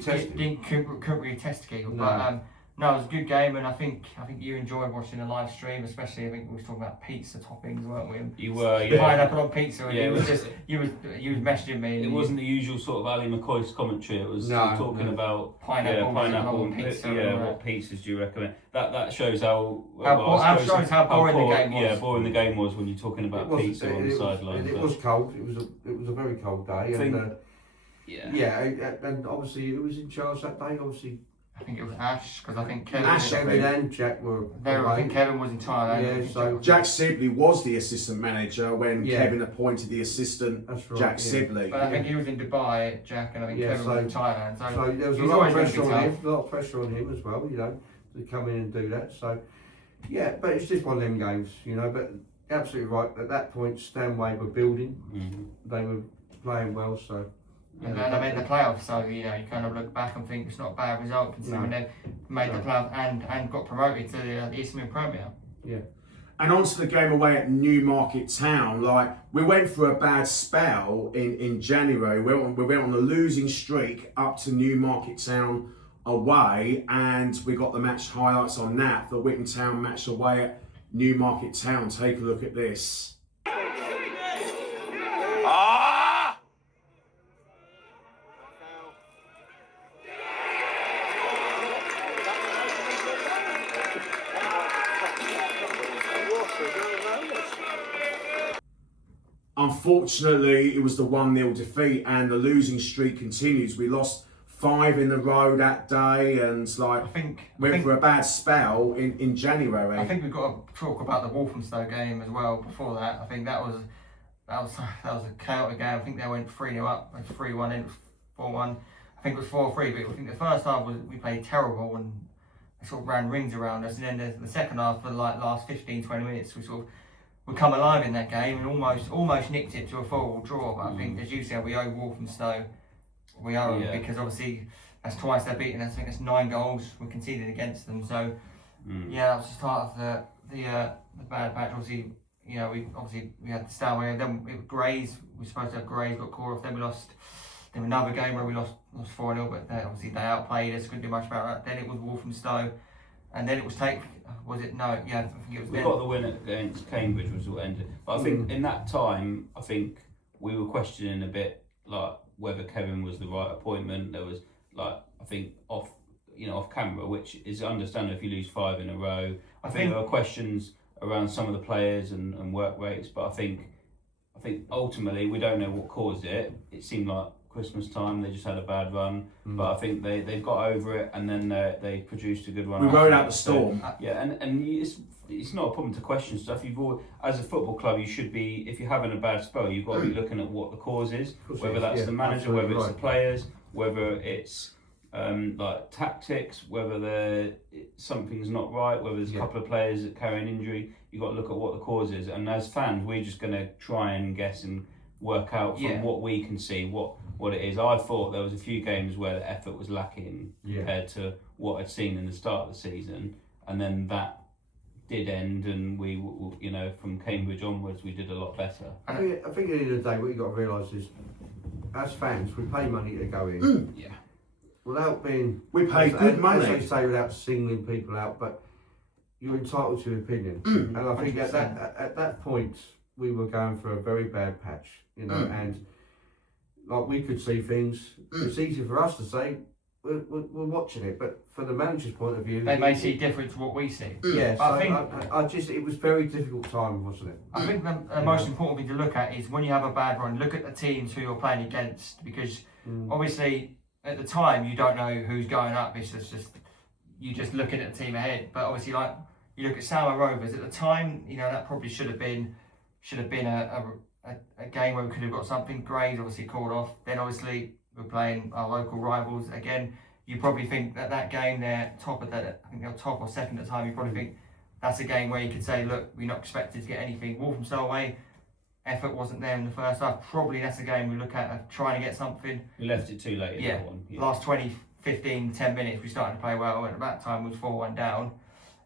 test him. couldn't really test the keeper. No. But no, it was a good game, and I think you enjoyed watching the live stream, especially. I think we was talking about pizza toppings, weren't we? You were, yeah. Pineapple on pizza, and Yeah, you it was was- just you was messaging me. And It wasn't the usual sort of Ali McCoy's commentary. It was talking about pineapple and pizza. what pizzas do you recommend? That shows how shows how boring the game was. Yeah, boring the game was when you're talking about pizza on the sideline. It was cold. It was a very cold day. And obviously it was in charge that day. Obviously, I think it was Ash because I think Kevin and Jack were. I think Kevin was in Thailand. Yeah, so Jack Sibley was the assistant manager when Yeah. Kevin appointed the assistant. That's right, Jack yeah. Sibley. But I think he was in Dubai, Jack, and I think Kevin was in Thailand. So there was a he's lot of always gonna pressure be on him. tough. A lot of pressure on him as well. You know, to come in and do that. So yeah, but it's just one of them games. You know, but absolutely right. At that point, Stanway were building. They were playing well. So. And then they made the playoffs, so you kind of look back and think it's not a bad result considering they made the playoffs and got promoted to the Eastern Premier. Yeah. And on to the game away at Newmarket Town. Like, we went through a bad spell in January. We went on a losing streak up to Newmarket Town away, and we got the match highlights on that. The Witham Town match away at Newmarket Town. Take a look at this. Unfortunately, it was the 1-0 defeat, and the losing streak continues. We lost 5 in a row that day, and went for a bad spell in January. I think we've got to talk about the Wolfam Stow game as well. Before that, I think that was a chaotic game. I think they went 3-0 up, 3-1, then it was 4-1. I think it was 4-3. But I think the first half we played terrible and they sort of ran rings around us, and then the second half for the last 15-20 minutes we come alive in that game and almost nicked it to a 4-4 draw. But I think, as you said, we owe Wolfam Stow. We owe them because obviously that's twice they're beaten us. I think that's 9 goals we conceded against them. So that was the start of the bad patch. Obviously, we had the Stanway, and then Grays. We were supposed to have Grays, got called off. Then we lost. Then another game where we lost 4-0, but obviously they outplayed us. Couldn't do much about that. Then it was Wolfam Stow. And then it was was it? No, yeah, I think it was. We got the win against Cambridge, was what ended. But I think in that time, I think we were questioning a bit like whether Kevin was the right appointment. There was I think off camera, which is understandable if you lose 5 in a row. I think there were questions around some of the players and work rates, but I think ultimately we don't know what caused it. It seemed like Christmas time they just had a bad run, but I think they got over it, and then they produced a good run. We rode out the storm. And it's not a problem to question stuff. As a football club, you should be, if you're having a bad spell, you've got to be looking at what the cause is, whether that's the manager, whether it's the players, whether it's tactics, whether something's not right, whether there's a couple of players that carry an injury. You've got to look at what the cause is, and as fans, we're just going to try and guess and work out from what we can see what it is. I thought there was a few games where the effort was lacking compared to what I'd seen in the start of the season, and then that did end, and we from Cambridge onwards we did a lot better. I think at the end of the day, what you got to realise is, as fans, we pay money to go in. Without being, we pay good money. As they say, without singling people out, but you're entitled to an opinion. And I think at that point we were going for a very bad patch, and like we could see things. It's easy for us to say we're watching it, but from the manager's point of view, they may see different to what we see. Yeah, but I think it was very difficult time, wasn't it? I think the most important thing to look at is when you have a bad run, look at the teams who you're playing against, because obviously at the time you don't know who's going up. It's just you just looking at the team ahead. But obviously, like you look at Stanway Rovers at the time, that probably should have been a game where we could have got something. Grays obviously called off. Then obviously we're playing our local rivals again. you probably think that game they're top of that. I think they're top or second at the time. You probably think that's a game where you could say, look, we're not expected to get anything. Wolfam Stow away, effort wasn't there in the first half. Probably that's a game we look at trying to get something. We left it too late in that one. Yeah. Last 20, 15, 10 minutes we started to play well. At that time we was 4-1 down.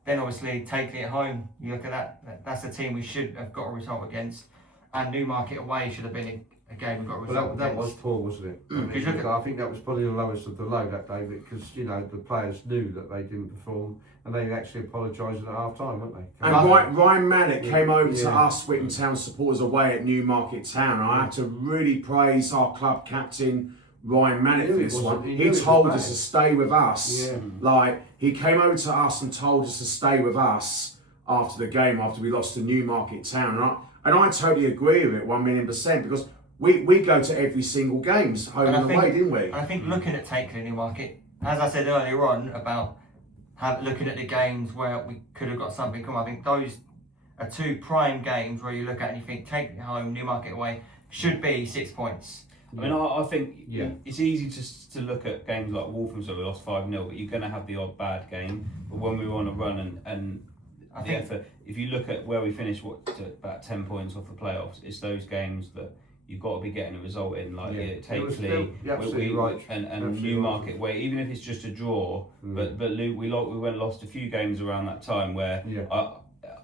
Then obviously taking it home, you look at that. That's a team we should have got a result against. And Newmarket away should have been a game we got a result Well, that was poor, wasn't it? I think that was probably the lowest of the low that day because the players knew that they didn't perform and they actually apologised at half time, weren't they? And Ryan Mannett came over to us Witham Town supporters away at Newmarket Town. I have to really praise our club captain Ryan Mannett for this one. He told us to stay with us. Yeah. Like, he came over to us and told us to stay with us after the game, after we lost to Newmarket Town. And I totally agree with it 1,000,000% because we go to every single games home and away, didn't we? And I think looking at taking Newmarket, as I said earlier on about looking at the games where we could have got something come, I think those are two prime games where you look at and you think taking it home, Newmarket away, should be 6 points. I mean, I think it's easy to look at games like Wolfam, so we lost 5-0, but you're going to have the odd bad game. But when we were on a run and I think if you look at where we finished, about 10 points off the playoffs, it's those games that you've got to be getting a result in, like Takeley, and Newmarket way, even if it's just a draw. But Luke, we lost a few games around that time where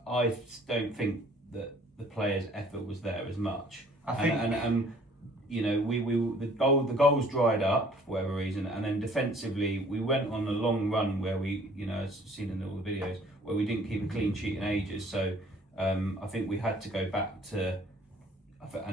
I don't think that the players' effort was there as much. I think the goals dried up for whatever reason, and then defensively we went on a long run where we, as seen in all the videos, where we didn't keep a clean sheet in ages. So I think we had to go back to.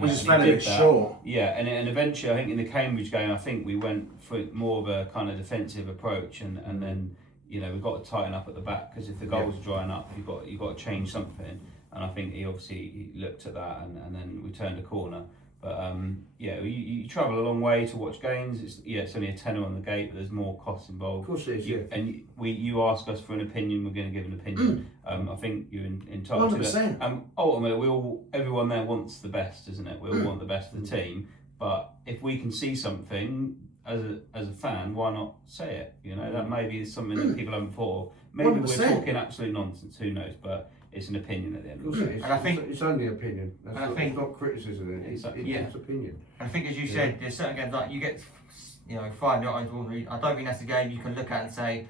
We just fell a bit short. Yeah, and eventually I think in the Cambridge game I think we went for more of a kind of defensive approach, and then we've got to tighten up at the back because if the goals are drying up, you've got to change something. And I think he looked at that, and then we turned a corner. But you travel a long way to watch games. It's only a tenner on the gate, but there's more costs involved. Of course it is. And you ask us for an opinion, we're going to give an opinion. I think you're entitled 100%. to that. Ultimately, everyone there wants the best, isn't it? We all want the best of the team. But if we can see something as a fan, why not say it? That may be something that people haven't thought of. Maybe 100%. we're talking absolute nonsense. Who knows? But it's an opinion at the end of the day. And I think it's only opinion. It's not criticism. It's opinion. I think, as you said, there's certain games like you get, 5-0. I don't think that's a game you can look at and say,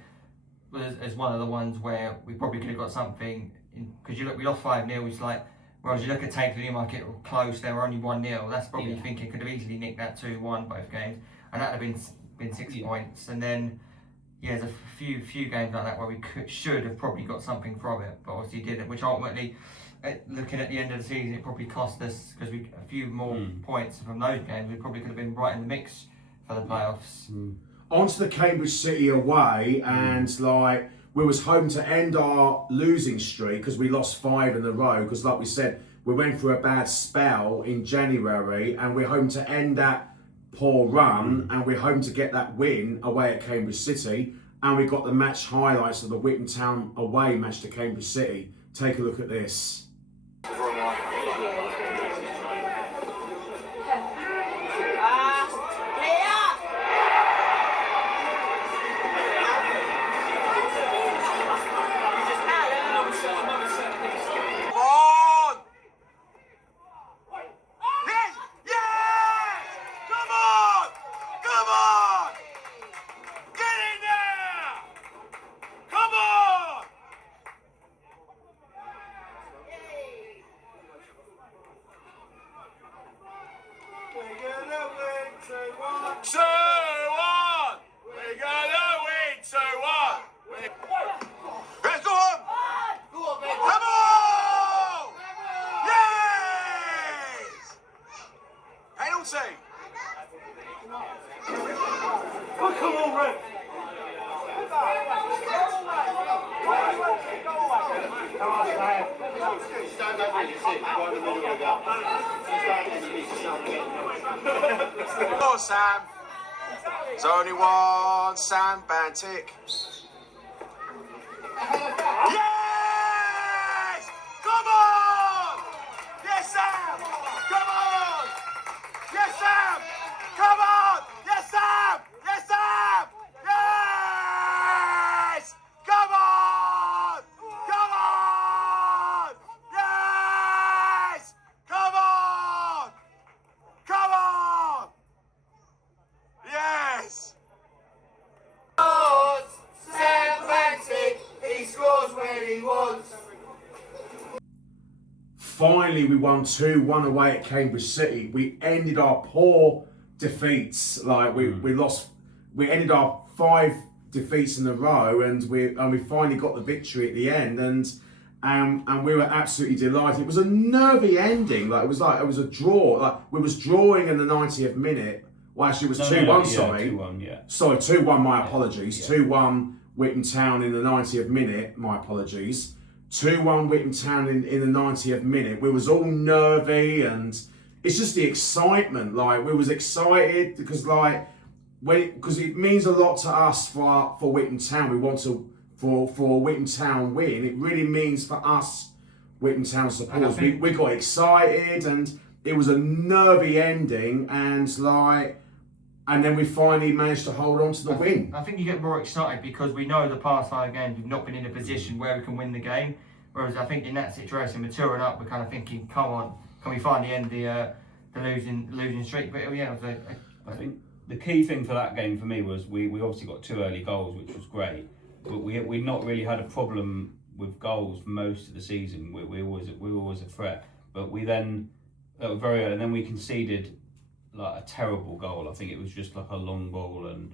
as one of the ones where we probably could have got something. Because we lost 5-0. It's like, whereas you look at Takeley Newmarket close, they were only 1-0. That's probably thinking could have easily nicked that 2-1 both games, and that'd have been 6 points. And then. There's a few games like that where we should have probably got something from it, but obviously didn't. Which ultimately, looking at the end of the season, it probably cost us because a few more points from those games. We probably could have been right in the mix for the playoffs. On to the Cambridge City away, and we was hoping to end our losing streak because we lost 5 in a row. Because like we said, we went through a bad spell in January, and we're hoping to end that poor run, and we're hoping to get that win away at Cambridge City, and we got the match highlights of the Witham Town away match to Cambridge City. Take a look at this. Oh, Sam. There's only one Sam Bantic. Yes! Come on! Yes, Sam! Come on! Yes, Sam! Come on! Yes, Sam! Yes, Sam! Yes! finally we won 2-1 away at Cambridge City. We ended our poor defeats. Like we ended our 5 defeats in a row, and we finally got the victory at the end, and we were absolutely delighted. It was a nervy ending. It was a draw. Like we was drawing in the 90th minute. Well, actually, it was 2-1. Sorry, 2-1. Yeah. Sorry, 2-1. My apologies. Yeah. 2-1 Witham Town in the 90th minute. My apologies. 2-1 Witham Town in the 90th minute. We was all nervy, and it's just the excitement. Like we was excited because because it means a lot to us for Witham Town. We want to for Witham Town win. It really means for us Witham Town supporters. We got excited, and it was a nervy ending, and then we finally managed to hold on to the win. I think you get more excited because we know the past 5 games we've not been in a position where we can win the game. Whereas I think in that situation, we're touring up, we're kind of thinking, come on, can we finally end the losing streak? But yeah, it was I think the key thing for that game for me was we obviously got 2 early goals, which was great. But we not really had a problem with goals for most of the season. We were always a threat. But we then very early, and then we conceded a terrible goal. I think it was just a long ball, and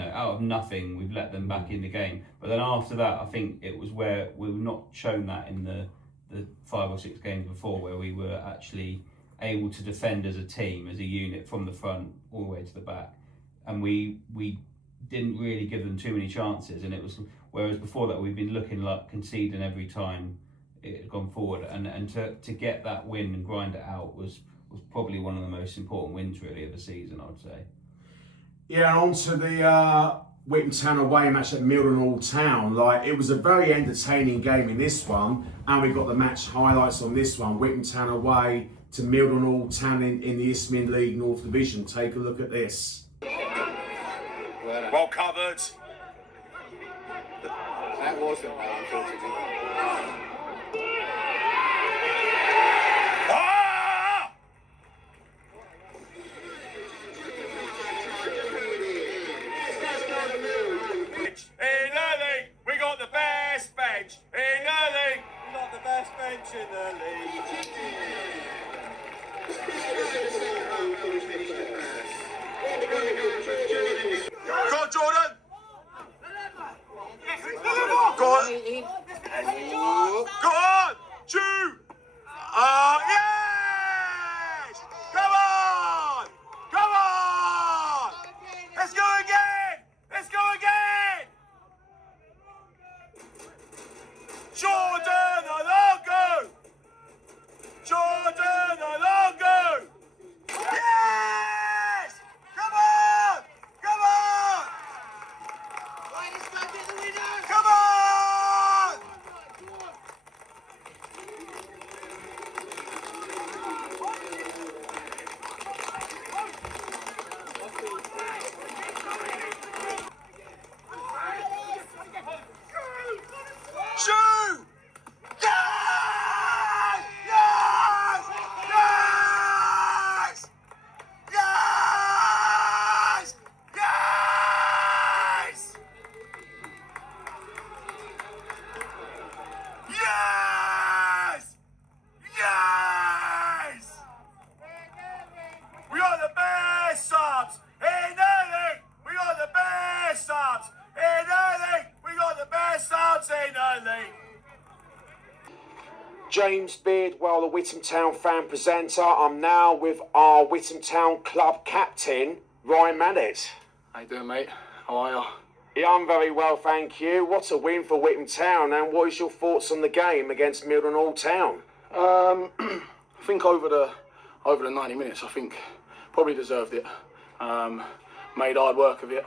out of nothing we've let them back in the game. But then after that, I think it was where we were not shown that in the 5 or 6 games before, where we were actually able to defend as a team, as a unit, from the front all the way to the back, and we didn't really give them too many chances. And it was whereas before that we've been looking like conceding every time it had gone forward, and to get that win and grind it out was probably one of the most important wins really of the season, I'd say. Yeah, on to the Witham Town away match at Milton Town. It was a very entertaining game in this one, and we got the match highlights on this one. Witham Town away to Milton Town in the Isthmian League North Division. Take a look at this. Well covered. That wasn't that, unfortunately. In the league, we got the best bench. In the league, we got the best bench in the league. Go on, Jordan. Go on. Go on. Chew. Yes. Come on. Come on. Let's go again. Let's go again. Jordan Alongo! Jordan Alongo! Yes! Come on! Come on! Come on! Shoot! Yes! Yes! Yes! Yes! Yes! Yes! Yes! We are the best subs in the league! We are the best subs in the league! We got the best subs in the league! James Beard, the Witham Town fan presenter. I'm now with our Witham Town club captain, Ryan Mannett. How you doing, mate? How are you? Yeah, I'm very well, thank you. What a win for Witham Town, and what is your thoughts on the game against Milton Town? I think over the 90 minutes, I think probably deserved it. Made hard work of it.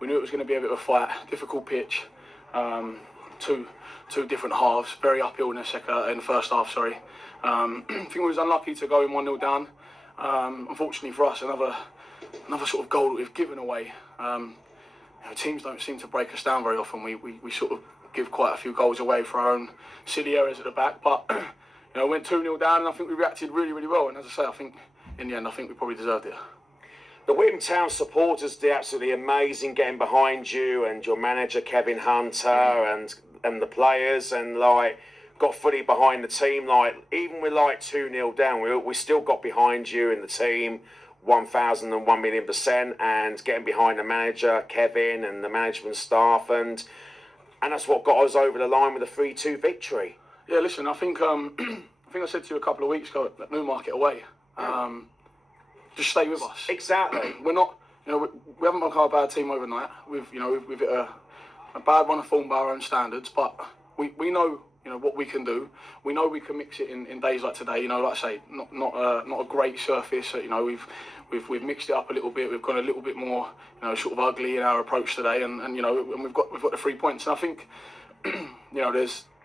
We knew it was going to be a bit of a fight, difficult pitch. Two different halves, very uphill in the first half. Sorry. I think we was unlucky to go in 1-0 down. Unfortunately for us, another sort of goal that we've given away. Teams don't seem to break us down very often. We sort of give quite a few goals away for our own silly errors at the back, but went 2-0 down, and I think we reacted really, really well. And as I say, I think in the end, I think we probably deserved it. The Witham Town supporters did absolutely amazing getting behind you and your manager Kevin Hunter and the players, and got fully behind the team. Like, even with like 2-0 down, we still got behind you in the team 1,001,000,000%, and getting behind the manager, Kevin, and the management staff, and that's what got us over the line with a 3-2 victory. Yeah, listen, I think I said to you a couple of weeks ago at Needam Market away, just stay with us. Exactly. We're not, we haven't become a bad team overnight. We've hit a bad run of form by our own standards, but we know, what we can do. We know we can mix it in days like today. Like I say, not a great surface. We've mixed it up a little bit. We've gone a little bit more, sort of ugly in our approach today, and we've got the 3 points. And I think,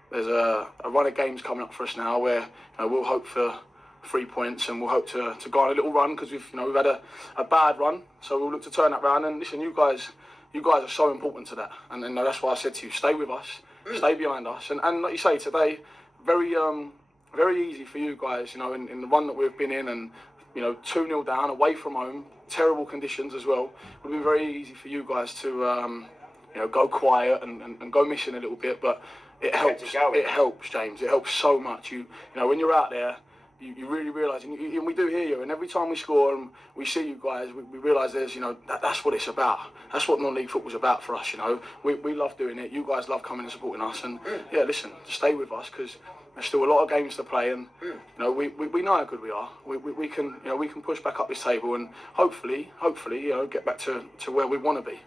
there's a run of games coming up for us now where we'll hope for 3 points, and we'll hope to go on a little run, because we've had a bad run, so we'll look to turn that round. And listen, you guys are so important to that, and that's why I said to you, stay with us, stay behind us, and like you say today, very easy for you guys, in the run that we've been in, and 2-0 down away from home, terrible conditions as well. It would be very easy for you guys to go quiet and go missing a little bit, but it helps. It helps, James. It helps so much. When you're out there, you really realise, and we do hear you. And every time we score and we see you guys, we realise there's, that's what it's about. That's what non-league football's about for us. We love doing it. You guys love coming and supporting us. And yeah, listen, stay with us, because there's still a lot of games to play, and we know how good we are. We can push back up this table, and hopefully get back to where we want to be.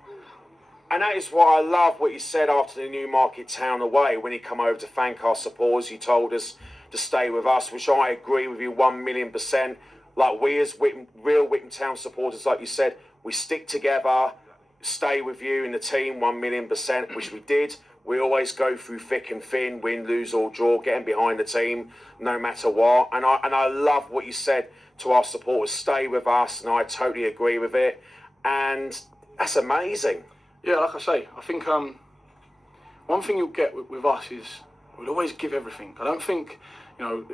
And that is why I love what you said after the Newmarket Town away, when he come over to thank our supporters. He told us to stay with us, which I agree with you 1,000,000%. Like, we as real Witham Town supporters, like you said, we stick together, stay with you in the team 1,000,000%, which we did. We always go through thick and thin, win, lose or draw, getting behind the team no matter what. And I love what you said to our supporters, stay with us, and I totally agree with it. And that's amazing. Yeah, like I say, I think one thing you'll get with us is we'll always give everything. I don't think, like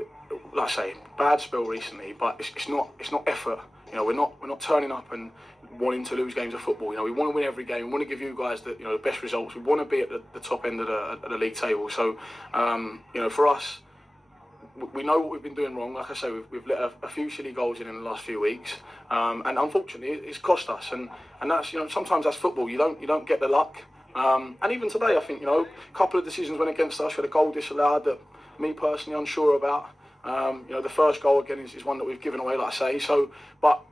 I say, bad spell recently, but it's not effort. We're not turning up and wanting to lose games of football. We want to win every game. We want to give you guys the best results. We want to be at the top end of the league table. So, for us, we know what we've been doing wrong. Like I say, we've let a few silly goals in the last few weeks, and unfortunately, it's cost us. And that's sometimes that's football. You don't get the luck. And even today, I think a couple of decisions went against us. We had a goal disallowed that me personally unsure about. The first goal again is one that we've given away, like I say. So, but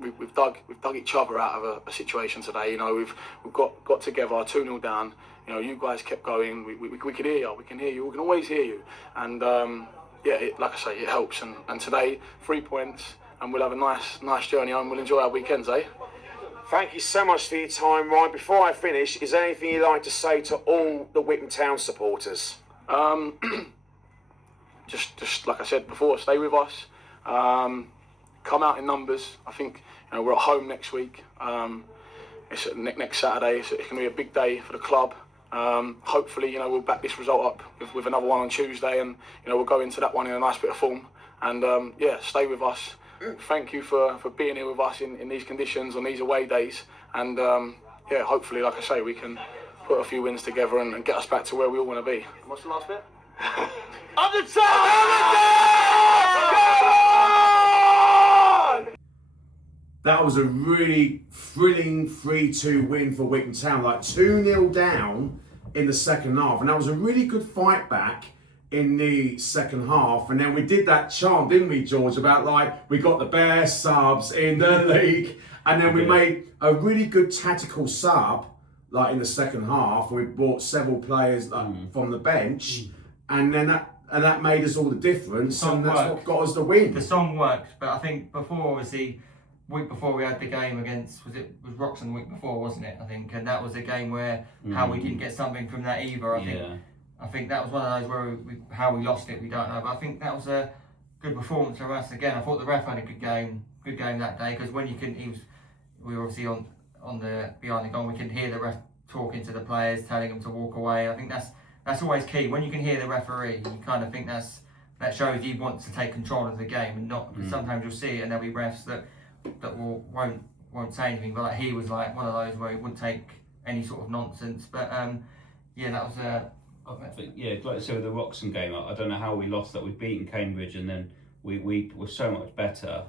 we've dug each other out of a situation today. We've got together 2-0 down. You guys kept going. We could hear you. We can hear you. We can always hear you. And like I say, it helps. And today, 3 points, and we'll have a nice journey home. We'll enjoy our weekends, eh? Thank you so much for your time, Ryan. Before I finish, is there anything you'd like to say to all the Witham Town supporters? Just like I said before, stay with us. Come out in numbers. I think we're at home next week. It's next Saturday. It's going to be a big day for the club. Hopefully, we'll back this result up with another one on Tuesday, and we'll go into that one in a nice bit of form. And stay with us. Thank you for being here with us in these conditions on these away days. And hopefully, like I say, we can put a few wins together and get us back to where we all want to be. What's the last bit? On the top! That was a really thrilling 3-2 win for Witham Town, like 2-0 down in the second half. And that was a really good fight back in the second half. And then we did that chant, didn't we, George, about like, we got the best subs in the league. And then we made a really good tactical sub, like in the second half. We brought several players from the bench. And then that made us all the difference, and that's what got us the win. The song worked, but I think before, obviously, week before we had the game against, was Roxon the week before, wasn't it? I think, and that was a game where how we didn't get something from that either. I think that was one of those where how we lost it, we don't know. But I think that was a good performance for us again. I thought the ref had a good game that day, because when we were obviously on the behind the goal, we can hear the ref talking to the players, telling them to walk away. I think that's always key. When you can hear the referee, you kind of think that shows he wants to take control of the game, and not because sometimes you'll see it and there'll be refs that won't say anything. But like, he was like one of those where he wouldn't take any sort of nonsense. But that was a I think, yeah, like I said with the Roxon game, I don't know how we lost that. We've beaten Cambridge and then we were so much better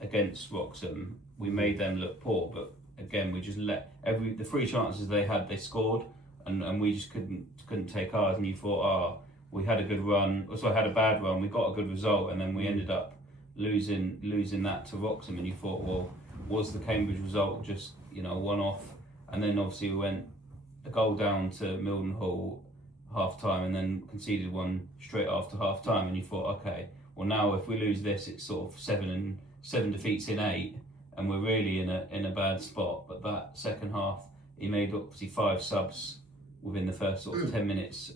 against Roxon. We made them look poor, but again, we just let the 3 chances they had, they scored, and we just couldn't take ours. And you thought, we had a good run, also had a bad run, we got a good result, and then we ended up losing that to Roxon. And you thought, well, was the Cambridge result just a one-off? And then obviously we went a goal down to Milton Hall half time, and then conceded one straight after half time. And you thought, okay, well now if we lose this, it's sort of 7 defeats in 8. And we're really in a bad spot. But that second half, he made obviously 5 subs within the first sort of 10 minutes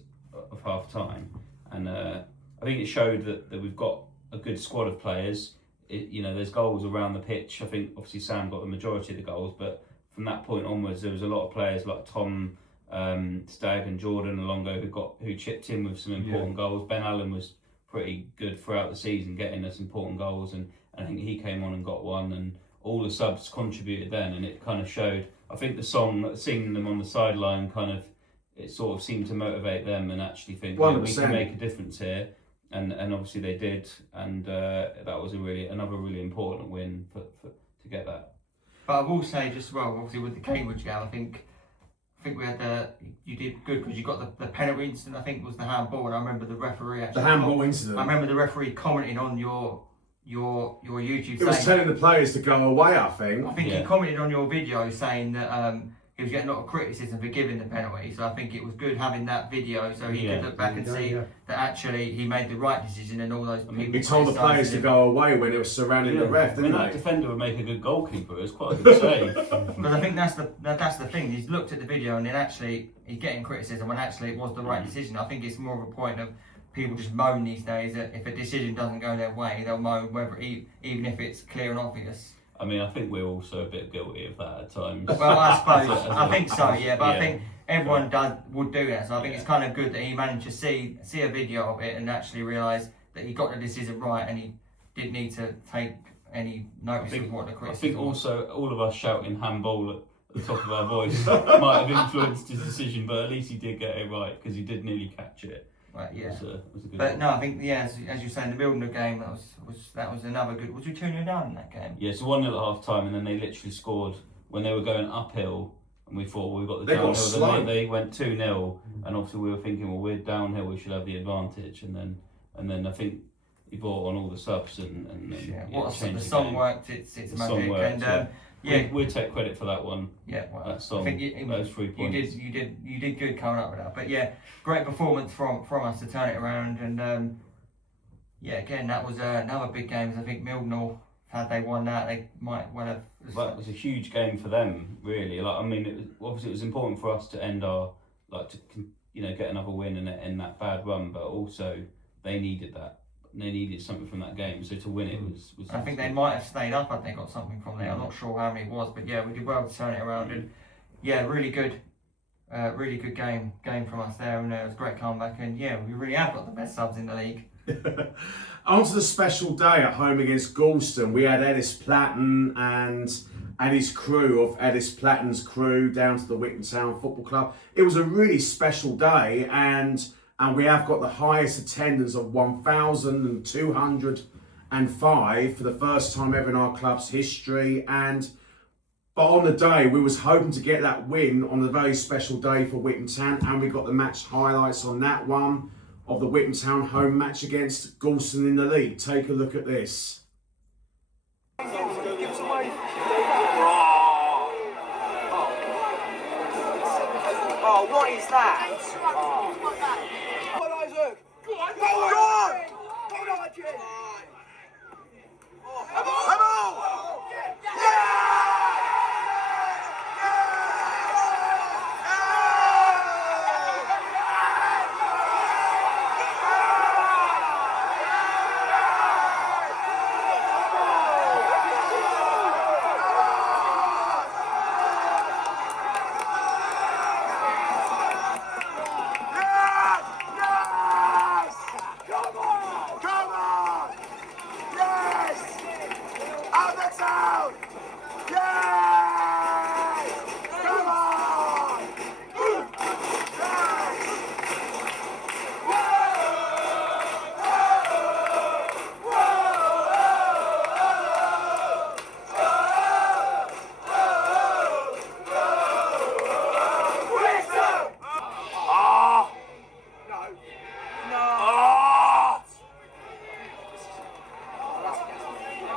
of half time, and I think it showed that we've got a good squad of players. There's goals around the pitch. I think obviously Sam got the majority of the goals, but from that point onwards, there was a lot of players like Tom Stagg and Jordan Alongo who chipped in with some important goals. Ben Allan was pretty good throughout the season, getting us important goals, and I think he came on and got one, and all the subs contributed then, and it kind of showed. I think the song, singing them on the sideline, it sort of seemed to motivate them and actually think we can make a difference here, and obviously they did, and that was another really important win to get that. But I will say just obviously with the Cambridge game, I think we had you did good because you got the penalty incident. I think was the handball, and I remember the referee actually. The handball incident. I remember the referee commenting on your YouTube. It was telling the players to go away. I think he commented on your video saying that he was getting a lot of criticism for giving the penalty. So I think it was good having that video so he could look back and see that actually he made the right decision, and all those people. He told the players to go away when it was surrounding the ref, didn't that defender would make a good goalkeeper. It was quite a good save. Because I think that's the thing. He's looked at the video and then actually he's getting criticism when actually it was the right decision. I think it's more of a point of people just moan these days that if a decision doesn't go their way, they'll moan even if it's clear and obvious. I mean, I think we're also a bit guilty of that at times. Well, I suppose. I think so, yeah. But I think everyone would do that. So I think it's kind of good that he managed to see a video of it and actually realise that he got the decision right, and he didn't need to take any notice of what the criticism was. I think also all of us shouting handball at the top of our voice might have influenced his decision, but at least he did get it right because he did nearly catch it. Right, yeah. Was a good but one. no, I think as you're saying, the Milton game that was another good. Was we 2-0 down in that game? Yeah, so 1-0 at half time, and then they literally scored when they were going uphill, and we thought we got the downhill. Then they went 2-0, and obviously we were thinking, well, we're downhill, we should have the advantage, and then I think he brought on all the subs and the song worked its magic, and we'll take credit for that one. Yeah, well, that song, I think those 3 points. You did good coming up with that. But yeah, great performance from us to turn it around. And again, that was another big game. I think Milton, had they won that, they might well have. That was a huge game for them, really. Like, I mean, it was important for us to end our get another win and end that bad run, but also they needed that. They needed something from that game, so to win it was I think they might have stayed up had they got something from there. I'm not sure how many it was, but yeah, we did well to turn it around, and really good game from us there, and it was a great comeback, and we really have got the best subs in the league. On to the special day at home against Goulston. We had Ellis Platten and his crew of Ellis Platten's crew down to the Witham Town Football Club. It was a really special day, and we have got the highest attendance of 1,205 for the first time ever in our club's history. But on the day, we was hoping to get that win on a very special day for Witham Town, and we got the match highlights on that one of the Witham Town home match against Goulston in the league. Take a look at this. Oh, what is that? Come on, Isaac! Go on! Go on! Go on, Archie! Come on! Come on! Come on!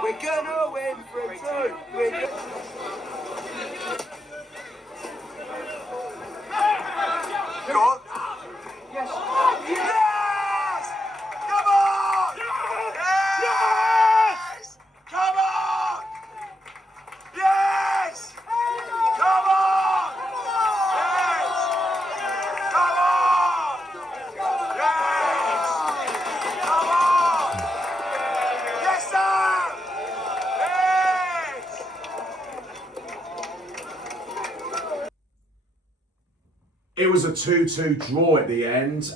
We're gonna win 3-2. We're gonna... Go on. Yes. Yes! Come on! Yes! Come on! Yes! Come on! Yes! Come on! Yes! Come on! Yes, sir! Yes! It was a 2-2 draw at the end,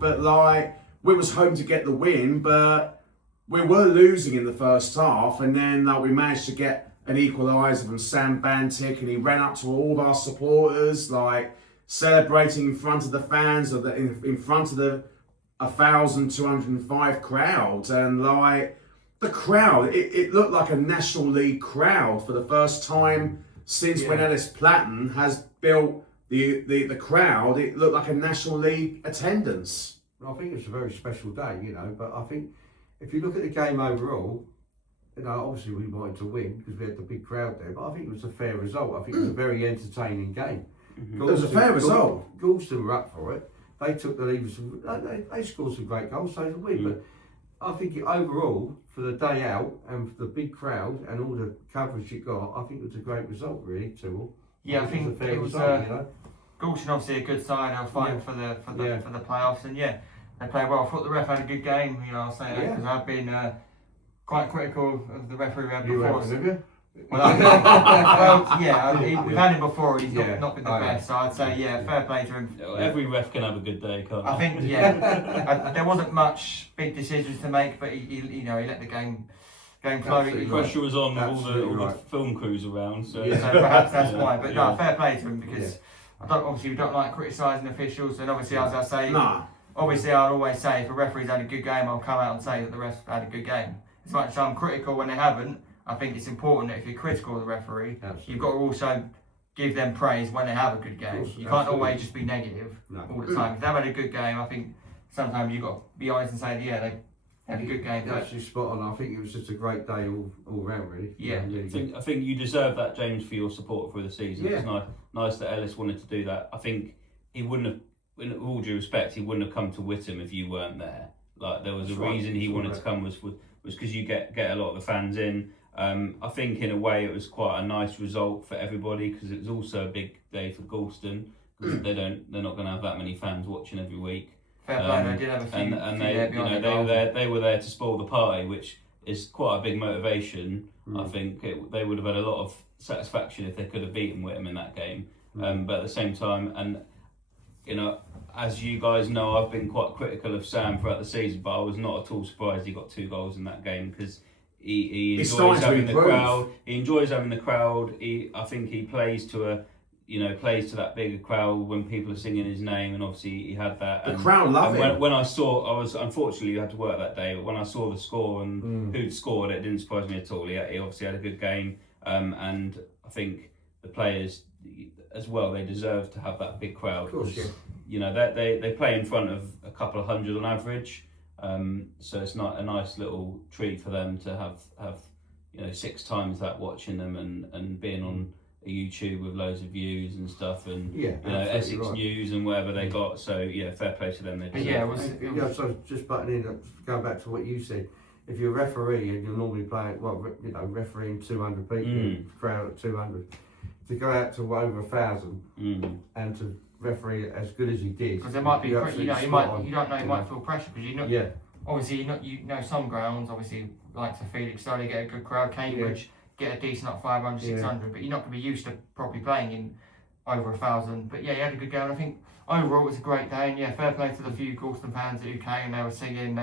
but like we was home to get the win, but we were losing in the first half, and then like we managed to get an equaliser from Sam Bantic, and he ran up to all of our supporters, like celebrating in front of the fans, or in front of the 1,205 crowd, and like the crowd, it looked like a National League crowd for the first time since when Ellis Platten has built the crowd. It looked like a National League attendance. I think it's a very special day, you know, but I think if you look at the game overall, you know, obviously we wanted to win because we had the big crowd there, but I think it was a fair result. I think it was a very entertaining game. It was a fair result. Goulston were up for it. They took the lead. They scored some great goals, so it's a win. But I think overall, for the day out and for the big crowd and all the coverage it got, I think it was a great result, really, 2-2. Yeah, I think it was a fair result, you know. Goulston obviously a good side. They're fighting for the playoffs, and they played well. I thought the ref had a good game. You know, I'll say that because I've been quite critical of the referee we had before. Have you? Well, we've had him before. He's not been the best, so I'd say fair play to him. Every ref can have a good day, can't he? I think there wasn't much big decisions to make, but he let the game flow. Pressure was on with all the film crews around, so perhaps that's why. But no, fair play to him because we don't like criticising officials, and obviously as I say, obviously I'll always say if a referee's had a good game, I'll come out and say that the ref had a good game. As much as I'm critical when they haven't, I think it's important that if you're critical of the referee, you've got to also give them praise when they have a good game. You can't always just be negative all the time. If they've had a good game, I think sometimes you've got to be honest and say, they had a good game. Actually spot on. I think it was just a great day all round, really. Yeah, I think you deserve that, James, for your support through the season. It's nice that Ellis wanted to do that. I think he wouldn't have, in all due respect, he wouldn't have come to Witham if you weren't there. Like there was a reason he wanted to come was because you get a lot of the fans in. I think in a way it was quite a nice result for everybody because it was also a big day for Goulston because they're not going to have that many fans watching every week. Fair play, they did have a few. And they were there to spoil the party, which is quite a big motivation. I think they would have had a lot of satisfaction if they could have beaten Witham in that game. But at the same time, and as you guys know, I've been quite critical of Sam throughout the season, but I was not at all surprised he got 2 goals in that game because he enjoys having the crowd. He enjoys having the crowd. I think he plays to that bigger crowd when people are singing his name, and obviously he had that. The crowd love him. When I was unfortunately you had to work that day, but when I saw the score and who'd scored, it didn't surprise me at all. He obviously had a good game, and I think the players as well, they deserve to have that big crowd. Of course, they play in front of a couple of hundred on average. So it's not a nice little treat for them to have 6 times that watching them and being on a YouTube with loads of views and stuff and Essex News and whatever they got. So fair play to them. They so just butting in, going back to what you said. If you're a referee and you're normally playing, refereeing 200 people, crowd at 200, to go out to over 1,000 and to referee as good as he did, because there might be, you don't know, you might feel pressure because obviously some grounds obviously like to Felix Stow, they get a good crowd. Cambridge get a decent 500, 600, but you're not going to be used to probably playing in over 1,000. But he had a good game. I think overall it was a great day, and fair play to the few Goulston fans who came. They were singing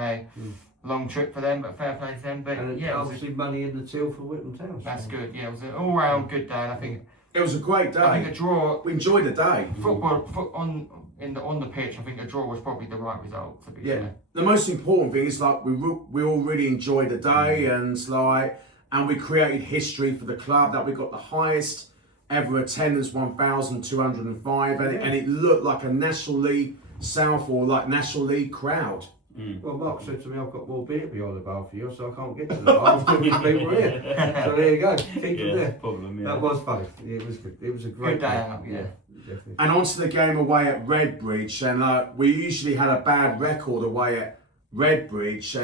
long trip for them, but fair play to them. But and obviously money in the till for Witham Town. That's good. It was an all round good day, and I think it was a great day. I think a draw. We enjoyed the day. On the pitch, I think a draw was probably the right result. To be fair. The most important thing is we all really enjoyed the day, and we created history for the club that we got the highest ever attendance, 1,205, and it looked like a National League South or National League crowd. Well, Mark said to me, I've got more beer behind the bar for you, so I can't get to the bar. I'm still with people here. So there you go. Keep them there. Problem, That was funny. It was good. It was a great Good day day. out, yeah. Definitely. And on to the game away at Redbridge, and we usually had a bad record away at Redbridge,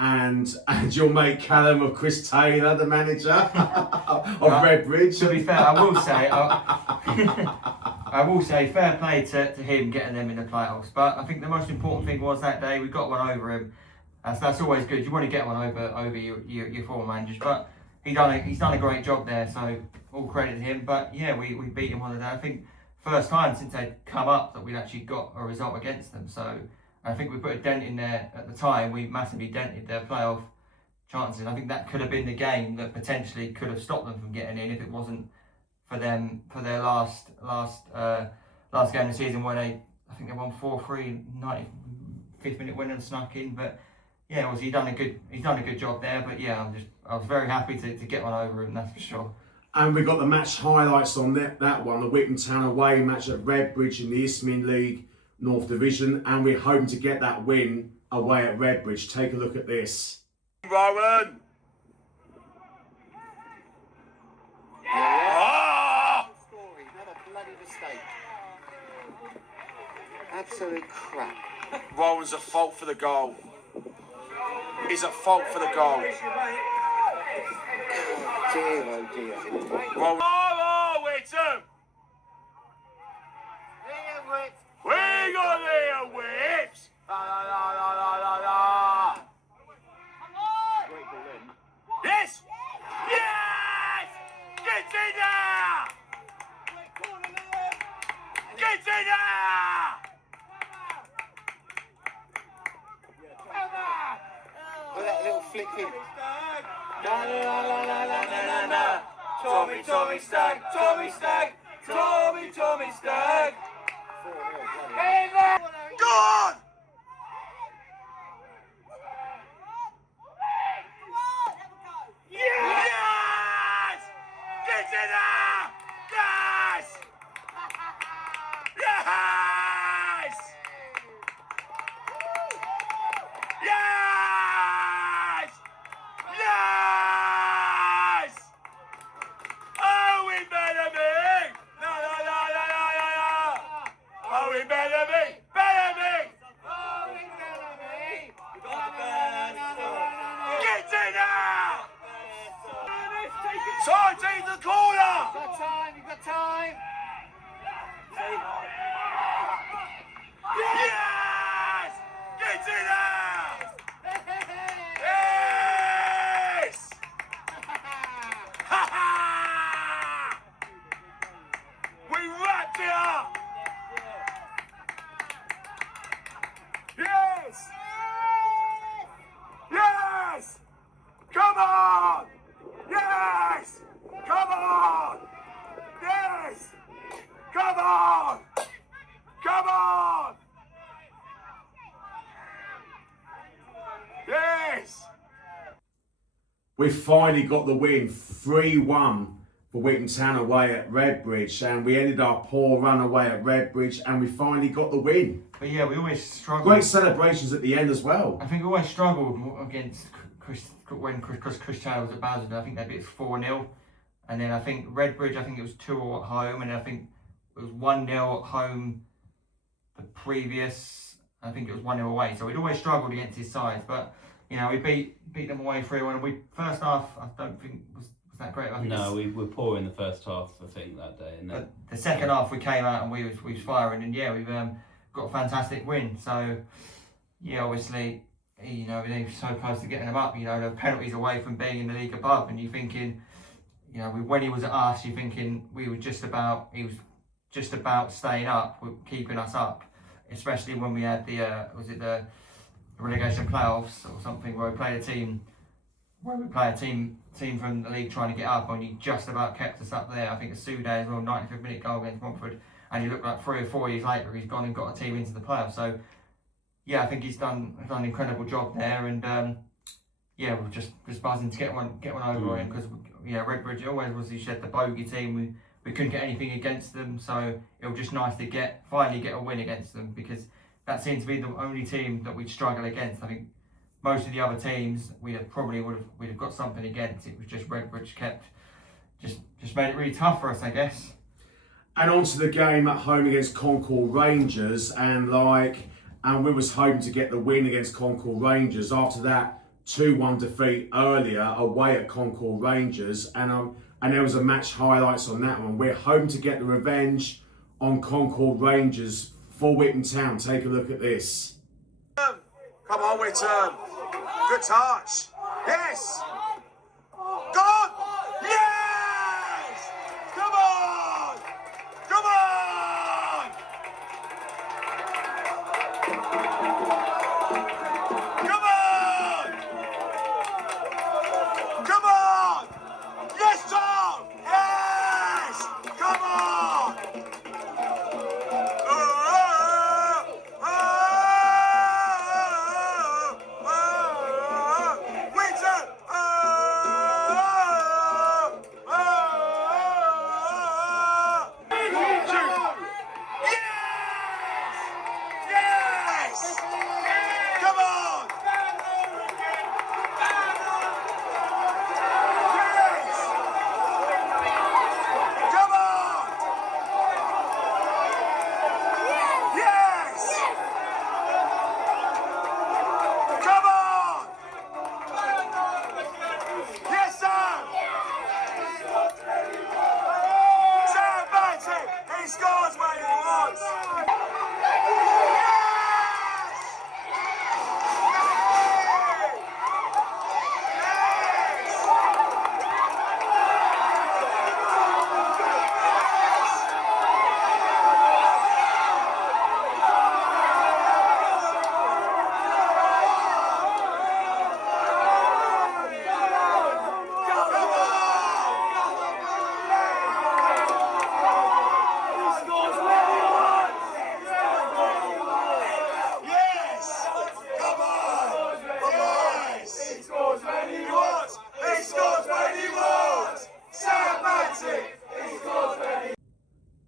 and your mate Callum of Chris Taylor, the manager of Redbridge. To be fair, I will say fair play to him getting them in the playoffs. But I think the most important thing was that day we got one over him. So that's always good. You want to get one over your former managers, but he's done a great job there. So all credit to him. But yeah, we beat him on the day. I think first time since they'd come up that we'd actually got a result against them. So I think we put a dent in there at the time. We massively dented their playoff chances. I think that could have been the game that potentially could have stopped them from getting in if it wasn't for them for their last game of the season where I think they won 4-3, 95th minute winner and snuck in. But yeah, he's done a good job there. But yeah, I was very happy to get one over him, that's for sure. And we got the match highlights on that one, the Witham Town away match at Redbridge in the Isthmian League North Division, and we're hoping to get that win away at Redbridge. Take a look at this. Rowan. Story, not a bloody mistake. Absolute crap. Rowan's at fault for the goal. He's at fault for the goal. Dear, oh dear. Rowan. Oh, Witham. We got Liam Whips. La la la la la la la. Yes. Yes. Get in there. Get in there. Well, that little flick in. La la la la la la la la. Tommy Stag. Tommy Stag. Tommy Stag. Go on! Yes! Get in there! Yes! Yes! Yes! Yes! Oh, we better be! La la la la la la la! Oh, we better be! Better be! Oh, we better be! Get in there! Time, take the corner! You've got time. Yes! Get in there! Yes! Ha ha! We wrapped it up! Yes! Yes! Come on! Yes! Come on! Yes! Come on! Come on! Yes! We finally got the win, 3-1 for Witham Town away at Redbridge, and we ended our poor run away at Redbridge, and we finally got the win. But yeah, we always struggled. Great celebrations at the end as well. I think we always struggled against Chris Taylor was at Basildon. I think they beat us 4-0. And then I think Redbridge, I think it was 2-0 at home. And I think it was 1-0 at home the previous. I think it was 1-0 away. So we'd always struggled against his sides. But, you know, we beat them away 3-1. And we, first half, I don't think was that great. I think No, we were poor in the first half, I think, that day. And but the second half, we came out and we was firing. And yeah, we've got a fantastic win. So, yeah, obviously, you know, they were so close to getting them up. You know, the penalties away from being in the league above, and you're thinking, you know, when he was at us, you're thinking he was just about staying up, keeping us up. Especially when we had the relegation playoffs or something where we play a team from the league trying to get up, and he just about kept us up there. I think Sude as well, 95th minute goal against Brenford, and you look like 3 or 4 years later, he's gone and got a team into the playoffs. So. Yeah, I think he's done an incredible job there, and yeah, we're just buzzing to get one over on him because yeah, Redbridge always was, you said, the bogey team. We couldn't get anything against them, so it was just nice to finally get a win against them because that seemed to be the only team that we'd struggle against. I think most of the other teams we'd have got something against. It was just Redbridge just made it really tough for us, I guess. And on to the game at home against Concord Rangers, and we was hoping to get the win against Concord Rangers after that 2-1 defeat earlier away at Concord Rangers, and there was a match highlights on that one. We're hoping to get the revenge on Concord Rangers for Witham Town. Take a look at this. Come on, Witham. Good touch. Yes. Go on. Yes. Come on. Come on. Come on. Come on. Yes, Tom. Yes. Come on.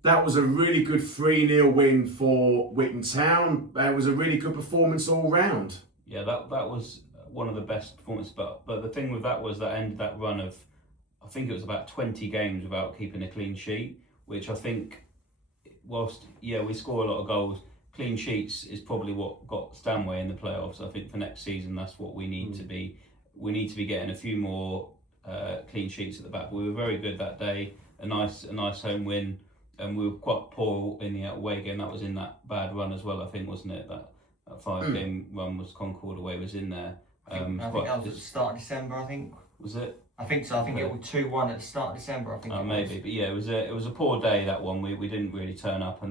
That was a really good 3-0 win for Witham Town. It was a really good performance all round. Yeah, that was one of the best performances. But the thing with that was that ended that run of, I think it was about 20 games without keeping a clean sheet, which I think, whilst, we score a lot of goals, clean sheets is probably what got Stanway in the playoffs. I think for next season, that's what we need to be. We need to be getting a few more clean sheets at the back. We were very good that day, a nice home win. And we were quite poor in the away game. That was in that bad run as well, I think, wasn't it? That 5-game run was Concord away was in there. I think that was at the start of December, I think. Was it? I think so. I think it was 2-1 at the start of December, I think. Oh, maybe. But yeah, it was a poor day, that one. We didn't really turn up,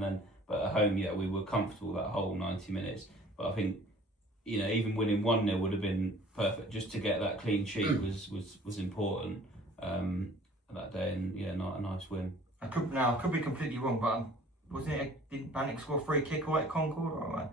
but at home, we were comfortable that whole 90 minutes. But I think, even winning 1-0 would have been perfect. Just to get that clean sheet was important that day, and a nice win. I could be completely wrong, but didn't Bannock score a free kick away at Concord,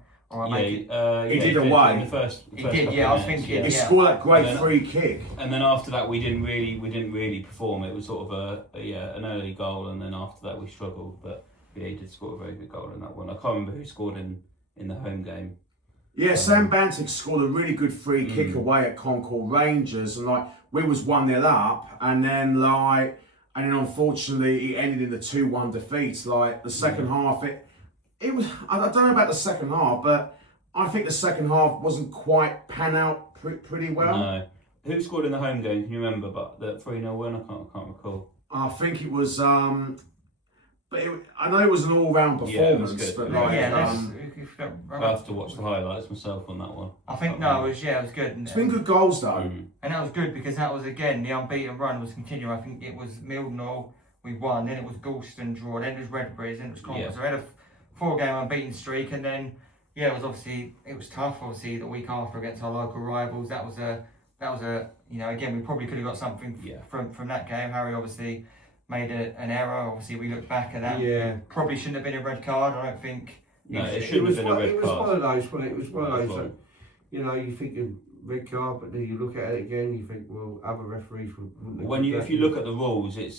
he did away. In the first he did. I was thinking. He scored that great free kick. And then after that, we didn't really perform. It was sort of an early goal, and then after that we struggled. But he did score a very good goal in that one. I can't remember who scored in the home game. Yeah, Sam Bantic scored a really good free kick away at Concord Rangers, and we was 1-0 up, and then unfortunately, it ended in the 2-1 defeat. The second half, it was. I don't know about the second half, but I think the second half wasn't quite pan out pretty well. No. Who scored in the home game? Can you remember? But the 3-0 win, I can't recall. I think it was. I know it was an all-round performance. Yeah, it was good. But I have to watch the highlights myself on that one. I think it was good. It's been good goals though. And that was good because that was again the unbeaten run was continuing. I think it was Milton we won, then it was Goulston draw, then it was Redbridge, then it was Concord. So we had a 4-game unbeaten streak, and then it was tough. Obviously the week after against our local rivals, that was a again we probably could have got something from that game. Harrow obviously made an error. Obviously we look back at that. Yeah. Probably shouldn't have been a red card. I don't think. No, it shouldn't have been a red card. It was one of those. You think red card, but then you look at it again, you think, well, other referees wouldn't have When you, done if you that. look at the rules, it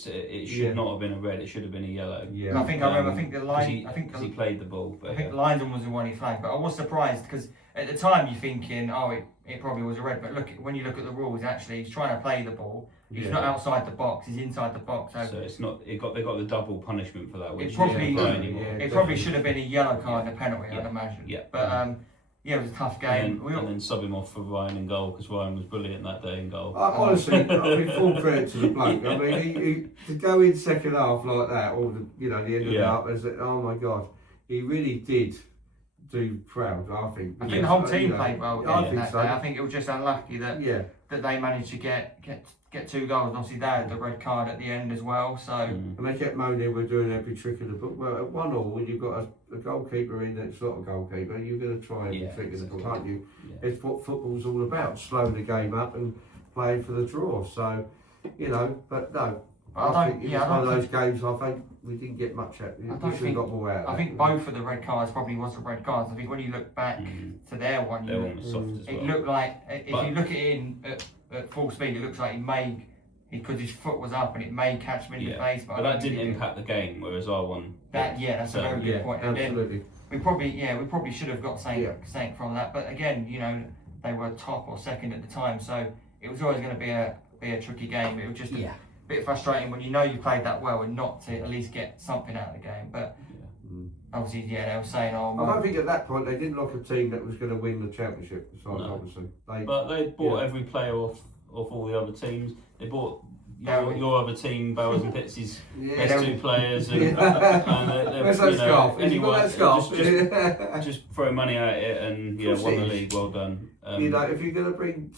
should not have been a red. It should have been a yellow. Yeah. I think I remember. I think the line. Because he played the ball. But I think the linesman was the one he flagged, but I was surprised because at the time you're thinking, oh, it probably was a red. But look, when you look at the rules, actually, he's trying to play the ball. He's not outside the box. He's inside the box. So it's not. They got the double punishment for that, which It probably isn't anymore. it probably should have been a yellow card and a penalty, I'd imagine. Yeah. But yeah, it was a tough game. And then sub him off for Ryan in goal because Ryan was brilliant that day in goal. Honestly, I mean, full credit to the bloke. I mean, he to go in second half like that, or the end of the half, is that, oh my God, he really did do proud. I think. I think the whole team played well. I think that so. day. I think it was just unlucky that that they managed to get 2 goals. Obviously, they had the red card at the end as well. So and they kept moaning we're doing every trick in the book. Well, at 1-1, when you've got a goalkeeper in that's not a goalkeeper, you're going to try every trick in the book, aren't you? Yeah. It's what football's all about: slowing the game up and playing for the draw. So, but no. I think it was one of those games. I think we didn't get much out. We should have got more out. I think both of the red cards probably was the red cards. I think when you look back to their one, it looked like if you look at it at full speed, it looks like he may, because his foot was up and it may catch him in the face. But that didn't impact the game, whereas our one. That's a very good point. And absolutely. Then we probably should have got something from that. But again, they were top or second at the time, so it was always going to be a tricky game. It was just a bit frustrating when you played that well and not to at least get something out of the game. But obviously, they were saying, "Oh." I don't think at that point they didn't look a team that was going to win the championship. Obviously, but they bought every player off all the other teams. They bought your other team, Bowers and Pitsy's best 2 players. And, where's that scarf? Anyone, that scarf? Just throw money at it and won the league. Well done. If you're going to bring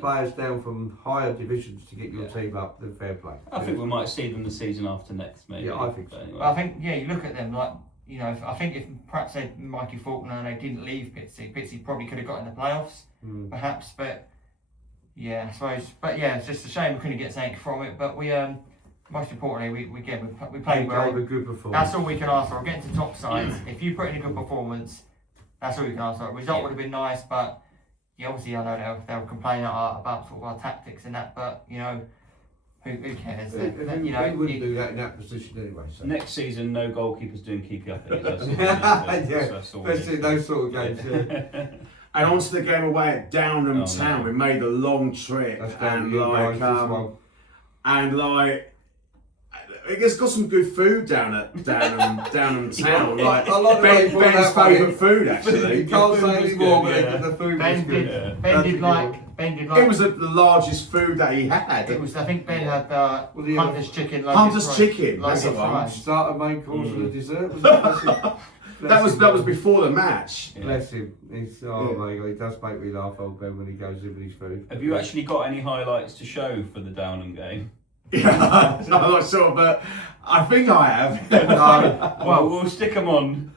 players down from higher divisions to get your team up, then fair play. I think we might see them the season after next, maybe. Yeah, I think so. Anyway. I think you look at them like I think if perhaps Mikey Faulkner and they didn't leave Pitsy probably could have got in the playoffs, perhaps. But I suppose. But it's just a shame we couldn't get something from it. But we most importantly we played well. Gave a good performance. That's all we can ask for. Getting to top sides. If you put in a good performance, that's all you can ask for. Result would have been nice, but. Obviously, I know they'll complain about sort of our tactics and that, but who cares? We wouldn't do that in that position anyway. So. Next season, no goalkeepers doing keepy uppers. Especially in those sort of games. And on to the game away at Downham Town. We made the long trip it's got some good food down at Downham Town. Like Ben's favourite food, actually. You can't say any more, but the food was good. Ben did like. It was the largest food that he had. It was. I think Ben had Hunter's chicken. Hunter's chicken. That's the one. Starter, main course, and a dessert. Was that was before the match. Bless him. Oh my God, he does make me laugh, old Ben, when he goes in with his food. Have you actually got any highlights to show for the Downham game? Yeah, I'm not sure, but I think I have. Well, we'll stick them on.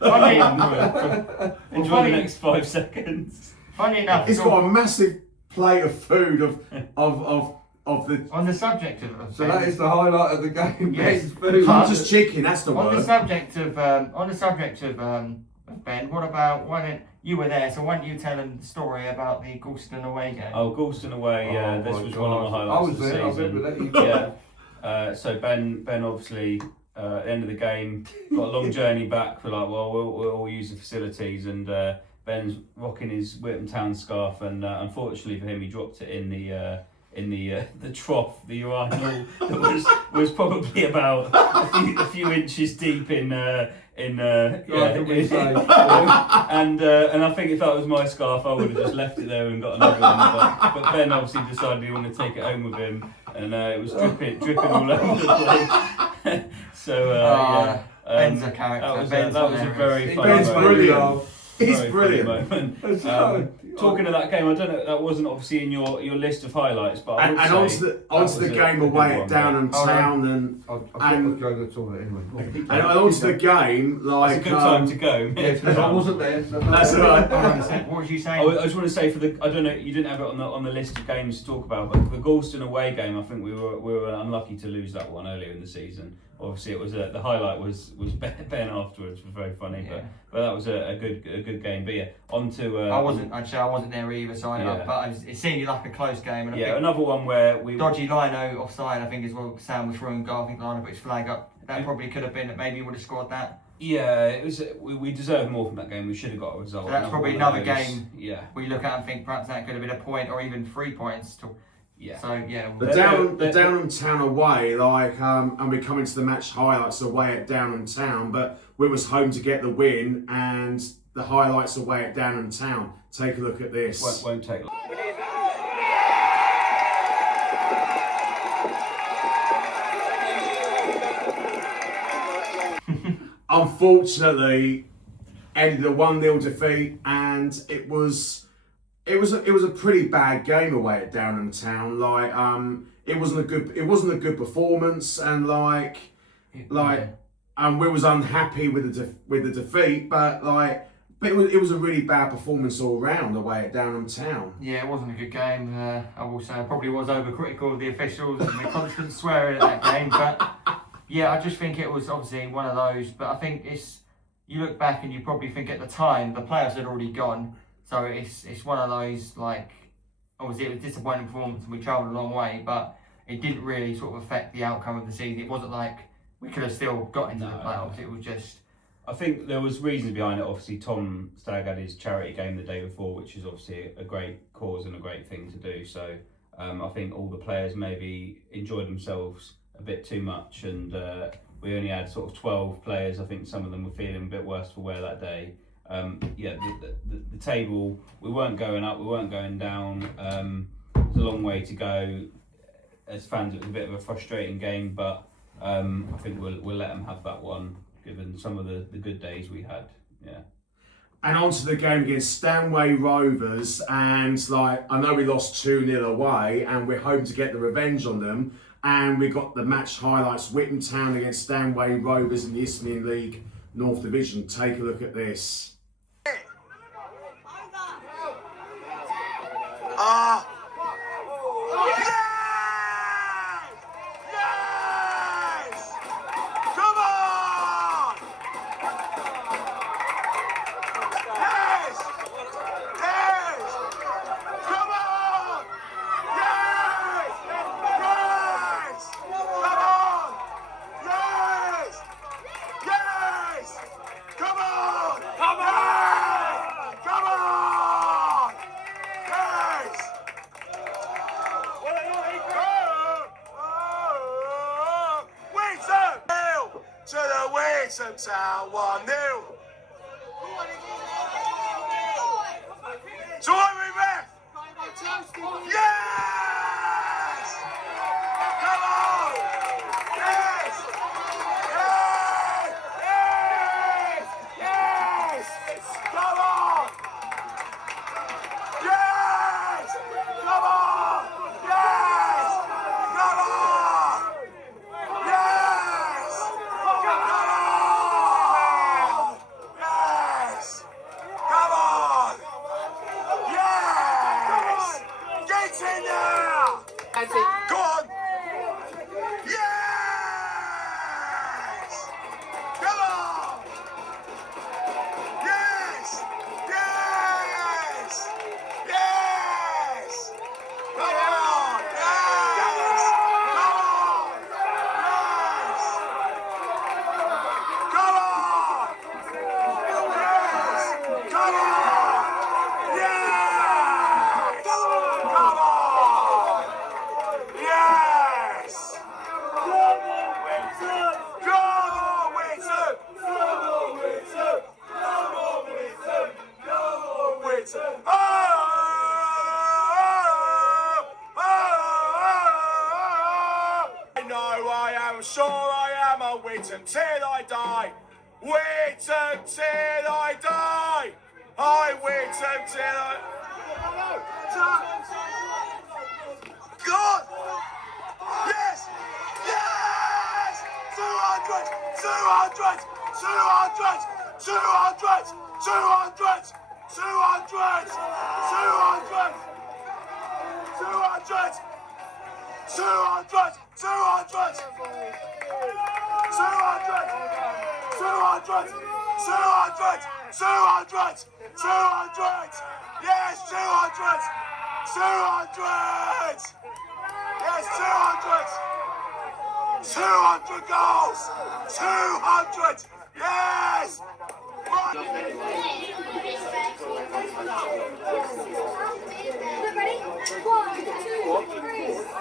Enjoy the next 5 seconds. Funny enough, he's got a massive plate of food of the. On the subject of. So that is the highlight of the game. Yes, food. Hunter's chicken. That's the word. On the subject of Ben, what about you were there? So why don't you tell him the story about the Goulston away game? Oh, Goulston away. This was one of the highlights. I was there. I remember that. So Ben obviously at the end of the game got a long journey back. We're like, well, we'll all use the facilities, and Ben's rocking his Witham Town scarf, and unfortunately for him, he dropped it in the trough, the urinal that was probably about a few inches deep and I think if that was my scarf, I would have just left it there and got another one. But Ben obviously decided he wanted to take it home with him, and it was dripping all over the place. So Ben's a character. That was a very fun Ben's moment. brilliant. He's brilliant. Talking of that game, I don't know. That wasn't obviously in your list of highlights, but I would say onto the game away at Downham Town, and onto the game. Like it's a good time to go. I wasn't there. So that's right. What was you saying? I just want to say I don't know. You didn't have it on the list of games to talk about, but the Goulston away game, I think we were unlucky to lose that one earlier in the season. obviously it was the highlight was Ben afterwards, was very funny, but that was a good game. But yeah, on to I wasn't there either, so but it seemed like a close game. And I think another one where we dodgy Lino offside. I think as well. Sam was through and goal. I think Lino put his flag up. That probably could have been that. Maybe he would have scored that. Yeah, it was. We deserved more from that game. We should have got a result. So that's probably another game. Yeah, we look at and think perhaps that could have been a point or even 3 points. So the Downham Town away, and we come into the match highlights away at Downham Town, but we was home to get the win, and the highlights away at Downham Town. Take a look at this. Won't take long. Unfortunately, ended a 1-0 defeat, and it was a pretty bad game away at Downham Town. It wasn't a good performance, and we was unhappy with the defeat, but it was a really bad performance all round away at Downham Town. Yeah, it wasn't a good game. I will say I probably was overcritical of the officials and the constant swearing at that game, but yeah, I just think it was obviously one of those. But I think you look back and you probably think at the time the players had already gone. So it's one of those, obviously it was a disappointing performance and we travelled a long way, but it didn't really sort of affect the outcome of the season. It wasn't like we could have still got into the playoffs. It was just... I think there was reasons behind it. Obviously, Tom Stagg had his charity game the day before, which is obviously a great cause and a great thing to do. So I think all the players maybe enjoyed themselves a bit too much, and we only had sort of 12 players. I think some of them were feeling a bit worse for wear that day. The table, we weren't going up, we weren't going down. There's a long way to go. As fans, it was a bit of a frustrating game, but I think we'll let them have that one, given some of the good days we had. Yeah. And on to the game against Stanway Rovers, and I know we lost 2-0 away, and we're home to get the revenge on them. And we got the match highlights: Witham Town against Stanway Rovers in the Isthmian League North Division. Take a look at this. Witham Town 1-0. So what we ref? Yes! Come on! Yes! Yes! Yes! Yes! Come on! Yes! Come on! Yes! Come on! Yes! Come on! Yes! Come on! Yes! Get in there! Go on! Yes! Come on! Yes! Yes! Yes! Come on! Yes! Come on! Yes! Come on! Yes! Come on! Yes! Come on! Yes! Come on, Witham! Come on, Witham! Come on, Witham! Come on, Witham! Come on, Witham! Oh! I know I am, sure I am a Witham till I die. Witham till I die. I Witham till I... God! Yes! Yes! 200! 200! 200! 200! 200! 200! 200! 200! 200! 200! 200! 200! Yes, 200! 200! Yes, 200! 200 goals! 200! Yes!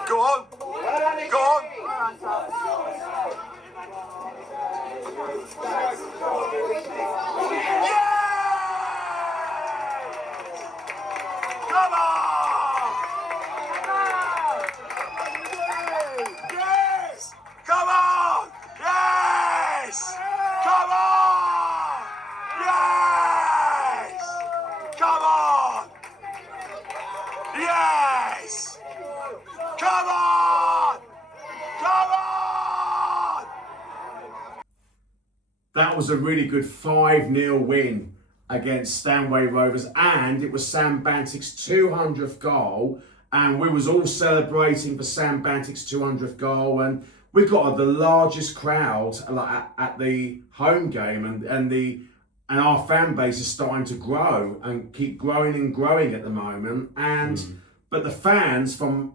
Go on! Go on! Come on! Yes! Come on! Yes! Come on! Yes! Come on! Yes! Come on! Come on! That was a really good 5-0 win against Stanway Rovers, and it was Sam Bantick's 200th goal, and we was all celebrating for Sam Bantick's 200th goal, and we got the largest crowd at the home game, and our fan base is starting to grow and keep growing and growing at the moment. And but the fans from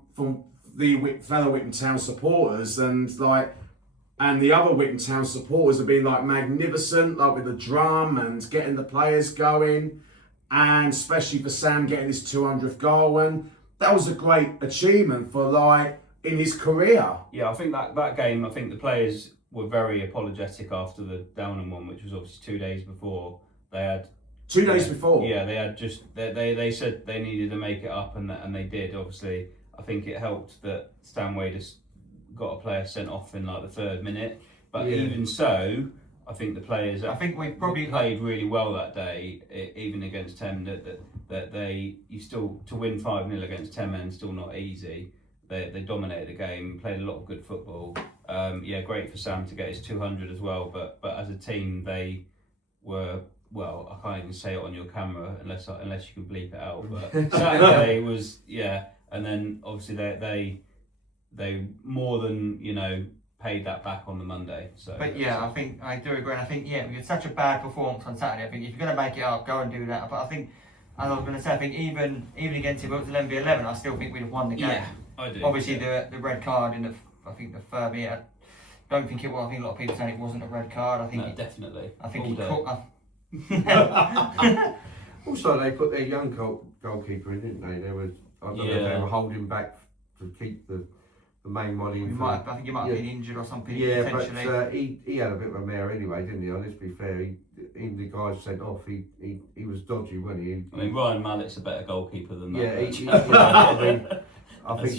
the fellow Witham Town supporters and the other Witham Town supporters have been magnificent, with the drum and getting the players going, and especially for Sam getting his 200th goal, and that was a great achievement for in his career. Yeah, I think that game, I think the players were very apologetic after the Downham one, which was obviously 2 days before. They had 2 days before. Yeah, they had they said they needed to make it up, and they did. Obviously, I think it helped that Stanway just got a player sent off in the 3rd minute. But even so, I think the players. I think we probably played really well that day, even against 10. You still to win 5-0 against 10 men still not easy. They dominated the game, played a lot of good football. Great for Sam to get his 200 as well. But as a team, they were. Well, I can't even say it on your camera unless you can bleep it out. But Saturday was and then obviously they more than paid that back on the Monday. So, but I think I do agree. And I think we had such a bad performance on Saturday. I think if you're going to make it up, go and do that. But I think, as I was going to say, I think even against if it was 11v11, I still think we'd have won the game. Yeah, I do. Obviously, the red card in the third minute. I don't think it was. I think a lot of people saying it wasn't a red card. I think definitely. I think he caught. Also, they put their young goalkeeper in, didn't they? I don't know if they were holding back to keep the main body. I think he might have been injured or something. Yeah, but he had a bit of a mare anyway, didn't he? Let's be fair. Even the guys sent off, he was dodgy, wasn't he? I mean, Ryan Mallett's a better goalkeeper than that. I think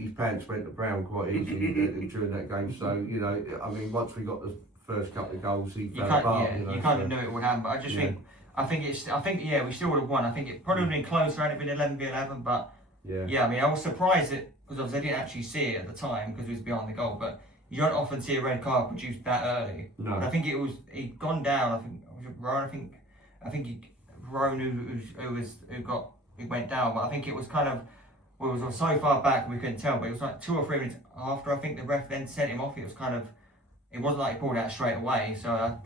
his pants went to brown quite easily during that game. So I mean, once we got the first couple of goals, he fell apart. You kind of knew it would happen, but I just think we still would have won. I think it probably would have been closer had it been 11v11, but I mean, I was surprised because obviously I didn't actually see it at the time because it was behind the goal, but you don't often see a red card produced that early. No. But I think he'd gone down. I think Rowan. I think Rowan who went down, but I think it was kind of. We was so far back we couldn't tell, but it was 2 or 3 minutes after I think the ref then sent him off. It was kind of. It wasn't like he pulled out straight away, so I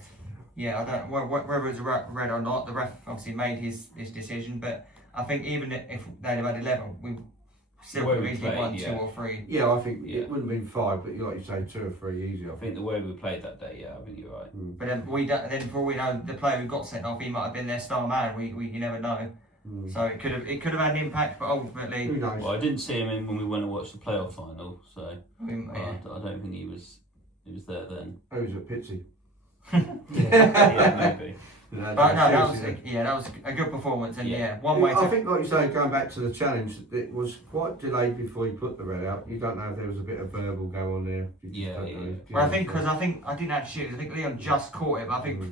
don't know whether it was red or not. The ref obviously made his decision, but I think even if they'd have had 11, we still would have easily won 2 or 3. Yeah, I think it wouldn't have been 5, but like you say, 2 or 3 easy. I think the way we played that day, I think you're right. But then for all we know, the player who got sent off, he might have been their star man. You never know. So it could have had an impact, but ultimately, who knows? Well, I didn't see him in when we went and watched the playoff final, so I don't think he was there then. Oh, he was at Pitsy. Maybe. But that was a good performance, and one way. I think, like you say, going back to the challenge, it was quite delayed before you put the red out. You don't know if there was a bit of verbal go on there. Well, I think I didn't actually shoot. I think Leon just caught it, but I think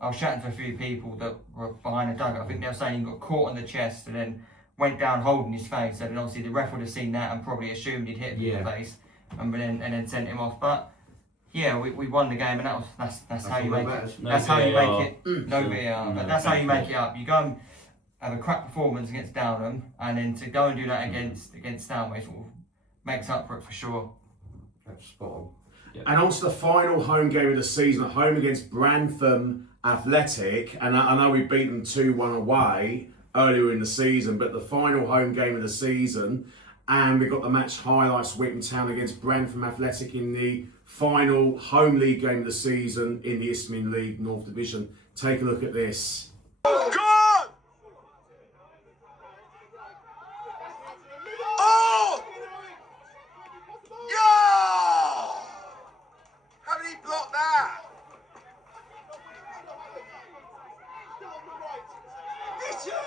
I was chatting to a few people that were behind the dugout. I think they were saying he got caught on the chest and then went down holding his face. And obviously the ref would have seen that and probably assumed he'd hit him in the face, and then sent him off. But we won the game, and that's how you make it. That's how you make it. No VAR, but that's how you make it up. You go and have a crap performance against Downham, and then to go and do that against Stanway sort of makes up for it for sure. That's spot on. And on to the final home game of the season, at home against Brantham Athletic. And I know we beat them 2-1 away earlier in the season, but the final home game of the season, and we got the match highlights, Witham Town against Brantham Athletic in the final home league game of the season in the Isthmian League North Division. Take a look at this. Go on! Oh! Yeah! How did he block that? Yes! Yes!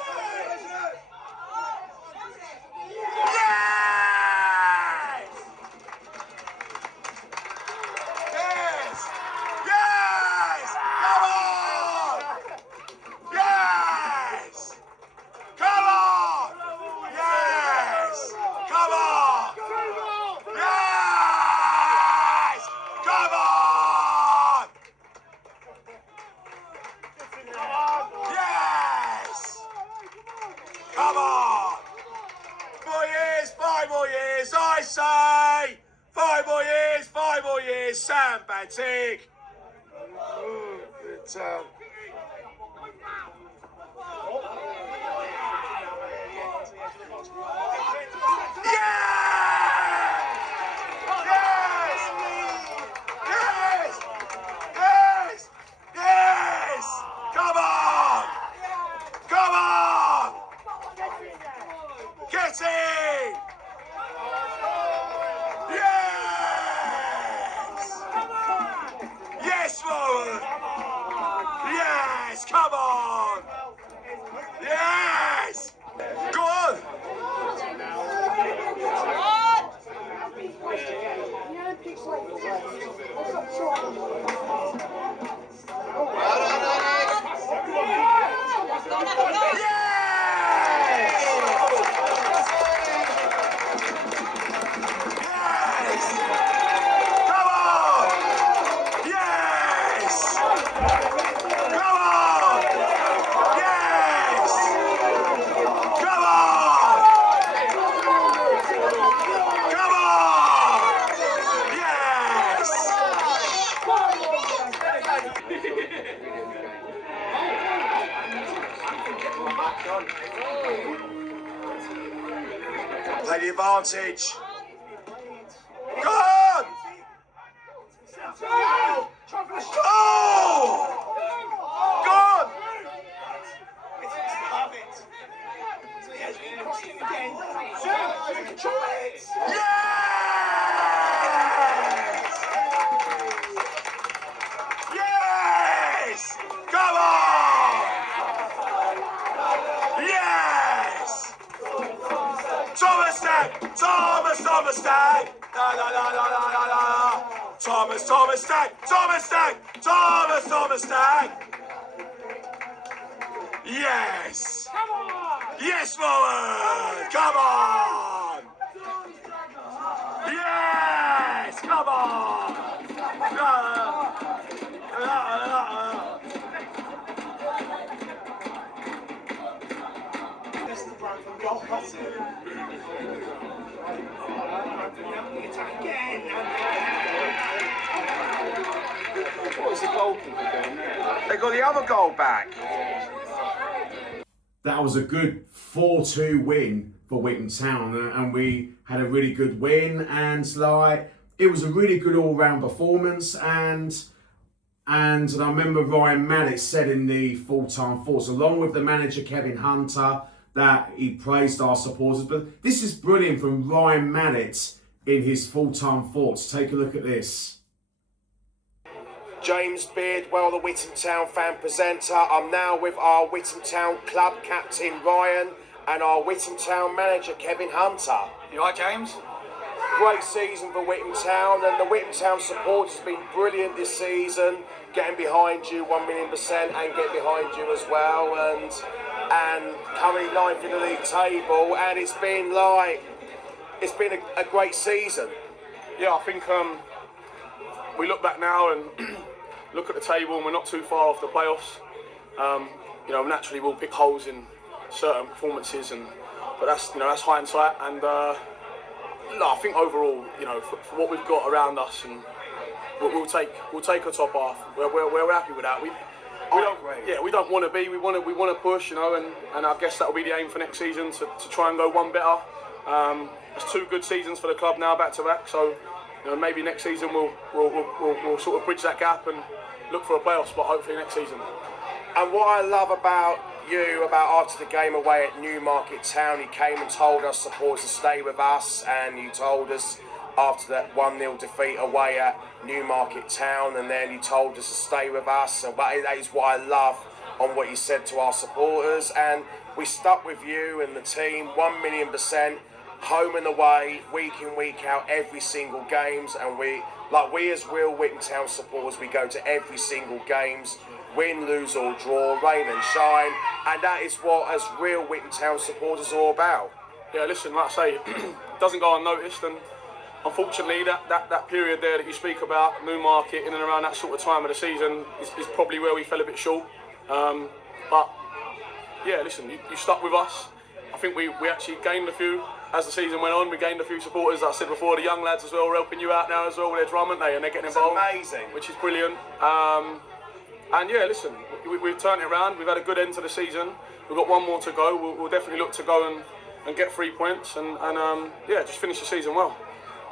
Yes! Come on! Yes! Come on! Yes! Come on! Yes! Come on! Yes! Come on! 5 more years, I say! 5 more years, Sam Bantig! Yes! Come on! Come on! Get in! Yes! Yes, forward! Yes! Come on! Yes! Go on! Play the advantage. Go on! Oh! Go on! Yes! Come on! Yes! Thomas Stagg! Thomas Stagg! La la la la la la la! Thomas Stagg! Thomas Stagg! Yes! Yes, forward! Come on! Yes! Come on! That's the Brantham goal. That's it. What was the goalkeeper doing there? They got the other goal back. That was a good 4-2 win for Witham Town, and we had a really good win, and it was a really good all-round performance, and I remember Ryan Mallett said in the full-time thoughts, along with the manager Kevin Hunter, that he praised our supporters. But this is brilliant from Ryan Mallett in his full-time thoughts. Take a look at this. James Beardwell, the Witham Town fan presenter. I'm now with our Witham Town club captain Ryan and our Witham Town manager Kevin Hunter. You right, James? Great season for Witham Town, and the Witham Town support has been brilliant this season, getting behind you 1,000,000% and getting behind you as well, and currently 9th in the league table, and it's been a great season. Yeah, I think we look back now and look at the table, and we're not too far off the playoffs. Naturally we'll pick holes in certain performances, but that's hindsight, and no, I think overall, you know, for what we've got around us, and we'll take a top half. We're happy with that. We don't want to be. We want to push, you know, and I guess that will be the aim for next season to try and go one better. It's 2 good seasons for the club now, back to back. So, you know, maybe next season we'll sort of bridge that gap and look for a playoff spot. Hopefully next season. And what I love about you, about after the game away at Newmarket Town, you came and told us supporters to stay with us, and you told us after that 1-0 defeat away at Newmarket Town, and then you told us to stay with us, and that is what I love on what you said to our supporters, and we stuck with you and the team 1,000,000%, home and away, week in, week out, every single games, and we as real Witham Town supporters, we go to every single games, win, lose or draw, rain and shine, and that is what as real Witham Town supporters are all about. Yeah, listen, like I say, it doesn't go unnoticed, and unfortunately that period there that you speak about, Newmarket, in and around that sort of time of the season, is probably where we fell a bit short. But yeah, listen, you stuck with us. I think we actually gained a few as the season went on. We gained a few supporters, like I said before, the young lads as well are helping you out now as well with their drum, aren't they? And they're getting involved. It's amazing. Which is brilliant. And yeah, listen, we've turned it around. We've had a good end to the season. We've got 1 more to go. We'll definitely look to go and get 3 points and yeah, just finish the season well.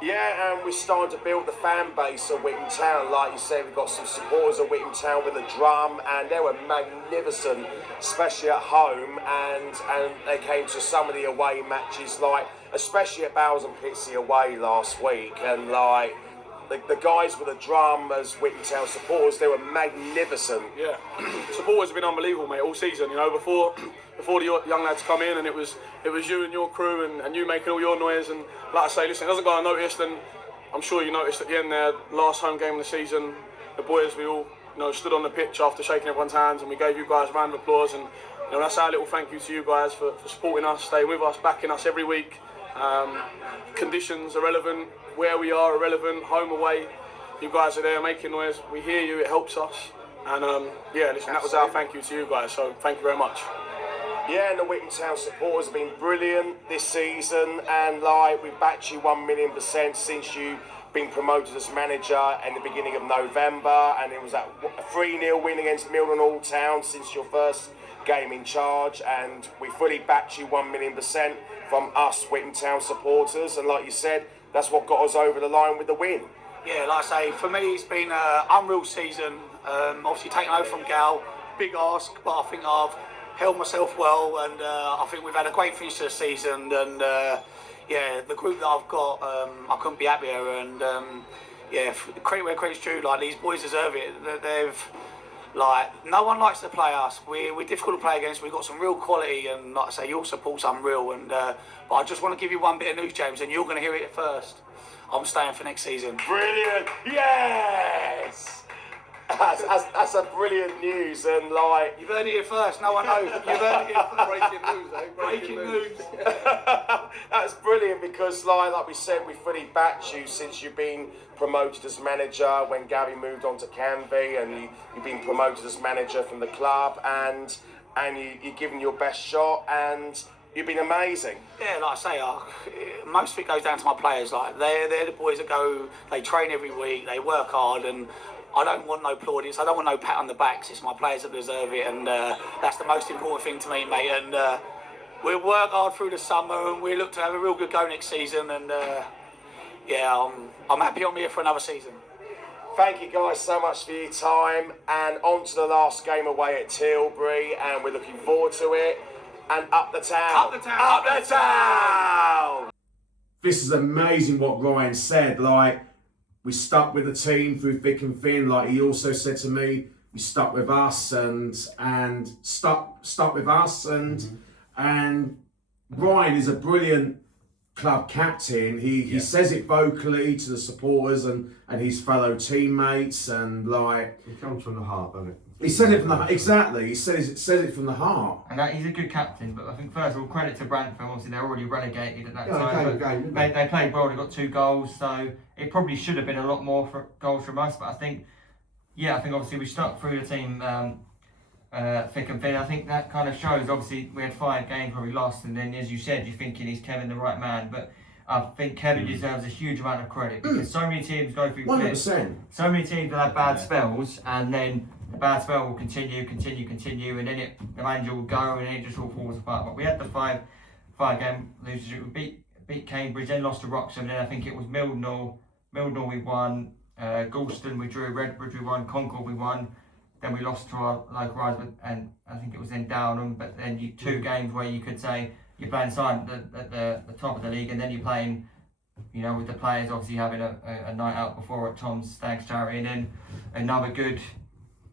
Yeah, and we're starting to build the fan base of Witham Town. Like you said, we've got some supporters of Witham Town with a drum, and they were magnificent, especially at home, and they came to some of the away matches, like especially at Bowles and Pitsea away last week, and like the guys with the drum as Witham Town supporters, they were magnificent. Yeah, supporters have been unbelievable, mate, all season. You know, before the young lads come in, and it was you and your crew and you making all your noise. And like I say, listen, it doesn't go unnoticed. And I'm sure you noticed at the end there, last home game of the season, the boys, we all stood on the pitch after shaking everyone's hands, and we gave you guys a round of applause. And that's our little thank you to you guys for supporting us, staying with us, backing us every week. Conditions are relevant, where we are irrelevant, home, away, you guys are there making noise, we hear you, it helps us, and yeah, listen, that was our thank you to you guys, so thank you very much. Yeah, and the Witham Town supporters have been brilliant this season, and like we backed you 1,000,000% since you've been promoted as manager in the beginning of November, and it was that 3-0 win against Milton All Town since your first game in charge, and we fully backed you 1,000,000% from us Witham Town supporters, and like you said, that's what got us over the line with the win. Yeah, like I say, for me it's been an unreal season. Obviously taking over from Gal, big ask, but I think I've held myself well, and I think we've had a great finish to the season, and yeah, the group that I've got, I couldn't be happier, and yeah, credit where credit's due, like these boys deserve it. They've no one likes to play us. We're difficult to play against. We've got some real quality, and like I say, your support's unreal. And but I just want to give you one bit of news, James, and you're going to hear it first. I'm staying for next season. Brilliant! Yes! That's a brilliant news, and like you've heard it here first. No one knows. You've heard it here first. Breaking news, eh? Breaking news. That's brilliant because, like we said, we fully backed you since you've been promoted as manager when Gary moved on to Canvey, and you've been promoted as manager from the club, and you've given your best shot, and you've been amazing. Yeah, like I say, most of it goes down to my players. Like they're the boys that go. They train every week. They work hard, and I don't want no plaudits. I don't want no pat on the backs. It's my players that deserve it, and that's the most important thing to me, mate. And we'll work hard through the summer, and we look to have a real good go next season. And yeah, I'm happy I'm here for another season. Thank you guys so much for your time, and on to the last game away at Tilbury, and we're looking forward to it. And up the town. Up the town. Up the town. This is amazing what Ryan said. Like, we stuck with the team through thick and thin. Like he also said to me, you stuck with us and stuck with us, and Ryan is a brilliant club captain. He says it vocally to the supporters and his fellow teammates, and like it comes from the heart, doesn't it? He said it from the exactly. He says it from the heart. And he's a good captain. But I think first of all, credit to Brantham. Obviously, they're already relegated at that time. They played well. They got 2 goals, so it probably should have been a lot more goals from us. But I think obviously we stuck through the team thick and thin. I think that kind of shows. Obviously, we had 5 games where we lost, and then as you said, you're thinking, is Kevin the right man? But I think Kevin deserves a huge amount of credit because so many teams go through flips. 100%. So many teams will have bad spells, and then the bad spell will continue, and then the manager will go, and then it just all falls apart. But we had the five game losers. We beat Cambridge, then lost to Roxon, then I think it was Milton we won, Goulston we drew, Redbridge we won, Concord we won. Then we lost to our local rivals, and I think it was then Downham. But then two games where you could say you're playing side at the top of the league, and then you're playing, with the players obviously having a night out before at Tom's Stag's Charity, and then another good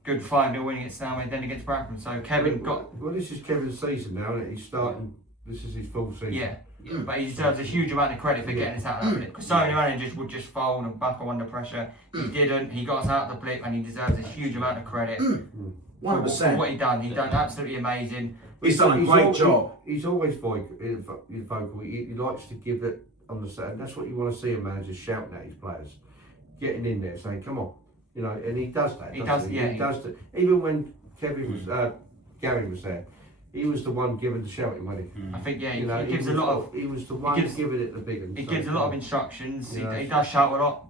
5-0 winning at Stanway, then against Brighton. So Kevin got. Well, this is Kevin's season now, isn't it? He's starting. This is his full season. Yeah. But he deserves a huge amount of credit for getting us out of that blip. Because so many managers would just fold and buckle under pressure. He didn't. He got us out of the blip, and he deserves a huge amount of credit 100%. for what he done. He done absolutely amazing. He's done a great job. He's always vocal. He likes to give it on the set, and that's what you want to see a manager shouting at his players, getting in there, saying, "Come on," and he does that. He does that. Even when Kevin was, Gary was there. He was the one giving the shouting money. I think he gives a lot of. He was the one giving it the big one. He gives a lot of instructions. He does shout a lot.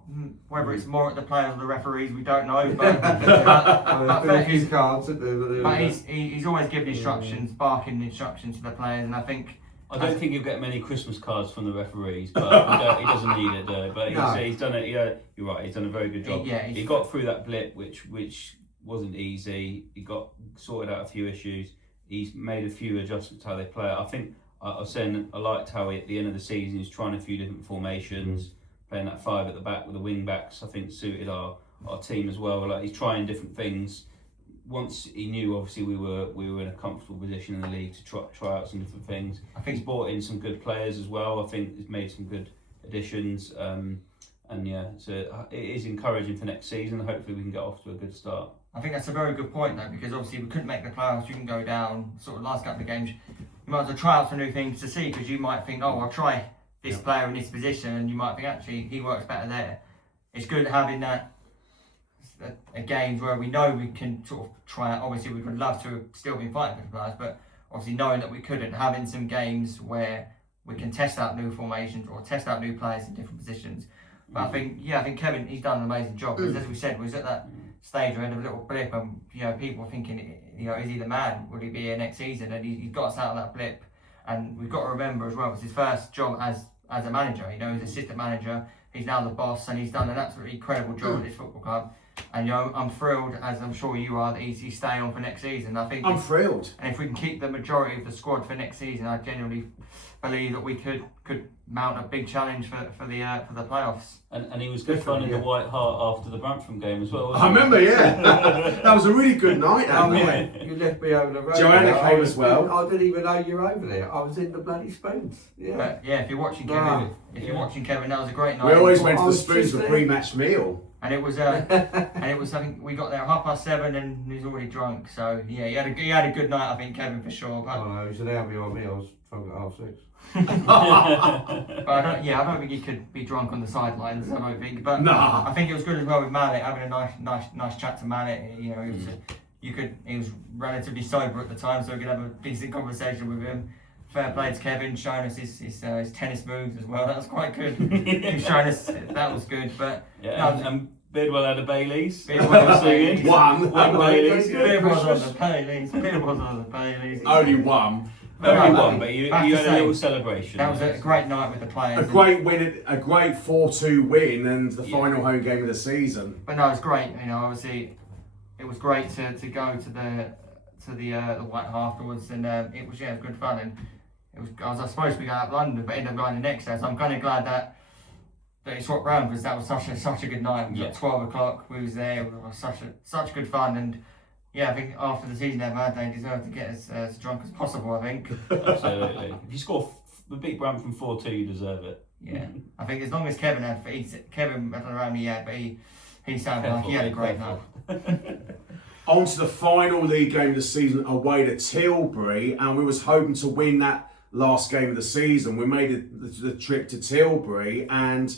Whether it's more at the players or the referees, we don't know. But his cards. But he's always giving instructions, barking instructions to the players, and I think. I don't think he'll get many Christmas cards from the referees, but he doesn't need it though. But he's done it. You're right. He's done a very good job. He got through that blip, which wasn't easy. He got sorted out a few issues. He's made a few adjustments to how they play. I think I was saying I liked how at the end of the season he's trying a few different formations, playing that 5 at the back with the wing backs. I think suited our team as well. Like he's trying different things. Once he knew, obviously we were in a comfortable position in the league to try out some different things. I think he's brought in some good players as well. I think he's made some good additions. So it is encouraging for next season. Hopefully we can get off to a good start. I think that's a very good point though, because obviously we couldn't make the playoffs. You can go down sort of last couple of games. You might as well try out some new things to see, because you might think, oh, I'll try this player in this position, and you might think actually he works better there. It's good having that games where we know we can sort of try out. Obviously we would love to have still been fighting for the players, but obviously knowing that we couldn't, having some games where we can test out new formations or test out new players in different positions. But I think Kevin, he's done an amazing job, because as we said, we was at that stage where we had a little blip, and people thinking, is he the man? Will he be here next season? And he got us out of that blip. And we've got to remember as well, it's his first job as a manager. He's assistant manager. He's now the boss, and he's done an absolutely incredible job at this football club. And I'm thrilled, as I'm sure you are, that he's staying on for next season. I think I'm thrilled. And if we can keep the majority of the squad for next season, I genuinely believe that we could mount a big challenge for the playoffs. And he was good fun in the White Hart after the Brantham game as well. I remember, that was a really good night. You left me over the road. Joanna came as well. I didn't even know you were over there. I was in the bloody Spoons. But if you're watching Kevin, that was a great night. We always went to the Spoons for a pre-match meal. And it was something we got there at 7:30, and he was already drunk. So he had a good night, I think, Kevin, for sure. But he was an hour behind me. I was drunk at 6:30. But I don't think he could be drunk on the sidelines. I don't think. But I think it was good as well with Mallet, having a nice chat to Mallet. He was relatively sober at the time, so we could have a decent conversation with him. Fair play to Kevin, showing us his tennis moves as well. That was quite good. He was showing us that was good. But and Bidwell had a Baileys. One Baileys. Bid was on the Baileys. Only one. Only one, but you had a little celebration. That was a great night with the players. A great win, a great 4-2 win, and the final home game of the season. But no, it was great. Obviously, it was great to go to the White Hart afterwards, and it was good fun. And I was supposed to be going up to London, but ended up going the next day. So I'm kind of glad that it swapped round, because that was such a good night. It was at 12 o'clock. We was there. It was such good fun, and I think after the season they deserve to get as drunk as possible. I think. Absolutely. If you score beat Brantham 4-2, you deserve it. Yeah, I think as long as Kevin I don't know how many he had, but he sounded like he had a great night. On to the final league game of the season, away to Tilbury, and we was hoping to win that last game of the season. We made the trip to Tilbury, and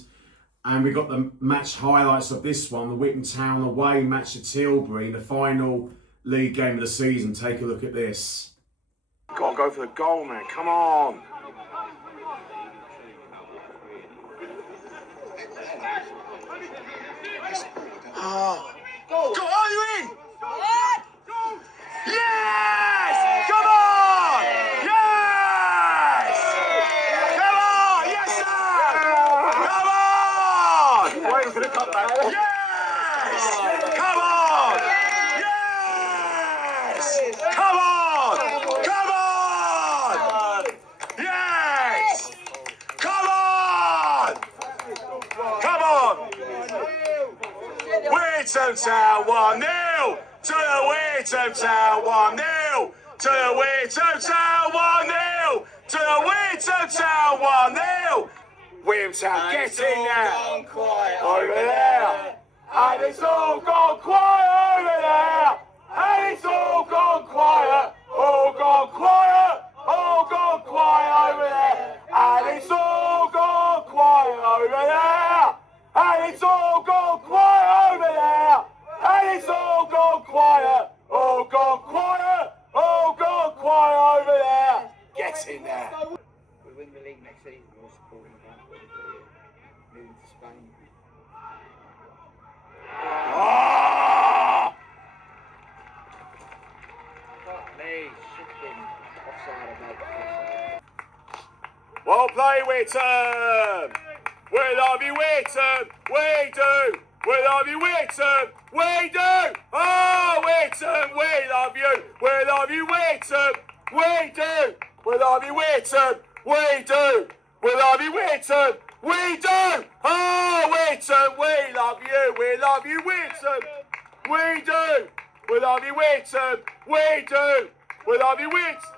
we got the match highlights of this one, the Witham Town away match to Tilbury, the final league game of the season. Take a look at this. Gotta go for the goal, man. Come on. ready for the comeback. Yes! Come on! Yes! Come on! Come on! Yes! Come on! Come on! Witham Town 1-0 to the Witham Town 1-0 to the Witham Town 1-0 to the Witham Town 1-0. Witham Town, get in now. Over there. And it's all gone quiet over there. And it's all gone quiet. All gone quiet. All gone quiet over there. And it's all gone quiet over there. And it's all gone quiet over there. And it's all gone quiet. All gone quiet. All gone quiet over there. Get in there. We win the league next season, we're supporting that. Moving to Spain. Oh! Fuck me, shifting. Offside, mate. Offside. Well played, Witham. We love you, Witham. We do. We love you, Witham. We do. Oh, Witham, we love you. We love you, Witham. We do. We love you, Witham. We do. We love you, Witham. We do. Oh, Witham, we love you. We love you, Witham. We do. We love you, Witham. We do. We love you, Witham.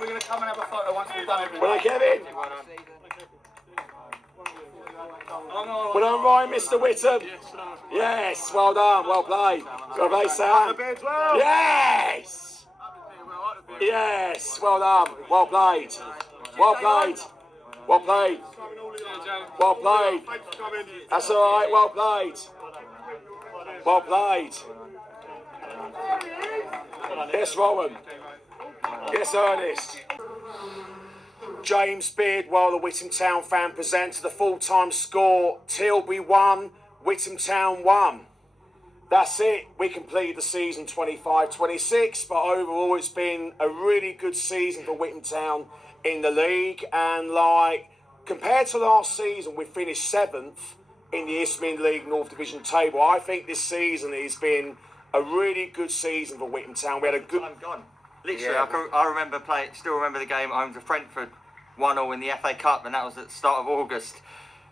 We're going to come and have a photo once we've done everything. Well, Kevin. Well done, Ryan, Mr. Witham. Yes, well done, well played. Well played, Sam. Yes! Yes, well done, well played. Well played. Well played. Well played. That's all right, well played. Well played. Yes, Rowan. Yes, Ernest. James Beardwell, the Witham Town fan, presents the full-time score. Tilbury 1, Witham Town 1. That's it. We completed the season 25-26, but overall it's been a really good season for Witham Town in the league. And compared to last season, we finished 7th in the East Midlands League North Division table. I think this season has been a really good season for Witham Town. We had a good... I'm gone. Literally, yeah. I remember still remember the game at home to Brentford, 1-0 in the FA Cup, and that was at the start of August.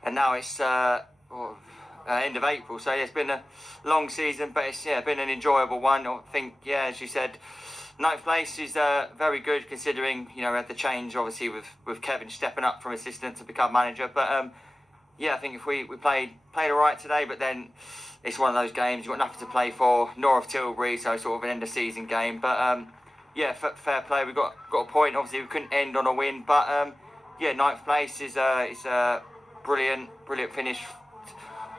And now it's end of April, so yeah, it's been a long season, but it's been an enjoyable one. I think, as you said, 9th place is very good considering, we had the change obviously with Kevin stepping up from assistant to become manager. But I think if we played all right today, but then it's one of those games you've got nothing to play for, North Tilbury, so sort of an end of season game. But fair play. We got a point. Obviously, we couldn't end on a win, but 9th place is a brilliant finish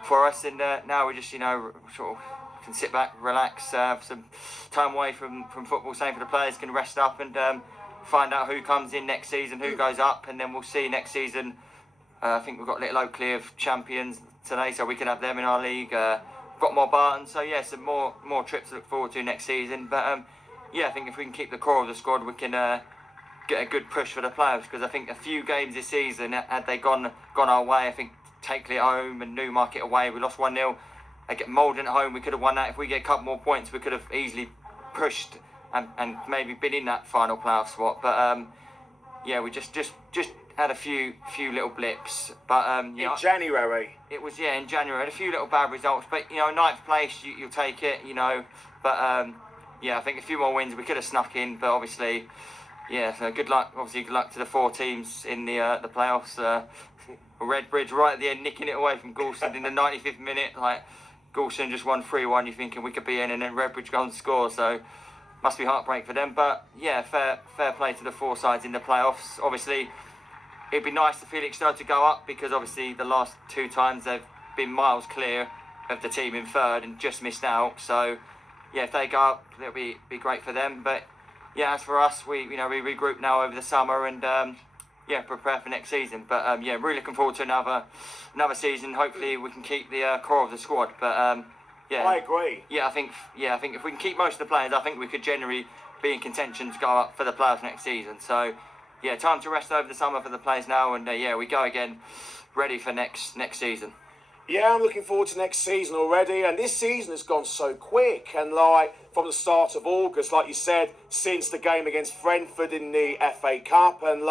for us. And now we just sort of can sit back, relax, have some time away from football. Same for the players, can rest up and find out who comes in next season, who goes up, and then we'll see next season. I think we've got Little Oakley of champions today, so we can have them in our league. Got Mold Barton, so some more trips to look forward to next season. But I think if we can keep the core of the squad, we can get a good push for the players, because I think a few games this season, had they gone our way, I think Takeley at home and Newmarket away, we lost 1-0. I get Moldon at home, we could have won that. If we get a couple more points, we could have easily pushed and maybe been in that final playoff spot. But we just had a few little blips. But in January, it was in January, had a few little bad results. But 9th place, you'll take it. But I think a few more wins we could have snuck in. But obviously, so good luck. Obviously, good luck to the 4 teams in the playoffs. Redbridge right at the end, nicking it away from Goulston in the 95th minute. Goulston just won 3-1. You're thinking we could be in, and then Redbridge go and score. So must be heartbreak for them. But fair play to the 4 sides in the playoffs. Obviously, it'd be nice for Felix Stow to go up, because obviously the last 2 times they've been miles clear of the team in 3rd and just missed out. So if they go up, it'll be great for them. But yeah, as for us, we regroup now over the summer and prepare for next season. But really looking forward to another season. Hopefully we can keep the core of the squad. But I agree. I think if we can keep most of the players, I think we could generally be in contention to go up for the playoffs next season. So time to rest over the summer for the players now, and we go again, ready for next season. Yeah, I'm looking forward to next season already, and this season has gone so quick, and like from the start of August, like you said, since the game against Brentford in the FA Cup, and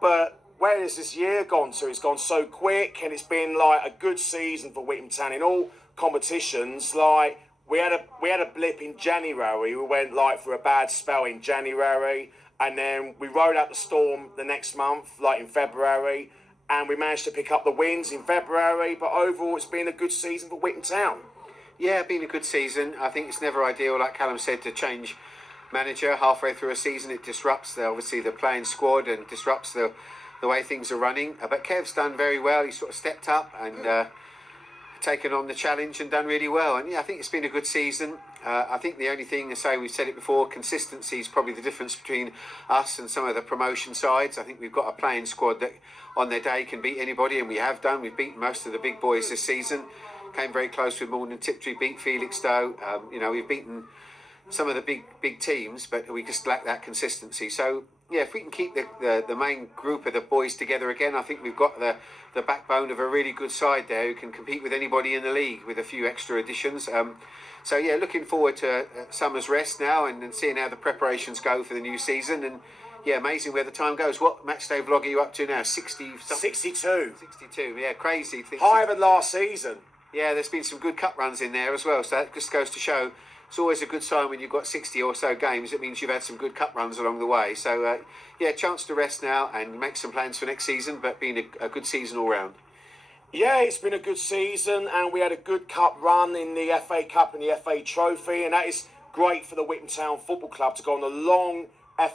but where has this year gone to? It's gone so quick, and it's been like a good season for Witham Town in all competitions. Like we had a blip in January. We went through a bad spell in January, and then we rode out the storm the next month, like in February. And we managed to pick up the wins in February, but overall it's been a good season for Witham Town. Yeah, been a good season. I think it's never ideal, like Callum said, to change manager halfway through a season. It disrupts obviously the playing squad and disrupts the way things are running. But Kev's done very well. He sort of stepped up and taken on the challenge and done really well. And I think it's been a good season. I think the only thing, to say, we've said it before, consistency is probably the difference between us and some of the promotion sides. I think we've got a playing squad that on their day can beat anybody, and we have done. We've beaten most of the big boys this season. Came very close with Mold and Tilbury, beat Felix Stow. We've beaten some of the big teams, but we just lack that consistency. So if we can keep the main group of the boys together again, I think we've got the backbone of a really good side there who can compete with anybody in the league with a few extra additions. Looking forward to summer's rest now and seeing how the preparations go for the new season. And amazing where the time goes. What matchday vlog are you up to now? 60 something? 62. 62, crazy. Higher than last season. Yeah, there's been some good cup runs in there as well. So that just goes to show it's always a good sign when you've got 60 or so games. It means you've had some good cup runs along the way. So, chance to rest now and make some plans for next season, but been a good season all round. Yeah, it's been a good season, and we had a good cup run in the FA Cup and the FA Trophy, and that is great for the Witham Town Football Club to go on a long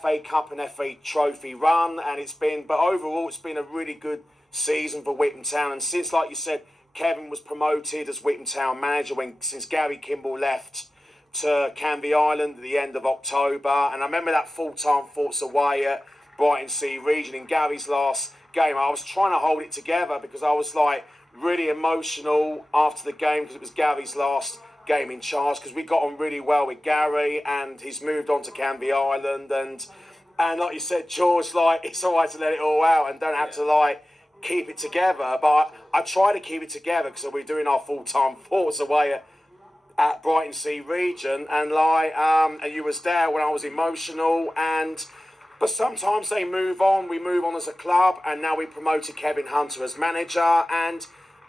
FA Cup and FA Trophy run, but overall it's been a really good season for Witham Town. And since, like you said, Kevin was promoted as Witham Town manager since Gary Kimble left to Canvey Island at the end of October, and I remember that full-time thoughts away at Brighton Sea Region in Gary's last game. I was trying to hold it together because I was really emotional after the game because it was Gary's last game in charge, because we got on really well with Gary and he's moved on to Canvey Island, and like you said, George, it's all right to let it all out and don't have to keep it together, but I try to keep it together because we're doing our full-time thoughts away at Brighton Sea Region, and and you was there when I was emotional, but sometimes they move on. We move on as a club, and now we promoted Kevin Hunter as manager, and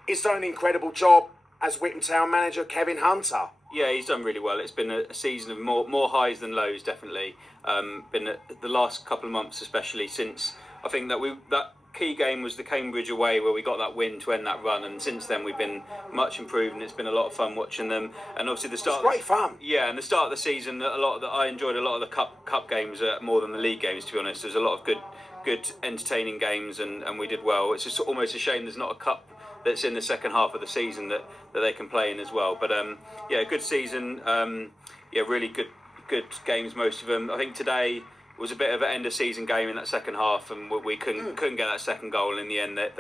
he's done an incredible job as Witham Town manager, Kevin Hunter. Yeah, he's done really well. It's been a season of more highs than lows, definitely. Been the last couple of months, especially since I think that key game was the Cambridge away where we got that win to end that run, and since then we've been much improved, and it's been a lot of fun watching them. And obviously the start, it's great fun. Yeah, and the start of the season, I enjoyed a lot of the cup games more than the league games. To be honest, there's a lot of good entertaining games, and we did well. It's just almost a shame there's not a cup that's in the second half of the season that they can play in as well. But good season. Really good games, most of them. I think today was a bit of an end of season game in that second half, and we couldn't get that second goal in the end. That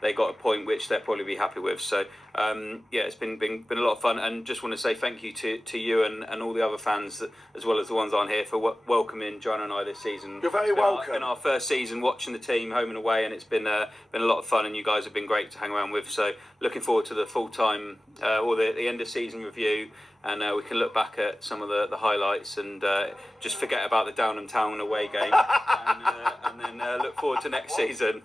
they got a point which they'll probably be happy with. So it's been a lot of fun, and just want to say thank you to you and all the other fans as well as the ones on here for welcoming John and I this season. You're very welcome. In our first season watching the team home and away, and it's been a lot of fun, and you guys have been great to hang around with. So looking forward to the full time or the end of season review. And we can look back at some of the highlights and just forget about the Downham Town away game and then look forward to next season.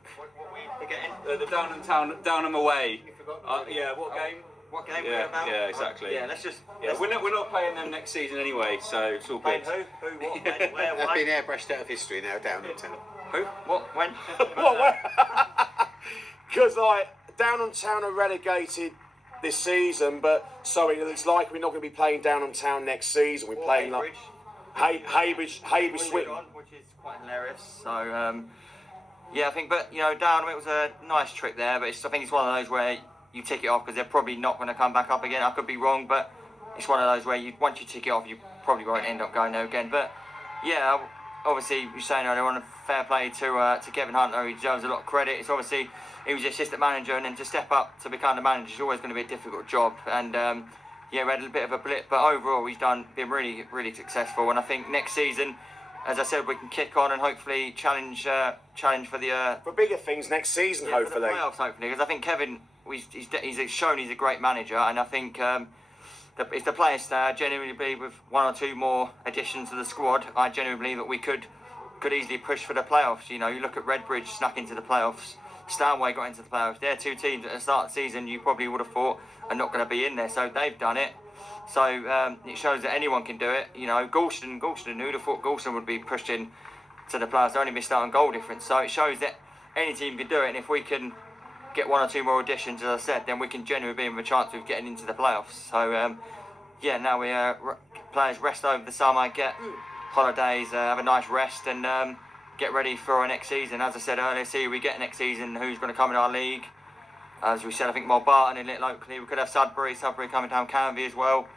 The Downham away. What game? What game we're about? Yeah, exactly. Yeah, let's just... We're not playing them next season anyway, so it's all good. Who, what, when, where, why? They've been airbrushed out of history now, Downham Town. Who? What? When? Because Downham Town are relegated this season, but it's like we're not going to be playing Downham Town next season. We're playing Haybridge Swifts, which is quite hilarious. So I think, but Downham, it was a nice trick there, but I think it's one of those where you tick it off because they're probably not going to come back up again. I could be wrong, but it's one of those where once you tick it off, you probably won't end up going there again. But Yeah, obviously you're saying earlier on, fair play to Kevin Hunter. He deserves a lot of credit. It's obviously he was the assistant manager, and then to step up to become the manager is always going to be a difficult job. And yeah, we had a bit of a blip, but overall he's been really, really successful. And I think next season, as I said, we can kick on and hopefully challenge for the for bigger things next season. Yeah, hopefully, for the playoffs, hopefully, because I think Kevin, he's shown he's a great manager, and I think if the players stay, I genuinely believe with one or two more additions to the squad, I genuinely believe that we could easily push for the playoffs. You know, you look at Redbridge snuck into the playoffs, Stanway got into the playoffs. They're two teams at the start of the season you probably would have thought are not going to be in there, so they've done it. So it shows that anyone can do it. You know, Goulston, who'd have thought Goulston would be pushed in to the playoffs? They only missed out on goal difference, so it shows that any team can do it, and if we can get one or two more additions, as I said, then we can genuinely be in a chance of getting into the playoffs. So yeah, now we players rest over the summer, get holidays, have a nice rest, and get ready for our next season. As I said earlier, see who we get next season, who's going to come in our league. As we said, I think Mold Barton in it locally. We could have Sudbury coming down Canvey as well.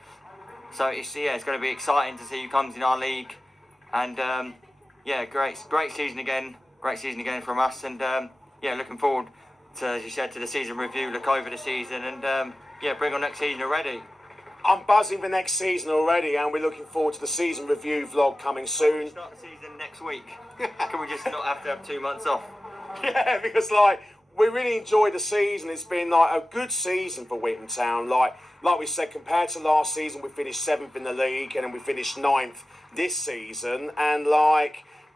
So it's going to be exciting to see who comes in our league. And yeah, great season again. Great season again from us. And yeah, looking forward to, as you said, to the season review. Look over the season and yeah, bring on next season already. I'm buzzing for next season already, and we're looking forward to the season review vlog coming soon. Start the season next week. Can we just not have to have 2 months off? Yeah, because like we really enjoyed the season. It's been like a good season for Witham Town. Like we said, compared to last season, we finished 7th in the league, and then we finished 9th this season. And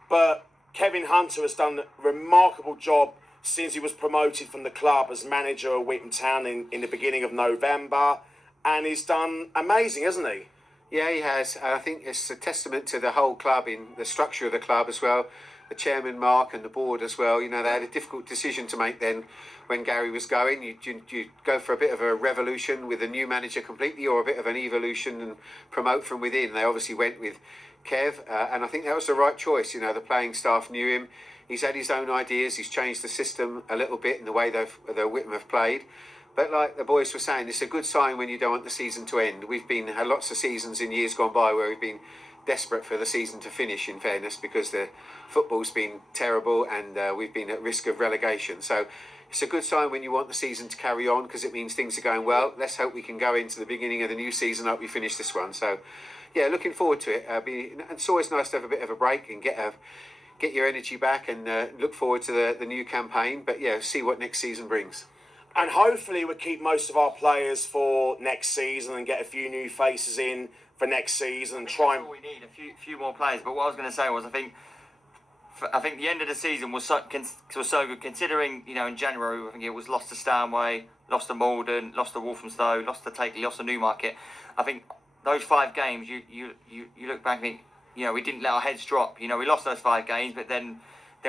but Kevin Hunter has done a remarkable job since he was promoted from the club as manager of Witham Town in the beginning of November. And he's done amazing, hasn't he? Yeah, he has. I think it's a testament to the whole club, in the structure of the club as well. The chairman, Mark, and the board as well. You know, they had a difficult decision to make then when Gary was going. You go for a bit of a revolution with a new manager completely, or a bit of an evolution and promote from within. They obviously went with Kev, and I think that was the right choice. You know, the playing staff knew him. He's had his own ideas. He's changed the system a little bit in the way the Witham have played. But like the boys were saying, it's a good sign when you don't want the season to end. We've had lots of seasons in years gone by where we've been desperate for the season to finish, in fairness, because the football's been terrible and we've been at risk of relegation. So it's a good sign when you want the season to carry on, because it means things are going well. Let's hope we can go into the beginning of the new season. I hope we finish this one. So yeah, looking forward to it. It's always nice to have a bit of a break and get your energy back and look forward to the new campaign. But yeah, see what next season brings. And hopefully we'll keep most of our players for next season and get a few new faces in for next season and try and... We need a few more players, but what I was going to say was I think the end of the season was so good, considering, you know, in January I think it was lost to Stanway, lost to Malden, lost to Wolfam Stow, lost to Tilbury, lost to Newmarket. I think those 5 games, you look back and think, you know, we didn't let our heads drop. You know, we lost those 5 games, but then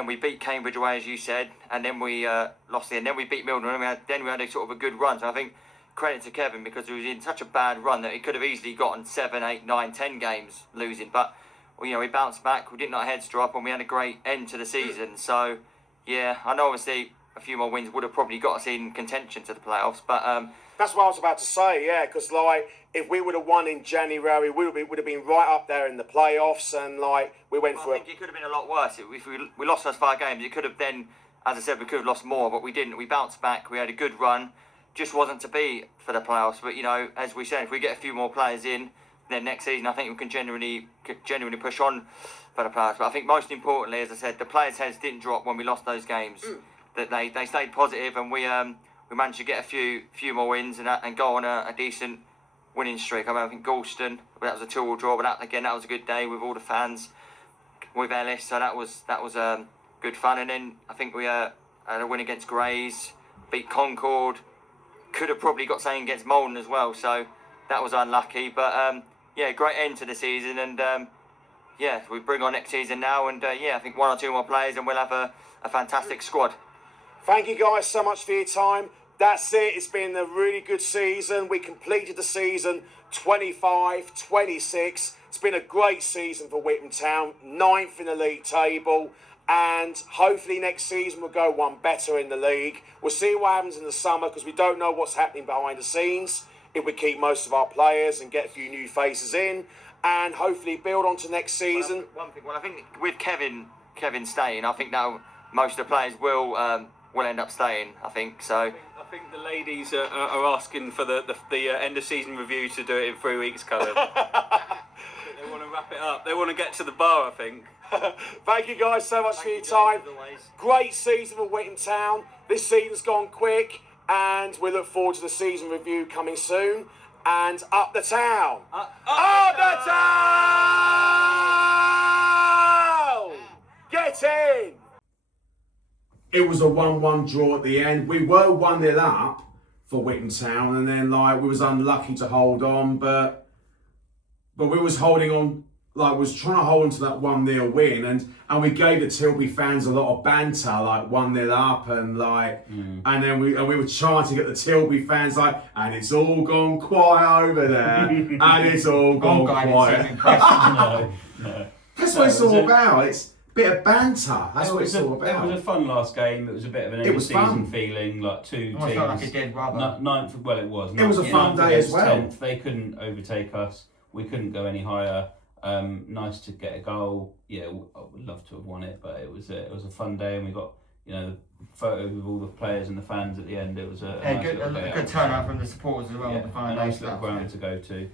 we beat Cambridge away, as you said, and then we lost it, and then we beat Milton, and then we had a sort of a good run. So I think credit to Kevin, because he was in such a bad run that he could have easily gotten 7, 8, 9, 10 games losing. But you know, we bounced back, we didn't let our heads drop, and we had a great end to the season. So yeah, I know obviously a few more wins would have probably got us in contention to the playoffs, but that's what I was about to say, yeah, because like if we would have won in January, we would have been right up there in the playoffs, and like we went for. I think it could have been a lot worse if we lost those 5 games. It could have then, as I said, we could have lost more, but we didn't. We bounced back. We had a good run. Just wasn't to be for the playoffs. But you know, as we said, if we get a few more players in, then next season I think we can genuinely push on for the playoffs. But I think most importantly, as I said, the players' heads didn't drop when we lost those games. That they stayed positive, and we managed to get a few more wins and go on a decent winning streak. I think Goulston, that was a 2-2 draw, but that was a good day with all the fans, with Ellis, so that was good fun. And then I think we had a win against Grays, beat Concord, could have probably got something against Milton as well, so that was unlucky. But yeah, great end to the season, and yeah, we bring on next season now, and yeah, I think 1 or 2 more players, and we'll have a fantastic squad. Thank you guys so much for your time. That's it. It's been a really good season. We completed the season 25-26. It's been a great season for Witham Town, 9th in the league table, and hopefully next season we'll go one better in the league. We'll see what happens in the summer, because we don't know what's happening behind the scenes if we keep most of our players and get a few new faces in. and hopefully build on to next season. Well, I think with Kevin staying, I think now most of the players will end up staying. I think so. I think the ladies are asking for the end of season review to do it in 3 weeks, Callum. They want to wrap it up. They want to get to the bar, I think. Thank you guys so much for your time. Great season for Witham Town. This season's gone quick, and we look forward to the season review coming soon. And up the town! Up the town! Get in! It was a 1-1 draw at the end. We were 1-0 up for Witham Town, and then we was unlucky to hold on, but we was holding on, was trying to hold on to that 1-0 win, and we gave the Tilbury fans a lot of banter, 1-0 up, and then we were chanting at the Tilbury fans and it's all gone quiet over there, and it's all gone quiet. No. That's what it's all about. It's a bit of banter. That's what it's all about. It was a fun last game. It was a bit of an end of season feeling, two teams. Felt like a dead rubber. Ninth, well, it was. It was a fun day as well. 10th, they couldn't overtake us. We couldn't go any higher. Nice to get a goal. Yeah, I would love to have won it, but it was a fun day, and we got the photos with all the players and the fans at the end. It was a good turnout from the supporters as well. Yeah, a nice little ground to go to.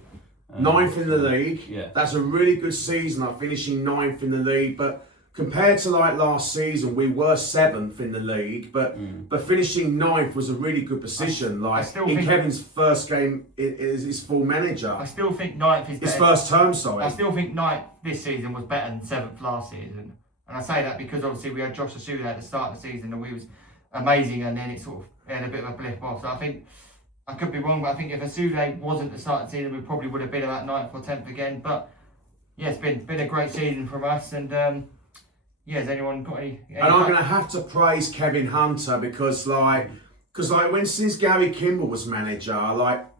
9th in the league. Yeah, that's a really good season. Finishing 9th in the league, but compared to last season, we were 7th in the league, but finishing 9th was a really good position. Kevin's first game is his full manager. I still think 9th is his first term. Sorry, I still think 9th this season was better than 7th last season, and I say that because obviously we had Josh Asuda at the start of the season, and we was amazing, and then it sort of had a bit of a blip off. So I think I could be wrong, but I think if Asuda wasn't the start of the season, we probably would have been about 9th or 10th again. But yeah, it's been a great season from us, and. Yeah, has anyone got any? And I'm going to have to praise Kevin Hunter because since Gary Kimble was manager,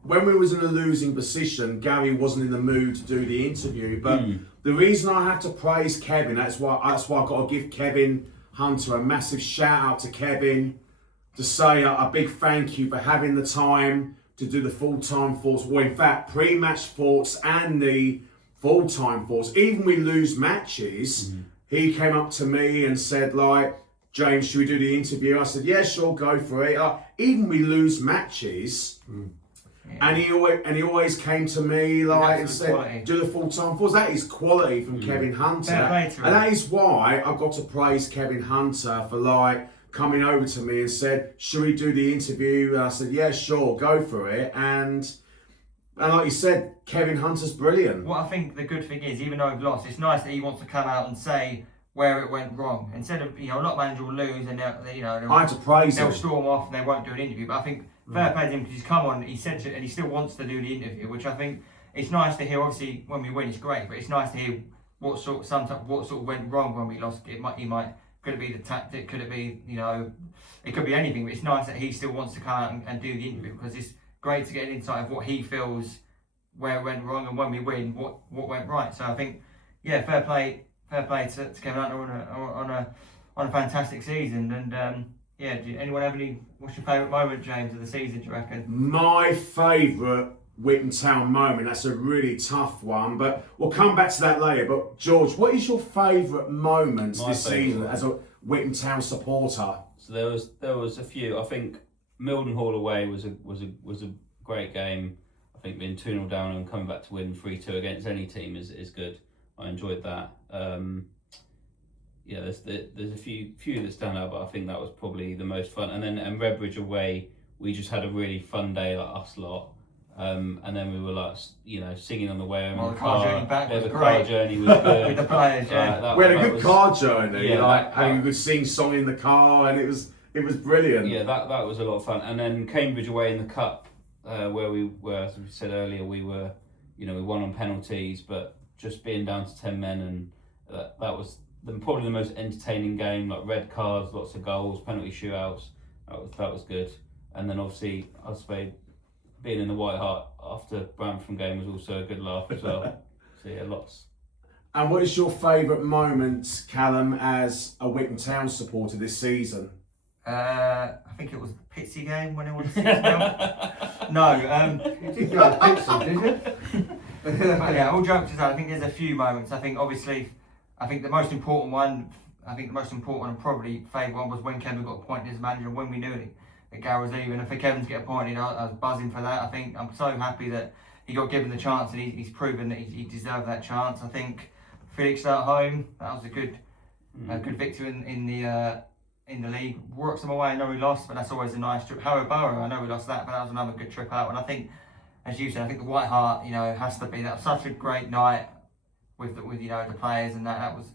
when we was in a losing position, Gary wasn't in the mood to do the interview. But the reason I have to praise Kevin, that's why I've got to give Kevin Hunter a massive shout out to Kevin, to say a big thank you for having the time to do the full-time thoughts, well, in fact, pre-match thoughts and the full-time thoughts. Even we lose matches. He came up to me and said, James, should we do the interview? I said, yeah, sure, go for it. Even we lose matches, and he always came to me and said, quality. Do the full-time force. That is quality from Kevin Hunter. And that is why I've got to praise Kevin Hunter for coming over to me and said, should we do the interview? And I said, yeah, sure, go for it. And like you said, Kevin Hunter's brilliant. What I think the good thing is, even though we've lost, it's nice that he wants to come out and say where it went wrong. Instead of, a lot of managers will lose and I had to praise him. They'll storm off and they won't do an interview. But I think fair play to him because he's come on, he said it, and he still wants to do the interview, which I think it's nice to hear. Obviously, when we win, it's great, but it's nice to hear what sort of went wrong when we lost. Could it be the tactic? Could it be, it could be anything. But it's nice that he still wants to come out and do the interview because it's great to get an insight of what he feels where it went wrong, and when we win, what went right. So I think, yeah, fair play to Kevin Hunter on a fantastic season. And do anyone have what's your favourite moment, James, of the season, do you reckon? My favourite Witham Town moment, that's a really tough one, but we'll come back to that later. But George, what is your favourite moment this season as a Witham Town supporter? So there was a few. I think Milton Hall away was a great game. I think being 2-0 down and coming back to win 3-2 against any team is good. I enjoyed that. There's a few that stand out, but I think that was probably the most fun. And then Redbridge away, we just had a really fun day, us lot. And then we were singing on the way home. The car journey back was the great. Car journey was good. With the players, yeah. We had a good car journey. How you could sing song in the car, and it was brilliant. Yeah, that was a lot of fun. And then Cambridge away in the cup. Where we were, as we said earlier, we were, we won on penalties, but just being down to 10 men, and that was probably the most entertaining game. Red cards, lots of goals, penalty shootouts. That was good. And then obviously, I'd say being in the White Hart after Brantham game was also a good laugh as well. So yeah, lots. And what is your favourite moment, Callum, as a Witham Town supporter this season? I think it was the Pitsy game when it was 6-0. No, you did go to Pitsy, did you? But yeah, all jokes aside, I think there's a few moments. I think obviously, the most important one, and probably favourite one was when Kevin got appointed as manager. When we knew that Gary was leaving, and for Kevin to get appointed, I was buzzing for that. I think I'm so happy that he got given the chance, and he's proven that he deserved that chance. I think Felix Stow at home, that was a good victory in the league. Roxon away, I know we lost, but that's always a nice trip. Harrow, I know we lost that, but that was another good trip out. And I think, as you said, I think the White Hart, has to be. That was such a great night with the players, and that was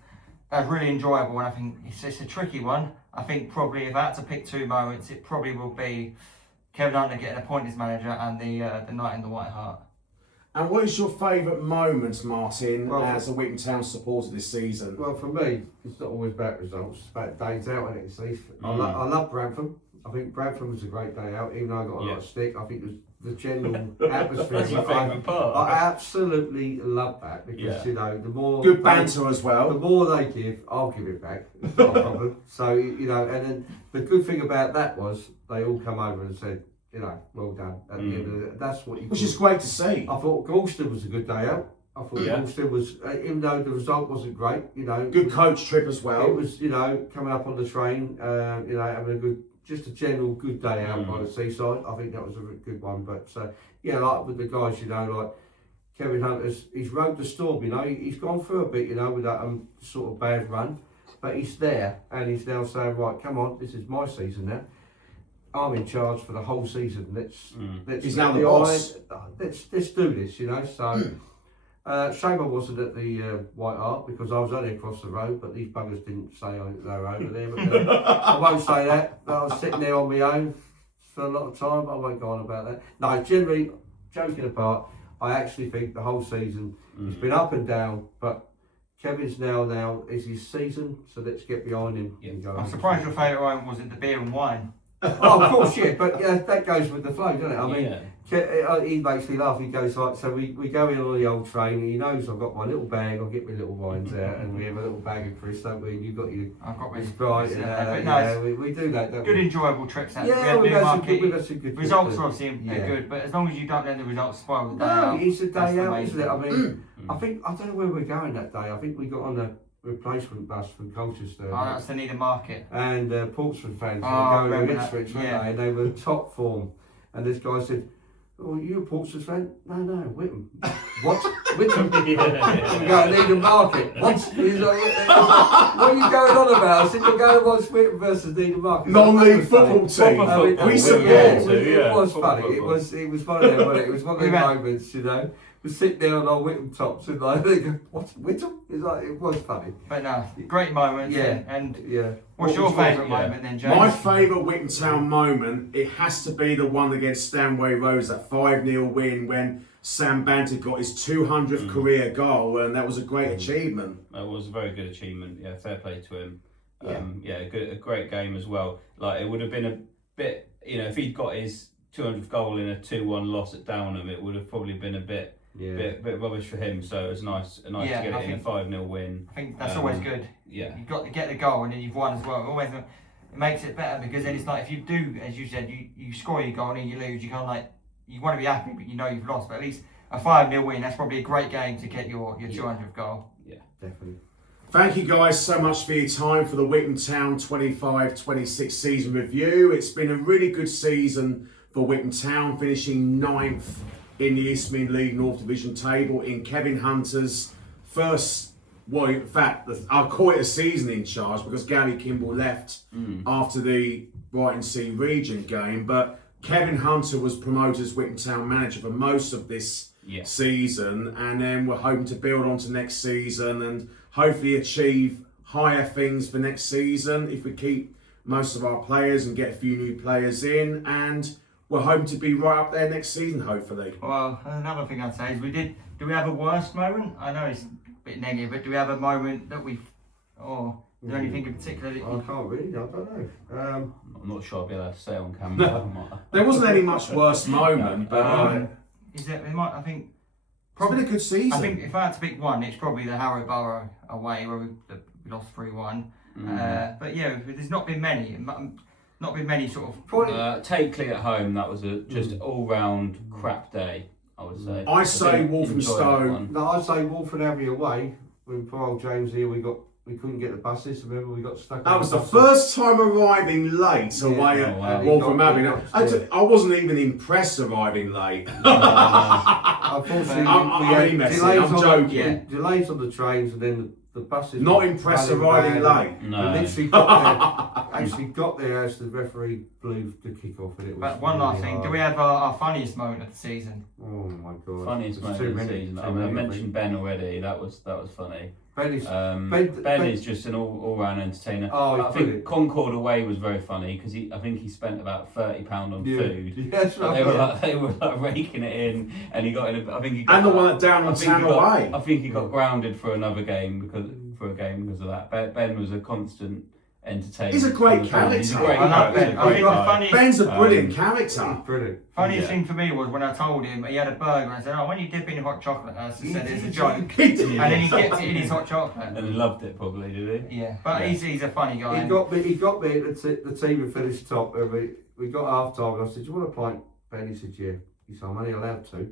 really enjoyable. And I think it's a tricky one. I think probably if I had to pick two moments, it probably will be Kevin Hunter getting appointed as manager and the night in the White Hart. And what is your favourite moment, Martin, as a Witham Town supporter this season? Well, for me, it's not always about results, it's about days out, isn't it, Steve? I love Brantham. I think Brantham was a great day out, even though I got a lot of stick. I think it was the general atmosphere. That's your favourite part. I absolutely love that because, the more... Good banter as well. The more they give, I'll give it back. It's not a problem. So, and then the good thing about that was they all come over and said, well done. At the end of it. That's what you. Which is great to see. I thought Goulston was a good day out. I thought Goulston was, even though the result wasn't great, good coach trip as well. It was, coming up on the train, having a just a general good day out by the seaside. I think that was a good one. But like with the guys, like Kevin Hunter's, he's rode the storm. He's gone through a bit, with that sort of bad run, but he's there and he's now saying, right, come on, this is my season now. I'm in charge for the whole season. Let's he's now the boss. Let's do this, So shame I wasn't at the White Hart because I was only across the road, but these buggers didn't say they were over there. But, I won't say that. I was sitting there on my own for a lot of time. But I won't go on about that. No, generally, joking apart, I actually think the whole season it's been up and down, but Kevin's now is his season, so let's get behind him. And go. I'm surprised your favourite one wasn't the beer and wine. Oh, of course, but that goes with the flow, doesn't it? I mean, he makes me laugh. He goes like, so we go in on the old train, and he knows I've got my little bag, I'll get my little wines out, and we have a little bag of crisps, don't we? And you've got I've got my Sprite, we do that, don't good, we? enjoyable trips out. Yeah, we've had some good results are obviously good, but as long as you don't let the results spoil the day out. It's a day out, isn't it? I mean, I don't know where we're going that day. I think we got on the replacement bus from Colchester. Oh, that's the Needam Market. And Portsmouth fans were going to Ipswich, weren't they? And they were top form. And this guy said, "Oh, you a Portsmouth fan?" No, Witham. What? Witham? We go to Needam Market. What? He's like, what are you going on about? I said, "We're going to watch Witham versus Needam Market." Non-league football team. We support. It was funny. It was funny, wasn't it? It was one of the moments, We sit there on our Witham tops and they go, "What, Witham?" It was funny. But no, great moment. And what's your favourite moment then, James? My favourite Witham Town moment, it has to be the one against Stanway Rovers, that 5-0 win when Sam Banter got his 200th career goal, and that was a great achievement. That was a very good achievement. Yeah, fair play to him. A great game as well. Like, it would have been a bit, if he'd got his 200th goal in a 2-1 loss at Downham, it would have probably been a bit rubbish for him. So it was nice to get it in a 5-0 win. I think that's always good. Yeah, you've got to get the goal and then you've won as well. Always, it makes it better because then it's like if you do, as you said, you score your goal and you lose, you kind of you want to be happy, but you've lost. But at least a 5-0 win, that's probably a great game to get your 200th goal. Yeah, definitely. Thank you guys so much for your time for the Witham Town 25-26 season review. It's been a really good season for Witham Town, finishing 9th in the East Midlands League North Division table in Kevin Hunter's first, in fact, I'll call it a season in charge because Gary Kimble left after the Brighton C region game, but Kevin Hunter was promoted as Witham Town manager for most of this season, and then we're hoping to build on to next season and hopefully achieve higher things for next season if we keep most of our players and get a few new players in, and we're hoping to be right up there next season, hopefully. Well, another thing I'd say is do we have a worst moment? I know it's a bit negative, but do we have a moment that is there anything in particular that I can't really, I don't know. I'm not sure I'll be able to say on camera. There wasn't any much worst moment, but I think it's been a good season. I think if I had to pick one, it's probably the Harrow Borough away where we lost 3-1. But there's not been many. Not been many sort of... Take Clee at home, that was just all-round crap day. I would say. I say Wolfam enjoy Stow. that one. No, I'd say Wolfam Abbey away. When poor old James here, we couldn't get the buses. Remember, we got stuck. That on was the buses. first time arriving late away at Wolfam Abbey. I wasn't even impressed arriving late. Unfortunately, I'm only messing, I'm joking. Delays on the trains, and then the buses. Not impressed arriving late. No. Literally got there as the referee blew the kick off, and it was. But one really last thing, hard. do we have our funniest moment of the season? Oh my god! Funniest There's moment of the too season. many, I mean, I mentioned Ben already. That was funny. Ben is Ben is just an all-round entertainer. Oh, I think Concord away was very funny because I think he spent about £30 on food. Yeah, that's right. They were like raking it in, and he got in. I think he got. And the one at Downham Town away. I think he got grounded for another game because of that. Ben was a constant entertainer. He's a great character. He's a great I love Ben. I think the funniest. Ben's a brilliant character. Brilliant. Funniest thing for me was when I told him he had a burger and I said, "Oh, when you dip in hot chocolate," I said it's a joke, and then he dipped it in his hot chocolate. And he loved it probably, did he? Yeah, but he's a funny guy. He got me at the team who finished top. And we got half time, and I said, "Do you want a pint?" Ben, he said, "Yeah." He said, "I'm only allowed 2."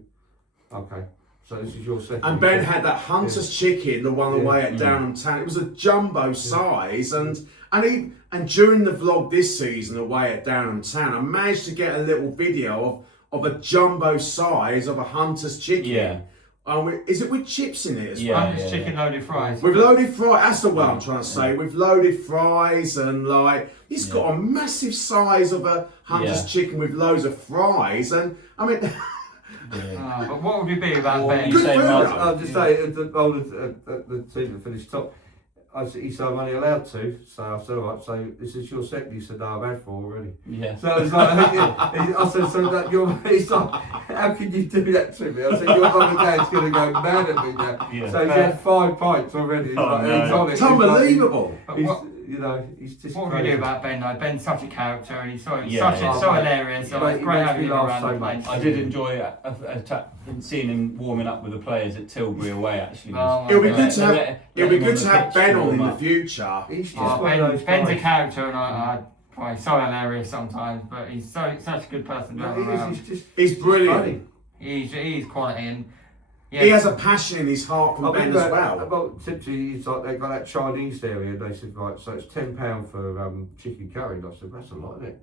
Okay. So this is your second. And Ben had that Hunter's chicken, the one away at Downham Town. It was a jumbo size, and during the vlog this season away at Downham Town, I managed to get a little video of a jumbo size of a Hunter's chicken. Yeah. Is it with chips in it as well? Hunter's chicken loaded fries. With loaded fries, that's the one I'm trying to say. With loaded fries and he's got a massive size of a Hunter's chicken with loads of fries, and I mean. But what would we be about Ben? I'll just say the team that finished top. He said, "I'm only allowed 2." So I said, "All right, so this is your second." He said, "No, I've had 4 already." Yeah. So it's like, I said, "So that he's like, how can you do that to me?" I said, "Your mum and dad's going to go mad at me now." Yeah. So he's had 5 pints already. He's like, he's on it. It's unbelievable. He's just. What would we do about Ben though? Ben's such a character and he's so hilarious. So Mate, it's great having him around the place. I did enjoy seeing him warming up with the players at Tilbury away. Actually, It'll be good to have Ben on in the future. He's just one of those Ben's a guys. character and he's so hilarious sometimes, but he's such a good person to have around. He's brilliant. He's quality and He has a passion in his heart for Ben as well. About Tipsy, it's like they got that Chinese area. They said, right, so it's £10 for chicken curry. And I said, that's a lot, isn't it?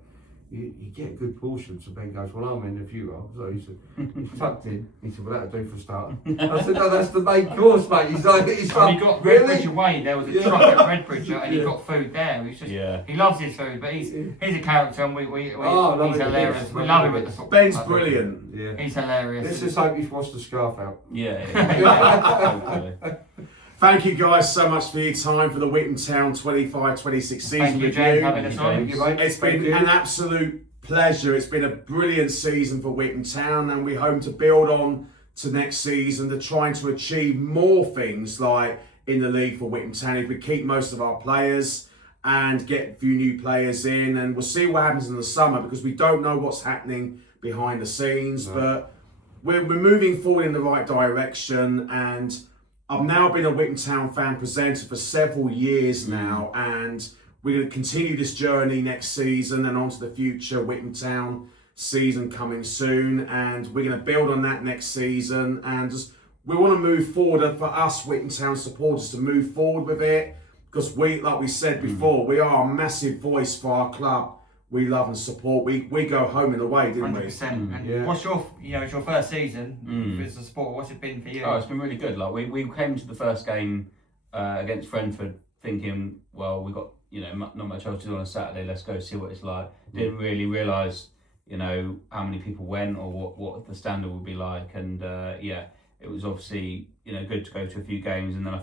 You get a good portion. So Ben goes, well, I'm in if you are. So he said, he's tucked in. He said, well, that'll do for a start. I said, no, that's the main course, mate. He's like, he got Redbridge away. There was a truck at Redbridge, and he got food there. He's just, he loves his food, but he's a character, and he's hilarious. We love him at the football. Ben's brilliant. Yeah. He's hilarious. Let's just hope he's washed the scarf out. Yeah. Thank you guys so much for your time for the Witham Town 25-26 season Thank you, review. James, having us on. It's been an absolute pleasure. It's been a brilliant season for Witham Town, and we hope to build on to next season to trying to achieve more things like in the league for Witham Town. If we keep most of our players and get a few new players in, and we'll see what happens in the summer because we don't know what's happening behind the scenes, but we're moving forward in the right direction. And I've now been a Witham Town fan presenter for several years now, and we're going to continue this journey next season and on to the future Witham Town season coming soon, and we're going to build on that next season, and just we want to move forward, and for us Witham Town supporters to move forward with it, because we, like we said before, we are a massive voice for our club. We love and support. We go home in the way, didn't 100%. we? And what's your, it's your first season as a sport. What's it been for you? Oh, it's been really good. Like we came to the first game against Brenford thinking, well, we got not much else to do on a Saturday. Let's go see what it's like. Didn't really realise how many people went or what the standard would be like. And it was obviously good to go to a few games, and then a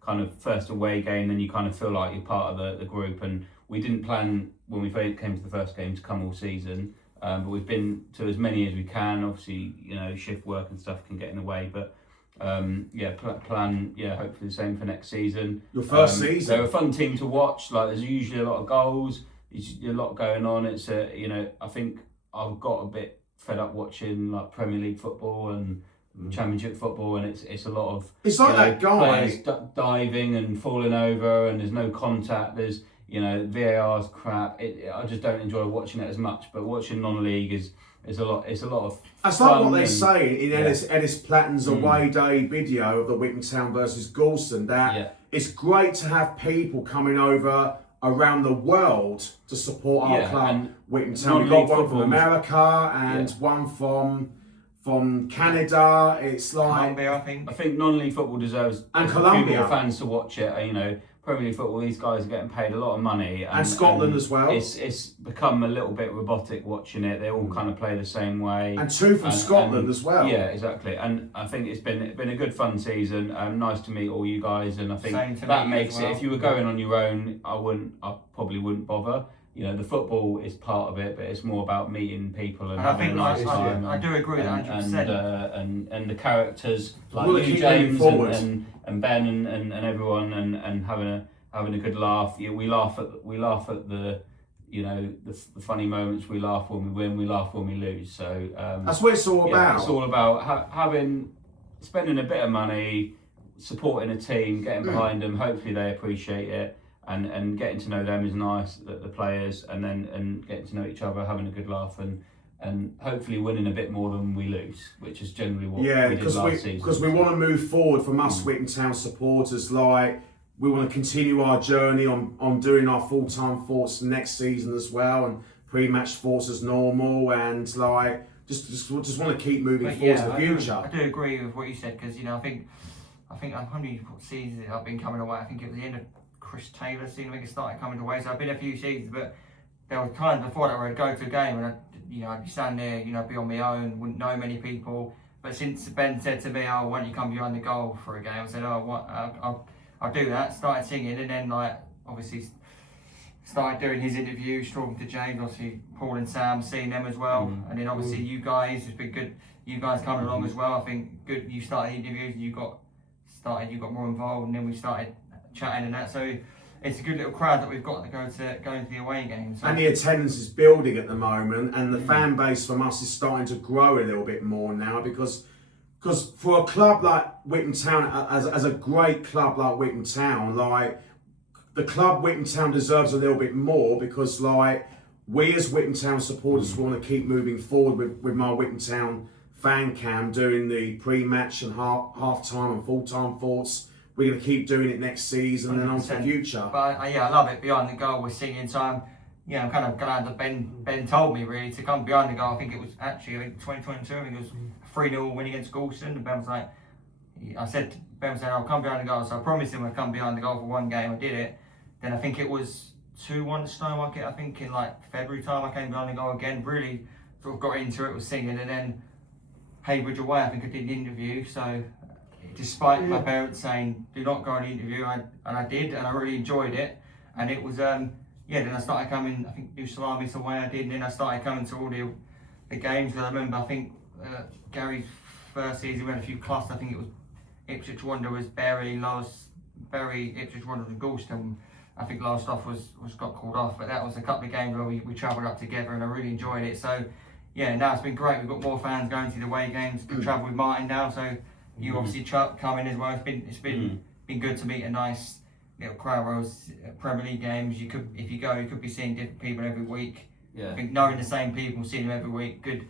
kind of first away game. Then you kind of feel like you're part of the group. And we didn't plan when we came to the first game to come all season, but we've been to as many as we can. Obviously, shift work and stuff can get in the way, but plan hopefully the same for next season. Your first season. They're a fun team to watch. Like there's usually a lot of goals. There's a lot going on. It's I think I've got a bit fed up watching like Premier League football and Championship football, and it's a lot of that guy players diving and falling over, and there's no contact. There's VAR's crap. I just don't enjoy watching it as much. But watching non-league is it's a lot of That's fun. like what they say in Yeah. Ellis Platten's away day video of the Witham Town versus Goulston, that it's great to have people coming over around the world to support our club, Witham Town. We've got one from America and one from Canada. It's like Colombia, I think non-league football deserves and a few Colombia more fans to watch it. You know, Premier League football, these guys are getting paid a lot of money, and Scotland as well. It's become a little bit robotic watching it. They all kind of play the same way. And two from Scotland as well. Yeah, exactly. And I think it's been a good fun season. Nice to meet all you guys, and I think that makes it. If you were going on your own, I probably wouldn't bother. You know, the football is part of it, but it's more about meeting people and having a nice time. I do agree with that 100%. And the characters like you, James, and Ben, and everyone, and having a good laugh. Yeah, we laugh at the the funny moments. We laugh when we win. We laugh when we lose. So that's what it's all about. It's all about spending a bit of money, supporting a team, getting behind them. Hopefully they appreciate it. And getting to know them is nice, the players, and getting to know each other, having a good laugh, and hopefully winning a bit more than we lose, which is generally what we did last season. Because we want to move forward from us Witham Town supporters. Like, we want to continue our journey on doing our full-time thoughts next season as well, and pre-match thoughts as normal, and like just want to keep moving forward to the future. I do agree with what you said, because I think how many seasons I've been coming away. I think it was the end of Chris Taylor season when it started coming away. So I've been a few seasons, but there were times before that where I'd go to a game and I'd be standing there, be on my own, wouldn't know many people. But since Ben said to me, "Oh, why don't you come behind the goal for a game?" I said, "Oh, what? I'll do that." Started singing, and then obviously started doing his interviews, talking to James, obviously Paul and Sam, seeing them as well, and then obviously you guys. It's been good. You guys coming along as well. I think good. You started interviews, and you got more involved, and then we started chatting and that, so it's a good little crowd that we've got that go into the away games. So. And the attendance is building at the moment, and the fan base from us is starting to grow a little bit more now, because for a club like Witham Town, as a great club like Witham Town, like the club Witham Town deserves a little bit more, because like we as Witham Town supporters want to keep moving forward with my Witham Town fan cam, doing the pre-match and half-time and full-time thoughts. We're going to keep doing it next season 100%. And on to the future. But I love it. Behind the goal, we're singing. So I'm kind of glad that Ben told me really to come behind the goal. I think it was actually 2022. I think it was 3-0 win against Goulston. And Ben was like, Ben was saying, "I'll come behind the goal." So I promised him I'd come behind the goal for one game. I did it. Then I think it was 2-1 Stanway Market. I think in February time I came behind the goal again. Really sort of got into it, was singing, and then Haybridge away. I think I did an interview. So. Despite my parents saying do not go on the interview, I did, and I really enjoyed it. And it was then I started coming. I think do Salamis away I did, and then I started coming to all the games. Because I remember I think Gary's first season we had a few clusters. I think it was Ipswich Wanderers, Bury, Ipswich Wanderers, and Goulston. I think Lowestoft was got called off, but that was a couple of games where we travelled up together, and I really enjoyed it. So now it's been great. We've got more fans going to the away games. Can travel with Martin now, so. You obviously come in as well. It's been good to meet a nice little crowd. Whereas Premier League games, if you go, you could be seeing different people every week. Yeah. I think knowing the same people, seeing them every week, good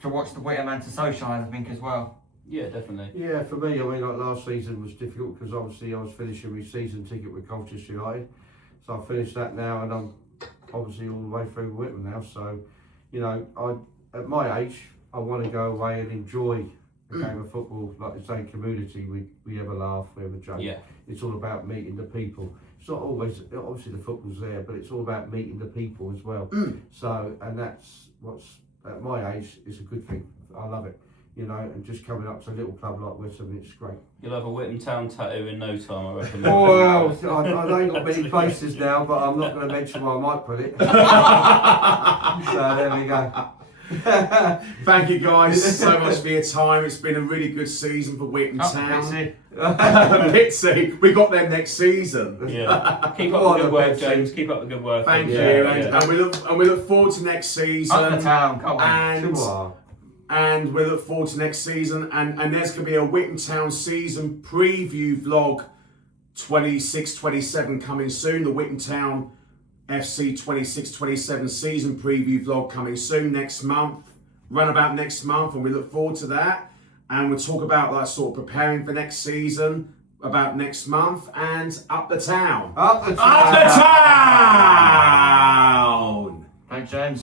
to watch the Witham and to socialise. I think as well. Yeah, definitely. Yeah, for me, I mean, last season was difficult because obviously I was finishing my season ticket with Colchester United, so I finished that now, and I'm obviously all the way through Witham now. So, at my age, I want to go away and enjoy. Game of football, like the same community, we have a laugh, we have a joke. Yeah. It's all about meeting the people. It's not always, obviously the football's there, but it's all about meeting the people as well. So, and that's what's, at my age, is a good thing. I love it, and just coming up to a little club like Witham, it's great. You'll have a Witham Town tattoo in no time, I reckon. Well, I ain't got many places now, but I'm not going to mention where I might put it. So there we go. Thank you guys so much for your time. It's been a really good season for Witham Town. Pitsy, we got them next season. Yeah. Keep up the good work, James. Keep up the good work. Thank you. And we look forward to next season. Up the town, come on. And we look forward to next season. And there's going to be a Witham Town season preview vlog 26-27 coming soon. The Witham Town FC 26-27 season preview vlog coming soon next month, run about next month, and we look forward to that. And we'll talk about like sort of preparing for next season, about next month, and up the town. Up the town. Up the town. Thanks, James.